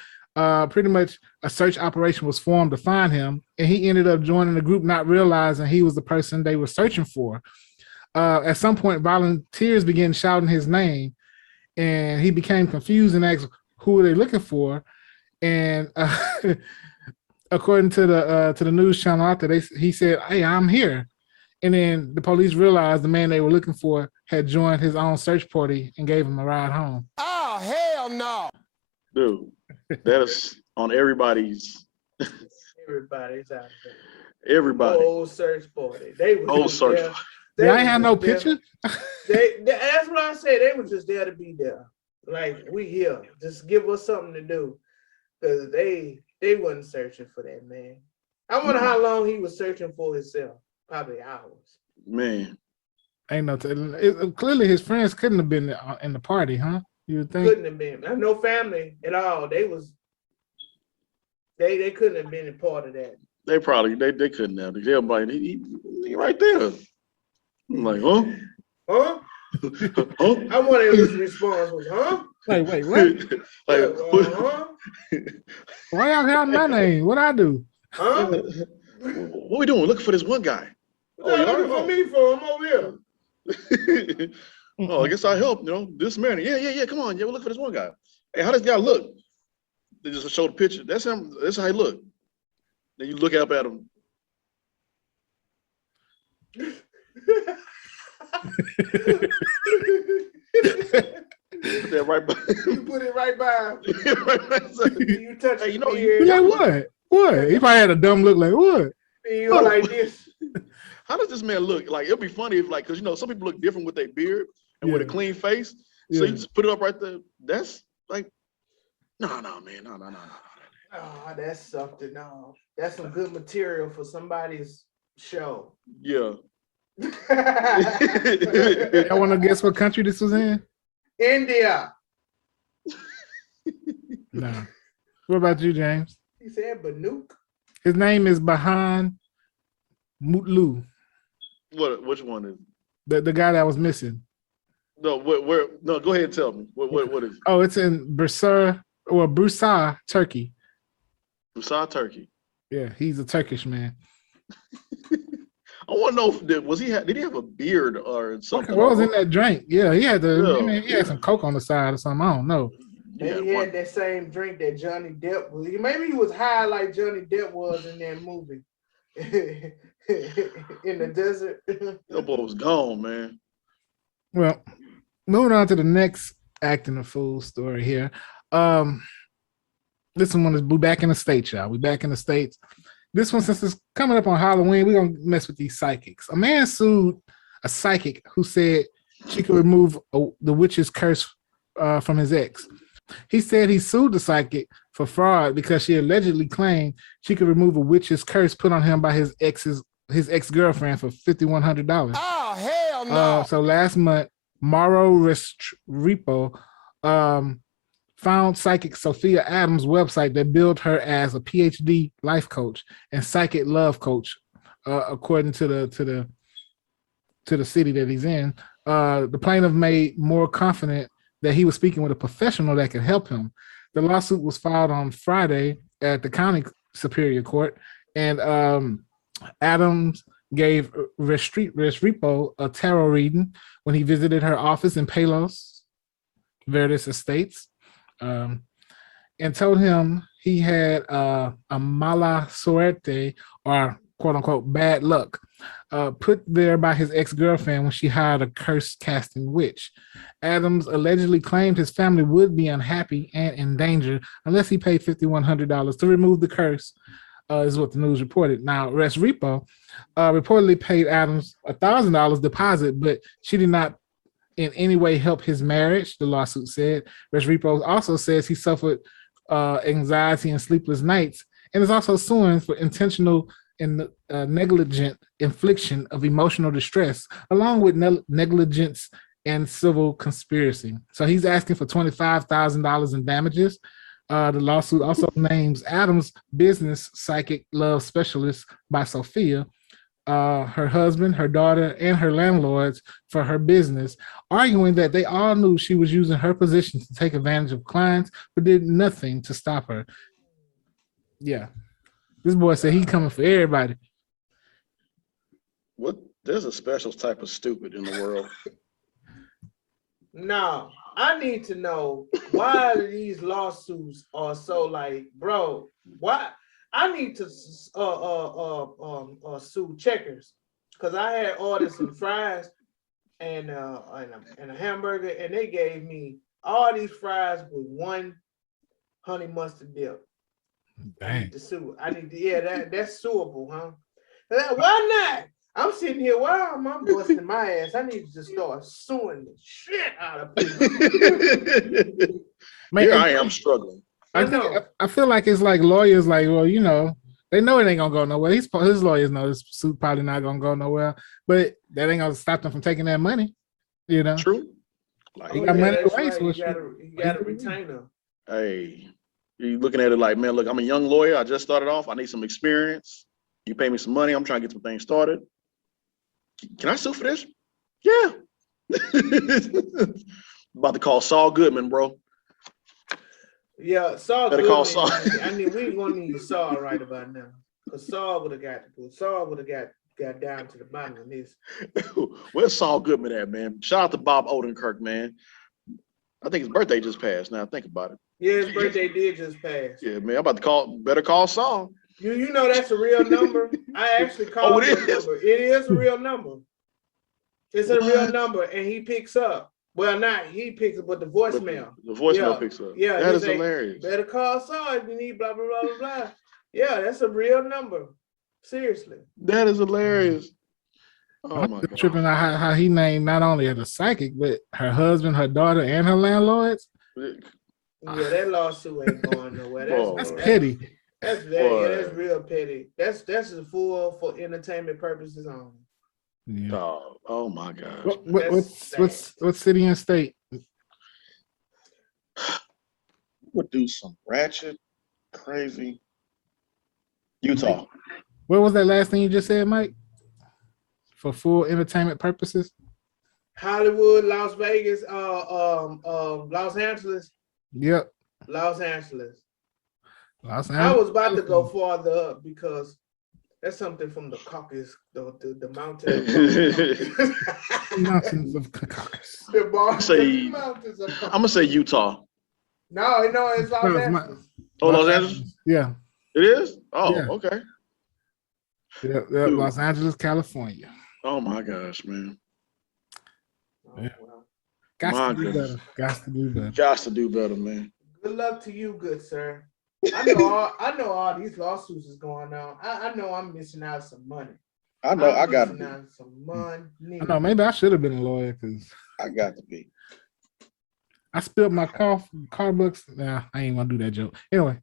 pretty much a search operation was formed to find him, and he ended up joining the group, not realizing he was the person they were searching for. At some point, volunteers began shouting his name, and he became confused and asked, "Who are they looking for?" And according to the news channel out there, he said, "Hey, I'm here." And then the police realized the man they were looking for had joined his own search party and gave him a ride home. Oh, hell no. Dude, that is on everybody's. Everybody's out there. Everybody. Whole search party. They were Whole search. They ain't have no picture. That's what I said. They were just there to be there. Like, we here. Just give us something to do. Because they wasn't searching for that man. I wonder how long he was searching for himself. Probably hours. Man. Ain't no clearly his friends couldn't have been in the party, huh? You would think? Couldn't have been. No family at all. They couldn't have been a part of that. They probably they couldn't have. Everybody he right there. I'm like, huh? Huh? Huh? I wonder if his response was, huh? Like, wait, what? Like, Why y'all got my name? What I do? Huh? what we doing? Looking for this one guy. What y'all looking for me for? I'm over here. Oh, I guess I help, this man. Yeah. Come on. Yeah, we'll look for this one guy. Hey, how does this guy look? They just show the picture. That's him. That's how he look. Then you look up at him. Put that right by. You put it right by him. You touch it. You like what? What? He probably had a dumb look like what? You go like this. How does this man look? Like, it'll be funny if, like, because some people look different with their beard and with a clean face. So you just put it up right there. That's like, no, man, no. Oh, that's something. No, that's some good material for somebody's show. Yeah. Y'all want to guess what country this was in? India. No. What about you, James? He said Banuk. His name is Bahan Mutlu. Which one is the guy that was missing? No, where? No, go ahead and tell me. What is it? Oh, it's in Bursa, Turkey. Bursa, Turkey. Yeah, he's a Turkish man. I want to know did he have a beard or something? What was in that drink? Yeah, he had he had some Coke on the side or something. I don't know. Maybe he had that same drink that Johnny Depp was. Maybe he was high like Johnny Depp was in that movie. In the desert. That boy was gone, man. Well, moving on to the next acting a fool story here. This one is we back in the States, y'all. We back in the States. This one, since it's coming up on Halloween, we're gonna mess with these psychics. A man sued a psychic who said she could remove the witch's curse from his ex. He said he sued the psychic for fraud because she allegedly claimed she could remove a witch's curse put on him by his ex-girlfriend for $5,100. Oh, hell no. So last month, Mauro Restrepo found psychic Sophia Adams' website that billed her as a PhD life coach and psychic love coach, according to the city that he's in. The plaintiff made more confident that he was speaking with a professional that could help him. The lawsuit was filed on Friday at the county superior court, and Adams gave Restrepo a tarot reading when he visited her office in Palos Verdes Estates, and told him he had a mala suerte, or quote unquote bad luck, put there by his ex-girlfriend when she hired a curse-casting witch. Adams allegedly claimed his family would be unhappy and in danger unless he paid $5,100 to remove the curse, is what the news reported. Now, Restrepo reportedly paid Adams $1,000 deposit, but she did not in any way help his marriage, the lawsuit said. Restrepo also says he suffered anxiety and sleepless nights, and is also suing for intentional and negligent infliction of emotional distress, along with negligence and civil conspiracy. So he's asking for $25,000 in damages. The lawsuit also names Adams' business psychic love specialist by Sophia, her husband, her daughter, and her landlords for her business, arguing that they all knew she was using her position to take advantage of clients, but did nothing to stop her. Yeah. This boy said he's coming for everybody. What? There's a special type of stupid in the world. Now, I need to know why these lawsuits are so like, bro, why? I need to sue Checkers, because I had ordered some fries and a hamburger, and they gave me all these fries with one honey mustard dip. Dang. I need to, that's suable, huh? Why not? I'm sitting here, why am I busting my ass? I need to just start suing the shit out of people. Man, I am struggling. I feel like it's like lawyers, like, well, they know it ain't gonna go nowhere. His lawyers know this suit probably not gonna go nowhere, but that ain't gonna stop them from taking that money. True. Like, he got money to waste. Right. You got a retainer. Hey, you looking at it like, man, look, I'm a young lawyer. I just started off. I need some experience. You pay me some money. I'm trying to get some things started. Can I sue for this? Yeah. About to call Saul Goodman, bro. Yeah, Saul. Better call Saul. I mean, we ain't gonna need Saul right about now, because Saul would have got down to the bottom of this. Where's Saul Goodman at, man? Shout out to Bob Odenkirk, man. I think his birthday just passed. Now think about it. Yeah, his birthday did just pass. Yeah, man. I'm about to better call Saul. You know that's a real number. I actually called that number. It is a real number. It's a real number, and he picks up. Well, not he picks up, but the voicemail. The voicemail picks up. Yeah, that is hilarious. Better call Saul if you need blah blah blah blah blah. Yeah, that's a real number. Seriously. That is hilarious. Oh my God. Tripping out how he named not only the psychic, but her husband, her daughter, and her landlords. Yeah, that lawsuit ain't going nowhere. That's petty. That's real petty. That's for entertainment purposes only. Yeah. Oh my gosh. What city and state? Would do some ratchet, crazy. Utah. What was that last thing you just said, Mike? For full entertainment purposes? Hollywood, Las Vegas, Los Angeles. Yep. Los Angeles. Los I was about to go farther up because that's something from the Caucasus, the mountain. Mountains of Caucasus. I'm gonna say Utah. No, it's Los Angeles. Oh, Los Angeles? Yeah. It is? Oh, yeah. Okay. Yeah, Los Angeles, California. Oh my gosh, man. Yeah. Got to do better. Got to do better, man. Good luck to you, good sir. I know all these lawsuits is going on. I know I'm missing out some money. I know I got to be. Some money. I know maybe I should have been a lawyer because I got to be. I spilled my car books. Nah, I ain't gonna do that joke. Anyway.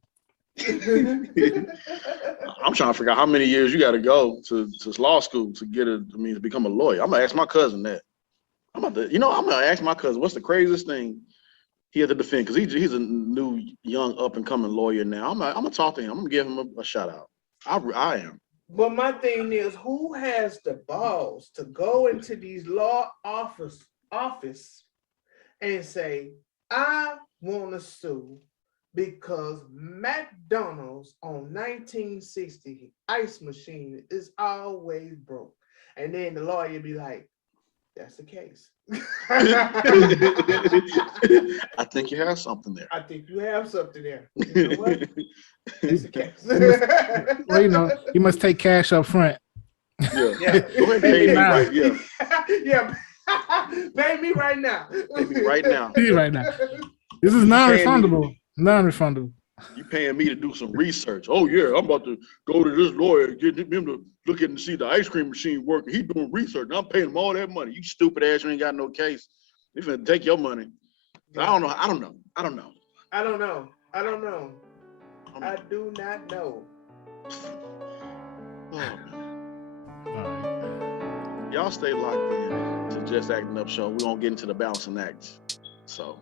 I'm trying to figure out how many years you got to go to law school to to become a lawyer. I'm gonna ask my cousin that. I'm gonna ask my cousin what's the craziest thing he had to defend, because he's a new, young, up and coming lawyer now. I'm gonna talk to him. I'm gonna give him a shout out. I am. But my thing is, who has the balls to go into these law office and say, I want to sue because McDonald's on 1960 ice machine is always broke. And then the lawyer be like, that's the case. I think you have something there. I think you have something there. You know what? That's the case. Well, you must take cash up front. Yeah. Go ahead and pay me right. Yeah. Yeah. Pay me right now. Pay me right now. Pay me right now. This is non-refundable. Non-refundable. You paying me to do some research. Oh yeah, I'm about to go to this lawyer and get him to look at and see the ice cream machine working. He's doing research. And I'm paying him all that money. You stupid ass, you ain't got no case. They finna take your money. Yeah. I don't know. I do not know. Oh, man. All right. Y'all stay locked in to Just Acting Up Show. We're gonna get into the balancing acts. So.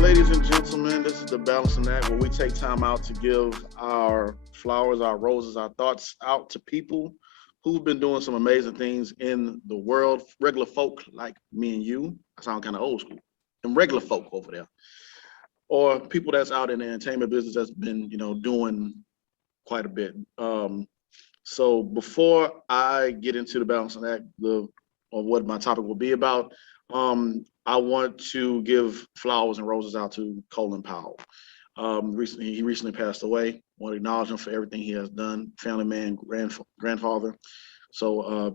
Ladies and gentlemen, this is the Balancing Act, where we take time out to give our flowers, our roses, our thoughts out to people who've been doing some amazing things in the world. Regular folk like me and you. I sound kind of old school. And regular folk over there. Or people that's out in the entertainment business that's been, doing quite a bit. So before I get into the Balancing Act, or what my topic will be about, I want to give flowers and roses out to Colin Powell. He recently passed away. I want to acknowledge him for everything he has done. Family man, grandfather. So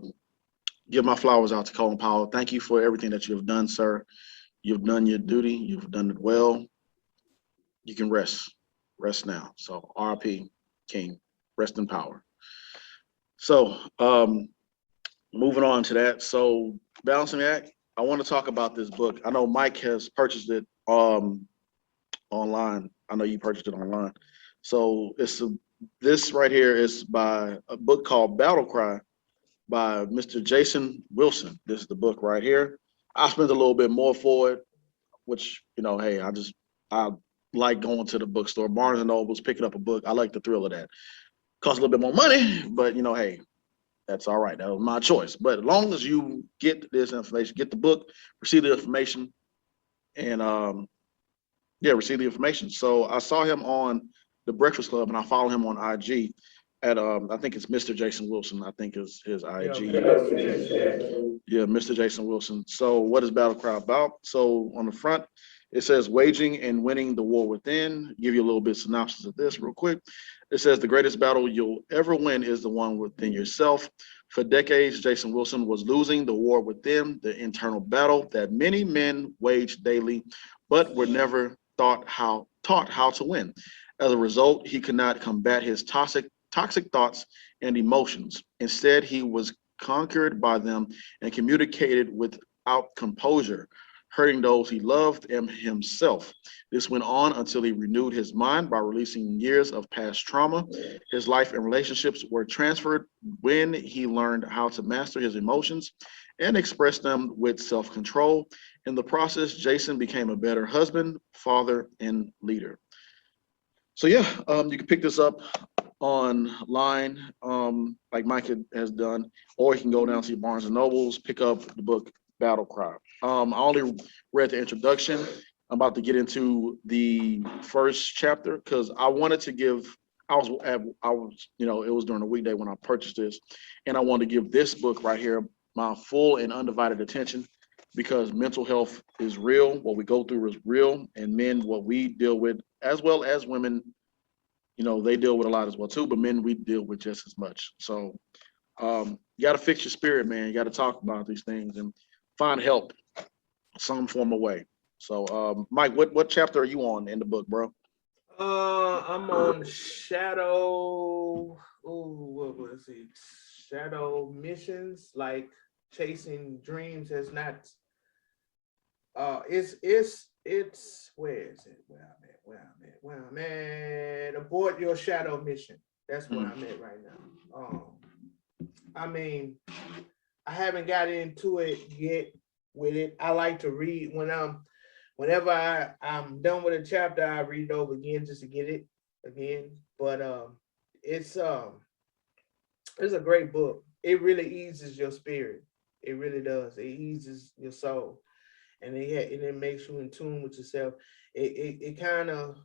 give my flowers out to Colin Powell. Thank you for everything that you have done, sir. You've done your duty. You've done it well. You can rest. Rest now. So RIP, King. Rest in power. So moving on to that. So Balancing Act. I want to talk about this book. I know Mike has purchased it online. I know you purchased it online. So this right here is by a book called Battle Cry by Mr. Jason Wilson. This is the book right here. I spent a little bit more for it, which, hey, like going to the bookstore, Barnes and Nobles, picking up a book. I like the thrill of that. Costs a little bit more money, but hey, that's all right. That was my choice. But as long as you get this information, get the book, receive the information, and receive the information. So I saw him on the Breakfast Club, and I follow him on IG at I think it's Mr. Jason Wilson. I think is his IG. Yeah, Mr. Jason Wilson. So what is Battle Cry about? So on the front, it says waging and winning the war within. Give you a little bit of synopsis of this real quick. It says the greatest battle you'll ever win is the one within yourself. For decades, Jason Wilson was losing the war within, the internal battle that many men wage daily, but were never taught how to win. As a result, he could not combat his toxic thoughts and emotions. Instead, he was conquered by them and communicated without composure, hurting those he loved and himself. This went on until he renewed his mind by releasing years of past trauma. His life and relationships were transferred when he learned how to master his emotions and express them with self-control. In the process, Jason became a better husband, father, and leader. So yeah, you can pick this up online, like Mike has done, or you can go down to your Barnes and Nobles, pick up the book Battle Cry. I only read the introduction. I'm about to get into the first chapter because I wanted to give. I was, it was during the weekday when I purchased this, and I wanted to give this book right here my full and undivided attention because mental health is real. What we go through is real, and men, what we deal with, as well as women, they deal with a lot as well too, but men, we deal with just as much. So you got to fix your spirit, man. You got to talk about these things and find help some form of way. So Mike, what chapter are you on in the book, bro? I'm on Shadow. What was it? Shadow missions, like chasing dreams has not. It's where is it? Where I'm at. Abort your shadow mission. That's where I'm at right now. I mean, I haven't got into it yet with it. I like to read whenever I'm done with a chapter, I read it over again just to get it again. But it's a great book. It really eases your spirit. It really does. It eases your soul, and it makes you in tune with yourself. It kind of,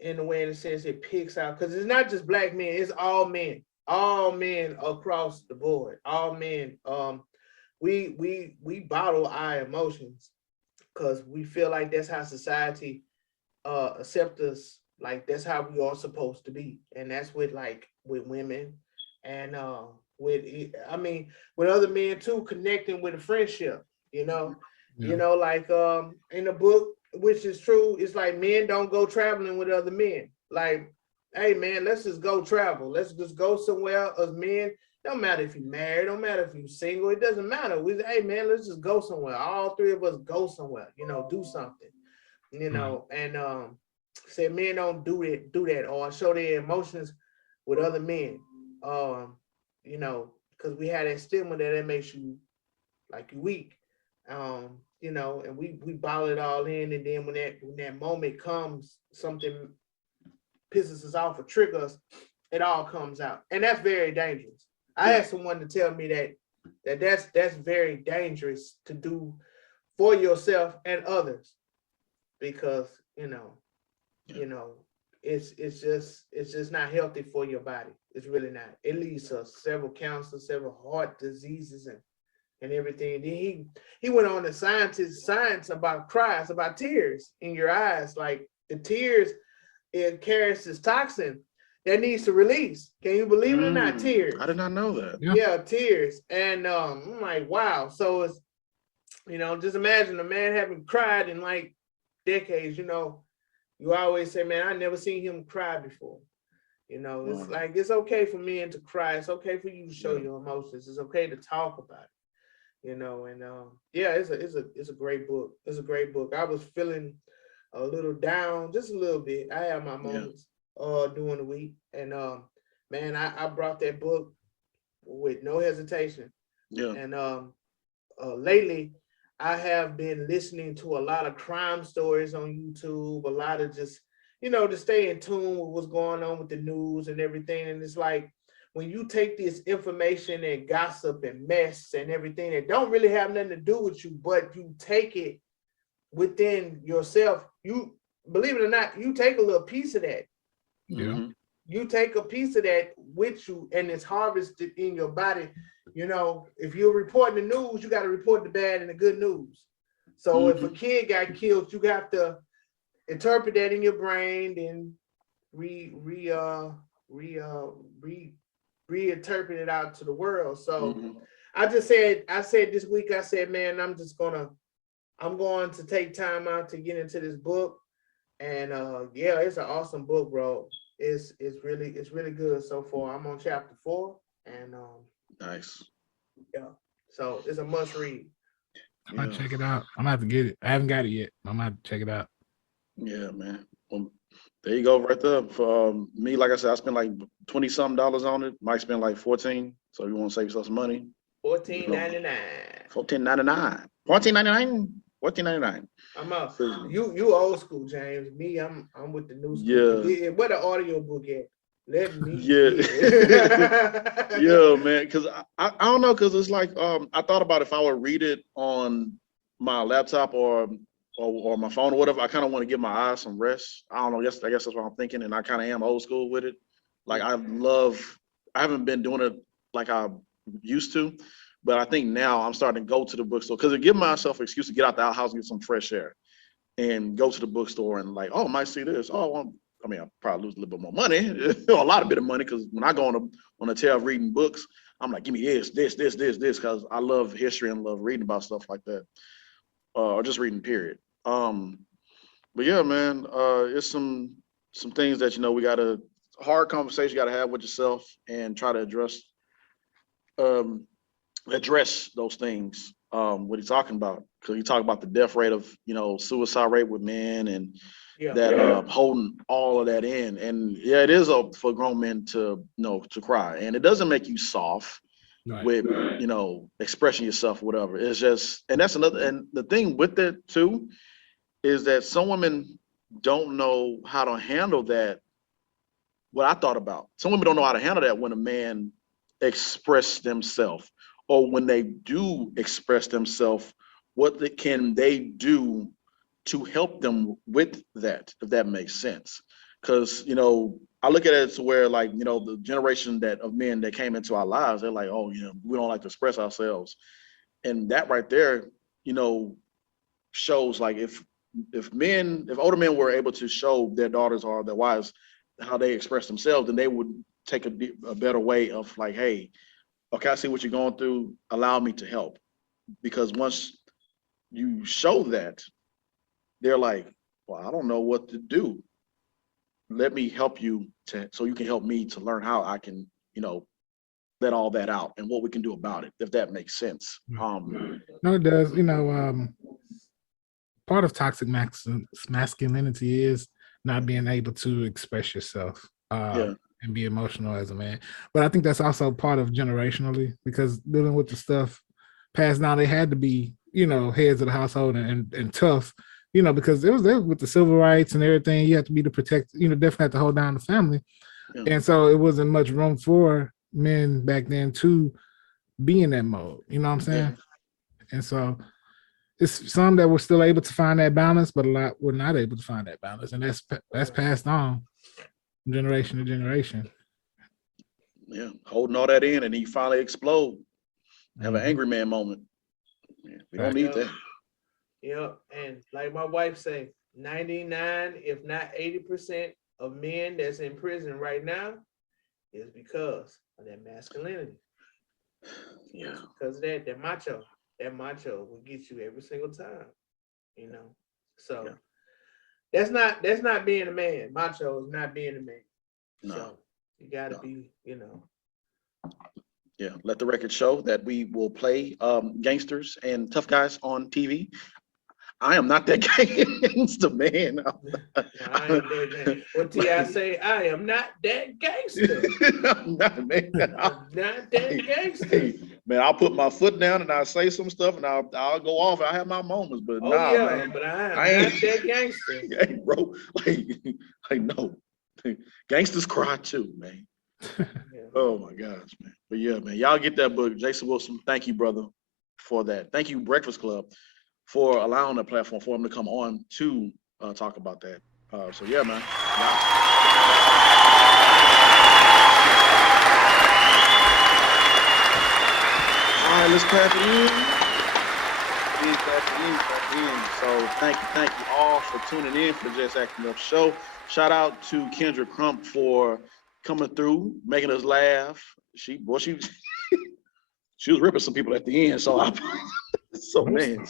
in a way, in a sense, it picks out, because it's not just black men. It's all men across the board. All men. We bottle our emotions because we feel like that's how society accept us, like that's how we are supposed to be, and that's with women, and with other men too, connecting with a friendship, like in the book, which is true. It's like men don't go traveling with other men. Like, hey man, let's just go travel. Let's just go somewhere as men. Don't matter if you're married, don't matter if you're single, it doesn't matter. Hey man, let's just go somewhere. All three of us go somewhere, do something, and say men don't do that or show their emotions with other men. Because we had that stigma that makes you like you weak. And we bottle it all in, and then when that moment comes, something pisses us off or triggers us, it all comes out. And that's very dangerous. I had someone to tell me that's very dangerous to do for yourself and others, because it's just not healthy for your body. It's really not. It leads to several cancers, several heart diseases, and everything. Then he went on to science about cries, about tears in your eyes. Like the tears, it carries this toxin that needs to release. Can you believe it or not? Tears. I did not know that. Yeah, tears. And I'm like, wow. So it's, just imagine a man having cried in like decades. You always say, man, I never seen him cry before. It's like, it's okay for men to cry. It's okay for you to show your emotions. It's okay to talk about it. It's a great book. It's a great book. I was feeling a little down, just a little bit. I have my moments during the week, and man, I brought that book with no hesitation. Yeah. And lately, I have been listening to a lot of crime stories on YouTube, a lot of just to stay in tune with what's going on with the news and everything. And it's like, when you take this information and gossip and mess and everything that don't really have nothing to do with you, but you take it within yourself, you, believe it or not, you take a little piece of that. Yeah. You take a piece of that with you, and it's harvested in your body. If you're reporting the news, you got to report the bad and the good news. So if a kid got killed, you have to interpret that in your brain and reinterpret it out to the world. So I said this week, I said, man, I'm going to take time out to get into this book. And yeah, it's an awesome book, bro. It's really good so far. I'm on chapter 4, and nice. Yeah. So it's a must read. I might check it out. I'm gonna have to get it. I haven't got it yet. I'm gonna have to check it out. Yeah, man. Well, there you go, right there. For me, like I said, I spent like $20-something on it. Might spend like 14. So if you want to save yourself some money, $14.99. $14.99. $14.99. $14.99. I'm out. You old school, James. Me, I'm with the new school. Yeah. What the audio book at? Let me. Yeah, man. Because I don't know. Because it's like I thought about if I would read it on my laptop or my phone or whatever. I kind of want to give my eyes some rest. I don't know. I guess that's what I'm thinking. And I kind of am old school with it. Like I haven't been doing it like I used to. But I think now I'm starting to go to the bookstore because it gives myself an excuse to get out the house and get some fresh air and go to the bookstore and like, oh, I might see this. Oh, I'll probably lose a little bit more money, a lot of money, because when I go on a tear of reading books, I'm like, give me this, because I love history and love reading about stuff like that, or just reading, period. But yeah, man, it's some things that we got a hard conversation you got to have with yourself and try to address those things. What he's talking about, because he talked about the death rate of suicide rate with men and holding all of that in. And yeah, it is for grown men to cry, and it doesn't make you soft with expressing yourself, whatever. It's just, and that's another, and the thing with it too is that some women don't know how to handle that. What I thought about, some women don't know how to handle that when a man express themselves, or when they do express themselves, what can they do to help them with that, if that makes sense. Because I look at it to where, like, the generation of men that came into our lives, they're like, oh, we don't like to express ourselves. And that right there, shows like if older men were able to show their daughters or their wives how they express themselves, then they would take a better way of like, hey, okay, I see what you're going through. Allow me to help. Because once you show that, they're like, well, I don't know what to do. Let me help you so you can help me to learn how I can, let all that out and what we can do about it, if that makes sense. No, it does. Part of toxic masculinity is not being able to express yourself and be emotional as a man. But I think that's also part of generationally, because dealing with the stuff passed down, they had to be, heads of the household and tough, because it was there with the civil rights and everything. You have to be to protect, definitely have to hold down the family. Yeah. And so it wasn't much room for men back then to be in that mode. You know what I'm saying? Yeah. And so it's some that were still able to find that balance, but a lot were not able to find that balance. And that's passed on generation to generation. Yeah, holding all that in, and he finally explode. Have an angry man moment. Yeah, we don't need that. Yeah, and like my wife say, 99, if not 80% of men that's in prison right now is because of that masculinity. Yeah, because of that macho. That macho will get you every single time. So that's not being a man. Macho is not being a man. No. So you gotta be, Yeah, let the record show that we will play gangsters and tough guys on TV. I am not that gangster, man. I am that gangster. What T.I. say? I am not that gangster. I'm not that gangster. Hey, man, I'll put my foot down and I'll say some stuff and I'll go off. I have my moments, but man. But I am not that gangster. Hey, bro, like Like, no. Gangsters cry too, man. Oh my gosh, man. But yeah, man, y'all get that book. Jason Wilson, thank you, brother, for that. Thank you, Breakfast Club, for allowing the platform for him to come on to talk about that. So yeah, man. All right, let's clap it in. So thank you all for tuning in for the Just Acting Up show. Shout out to Kyndra Crump for coming through, making us laugh. She was ripping some people at the end. So man.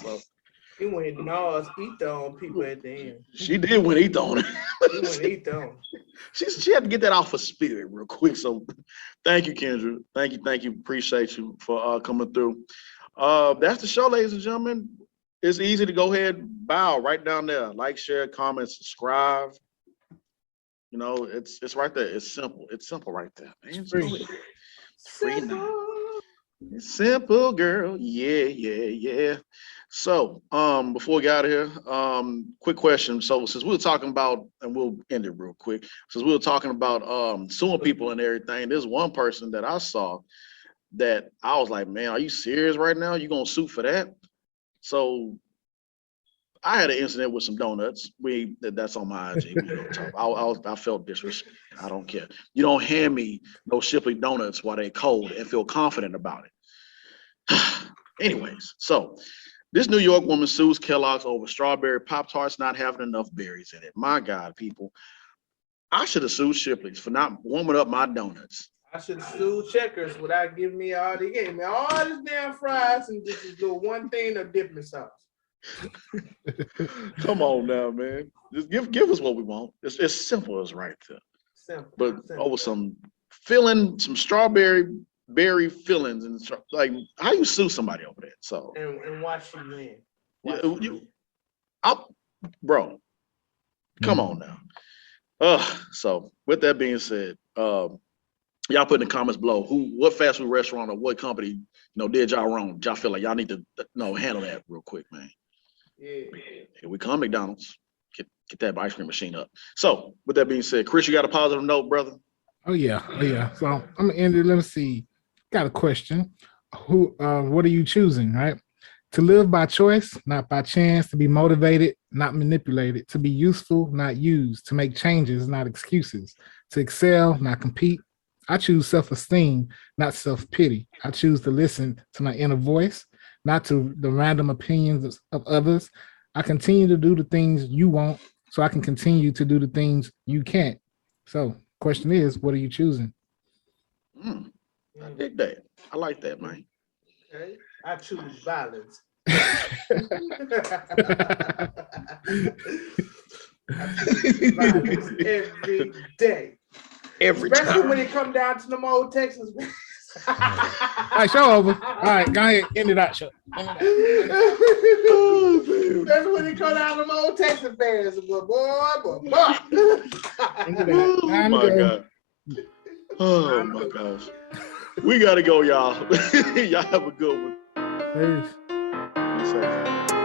He went Nas ether on people at the end. She did win ether on it. He went ether on. She had to get that off her spirit real quick. So thank you, Kyndra. Thank you. Appreciate you for coming through. That's the show, ladies and gentlemen. It's easy to go ahead and bow right down there. Like, share, comment, subscribe. You know, it's right there. It's simple. It's simple right there. Man. It's free. It's free now. It's simple, girl. Yeah. So, before we get out of here, quick question. So, since we were talking about, and we'll end it real quick. Since we were talking about suing people and everything, there's one person that I saw that I was like, man, are you serious right now? You gonna sue for that? So I had an incident with some donuts. That's on my IG. I felt disrespect. I don't care. You don't hand me no Shipley donuts while they cold and feel confident about it. Anyways, so this New York woman sues Kellogg's over strawberry Pop-Tarts not having enough berries in it. My God, people. I should have sued Shipley's for not warming up my donuts. I should sue Checkers without giving me all the game. All this damn fries and just this little one thing of dipping sauce. Come on now, man. Just give us what we want. It's simple as right there. Simple. But over some filling, some strawberry berry fillings, and like, how you sue somebody over that? So and watch you win. Bro, come on now. So with that being said, y'all put in the comments below what fast food restaurant or what company did y'all wrong. Y'all feel like y'all need to handle that real quick, man. Yeah. Here we come, McDonald's. Get that ice cream machine up. So with that being said, Chris, you got a positive note, brother? Oh yeah. So I'm gonna end it. Let me see. Got a question. What are you choosing, right? To live by choice, not by chance, to be motivated, not manipulated, to be useful, not used, to make changes, not excuses, to excel, not compete. I choose self-esteem, not self-pity. I choose to listen to my inner voice, not to the random opinions of others. I continue to do the things you want so I can continue to do the things you can't. So question is, what are you choosing? I dig that. I like that, man. Okay. I choose violence. Violence every day. Especially when it come down to them old Texans. All right, show over. All right, go ahead, end it out, show. Especially when it come down to them old Texas fans. Boy. Oh my God. Oh my gosh. We gotta go, y'all. Y'all have a good one. Peace. Be safe.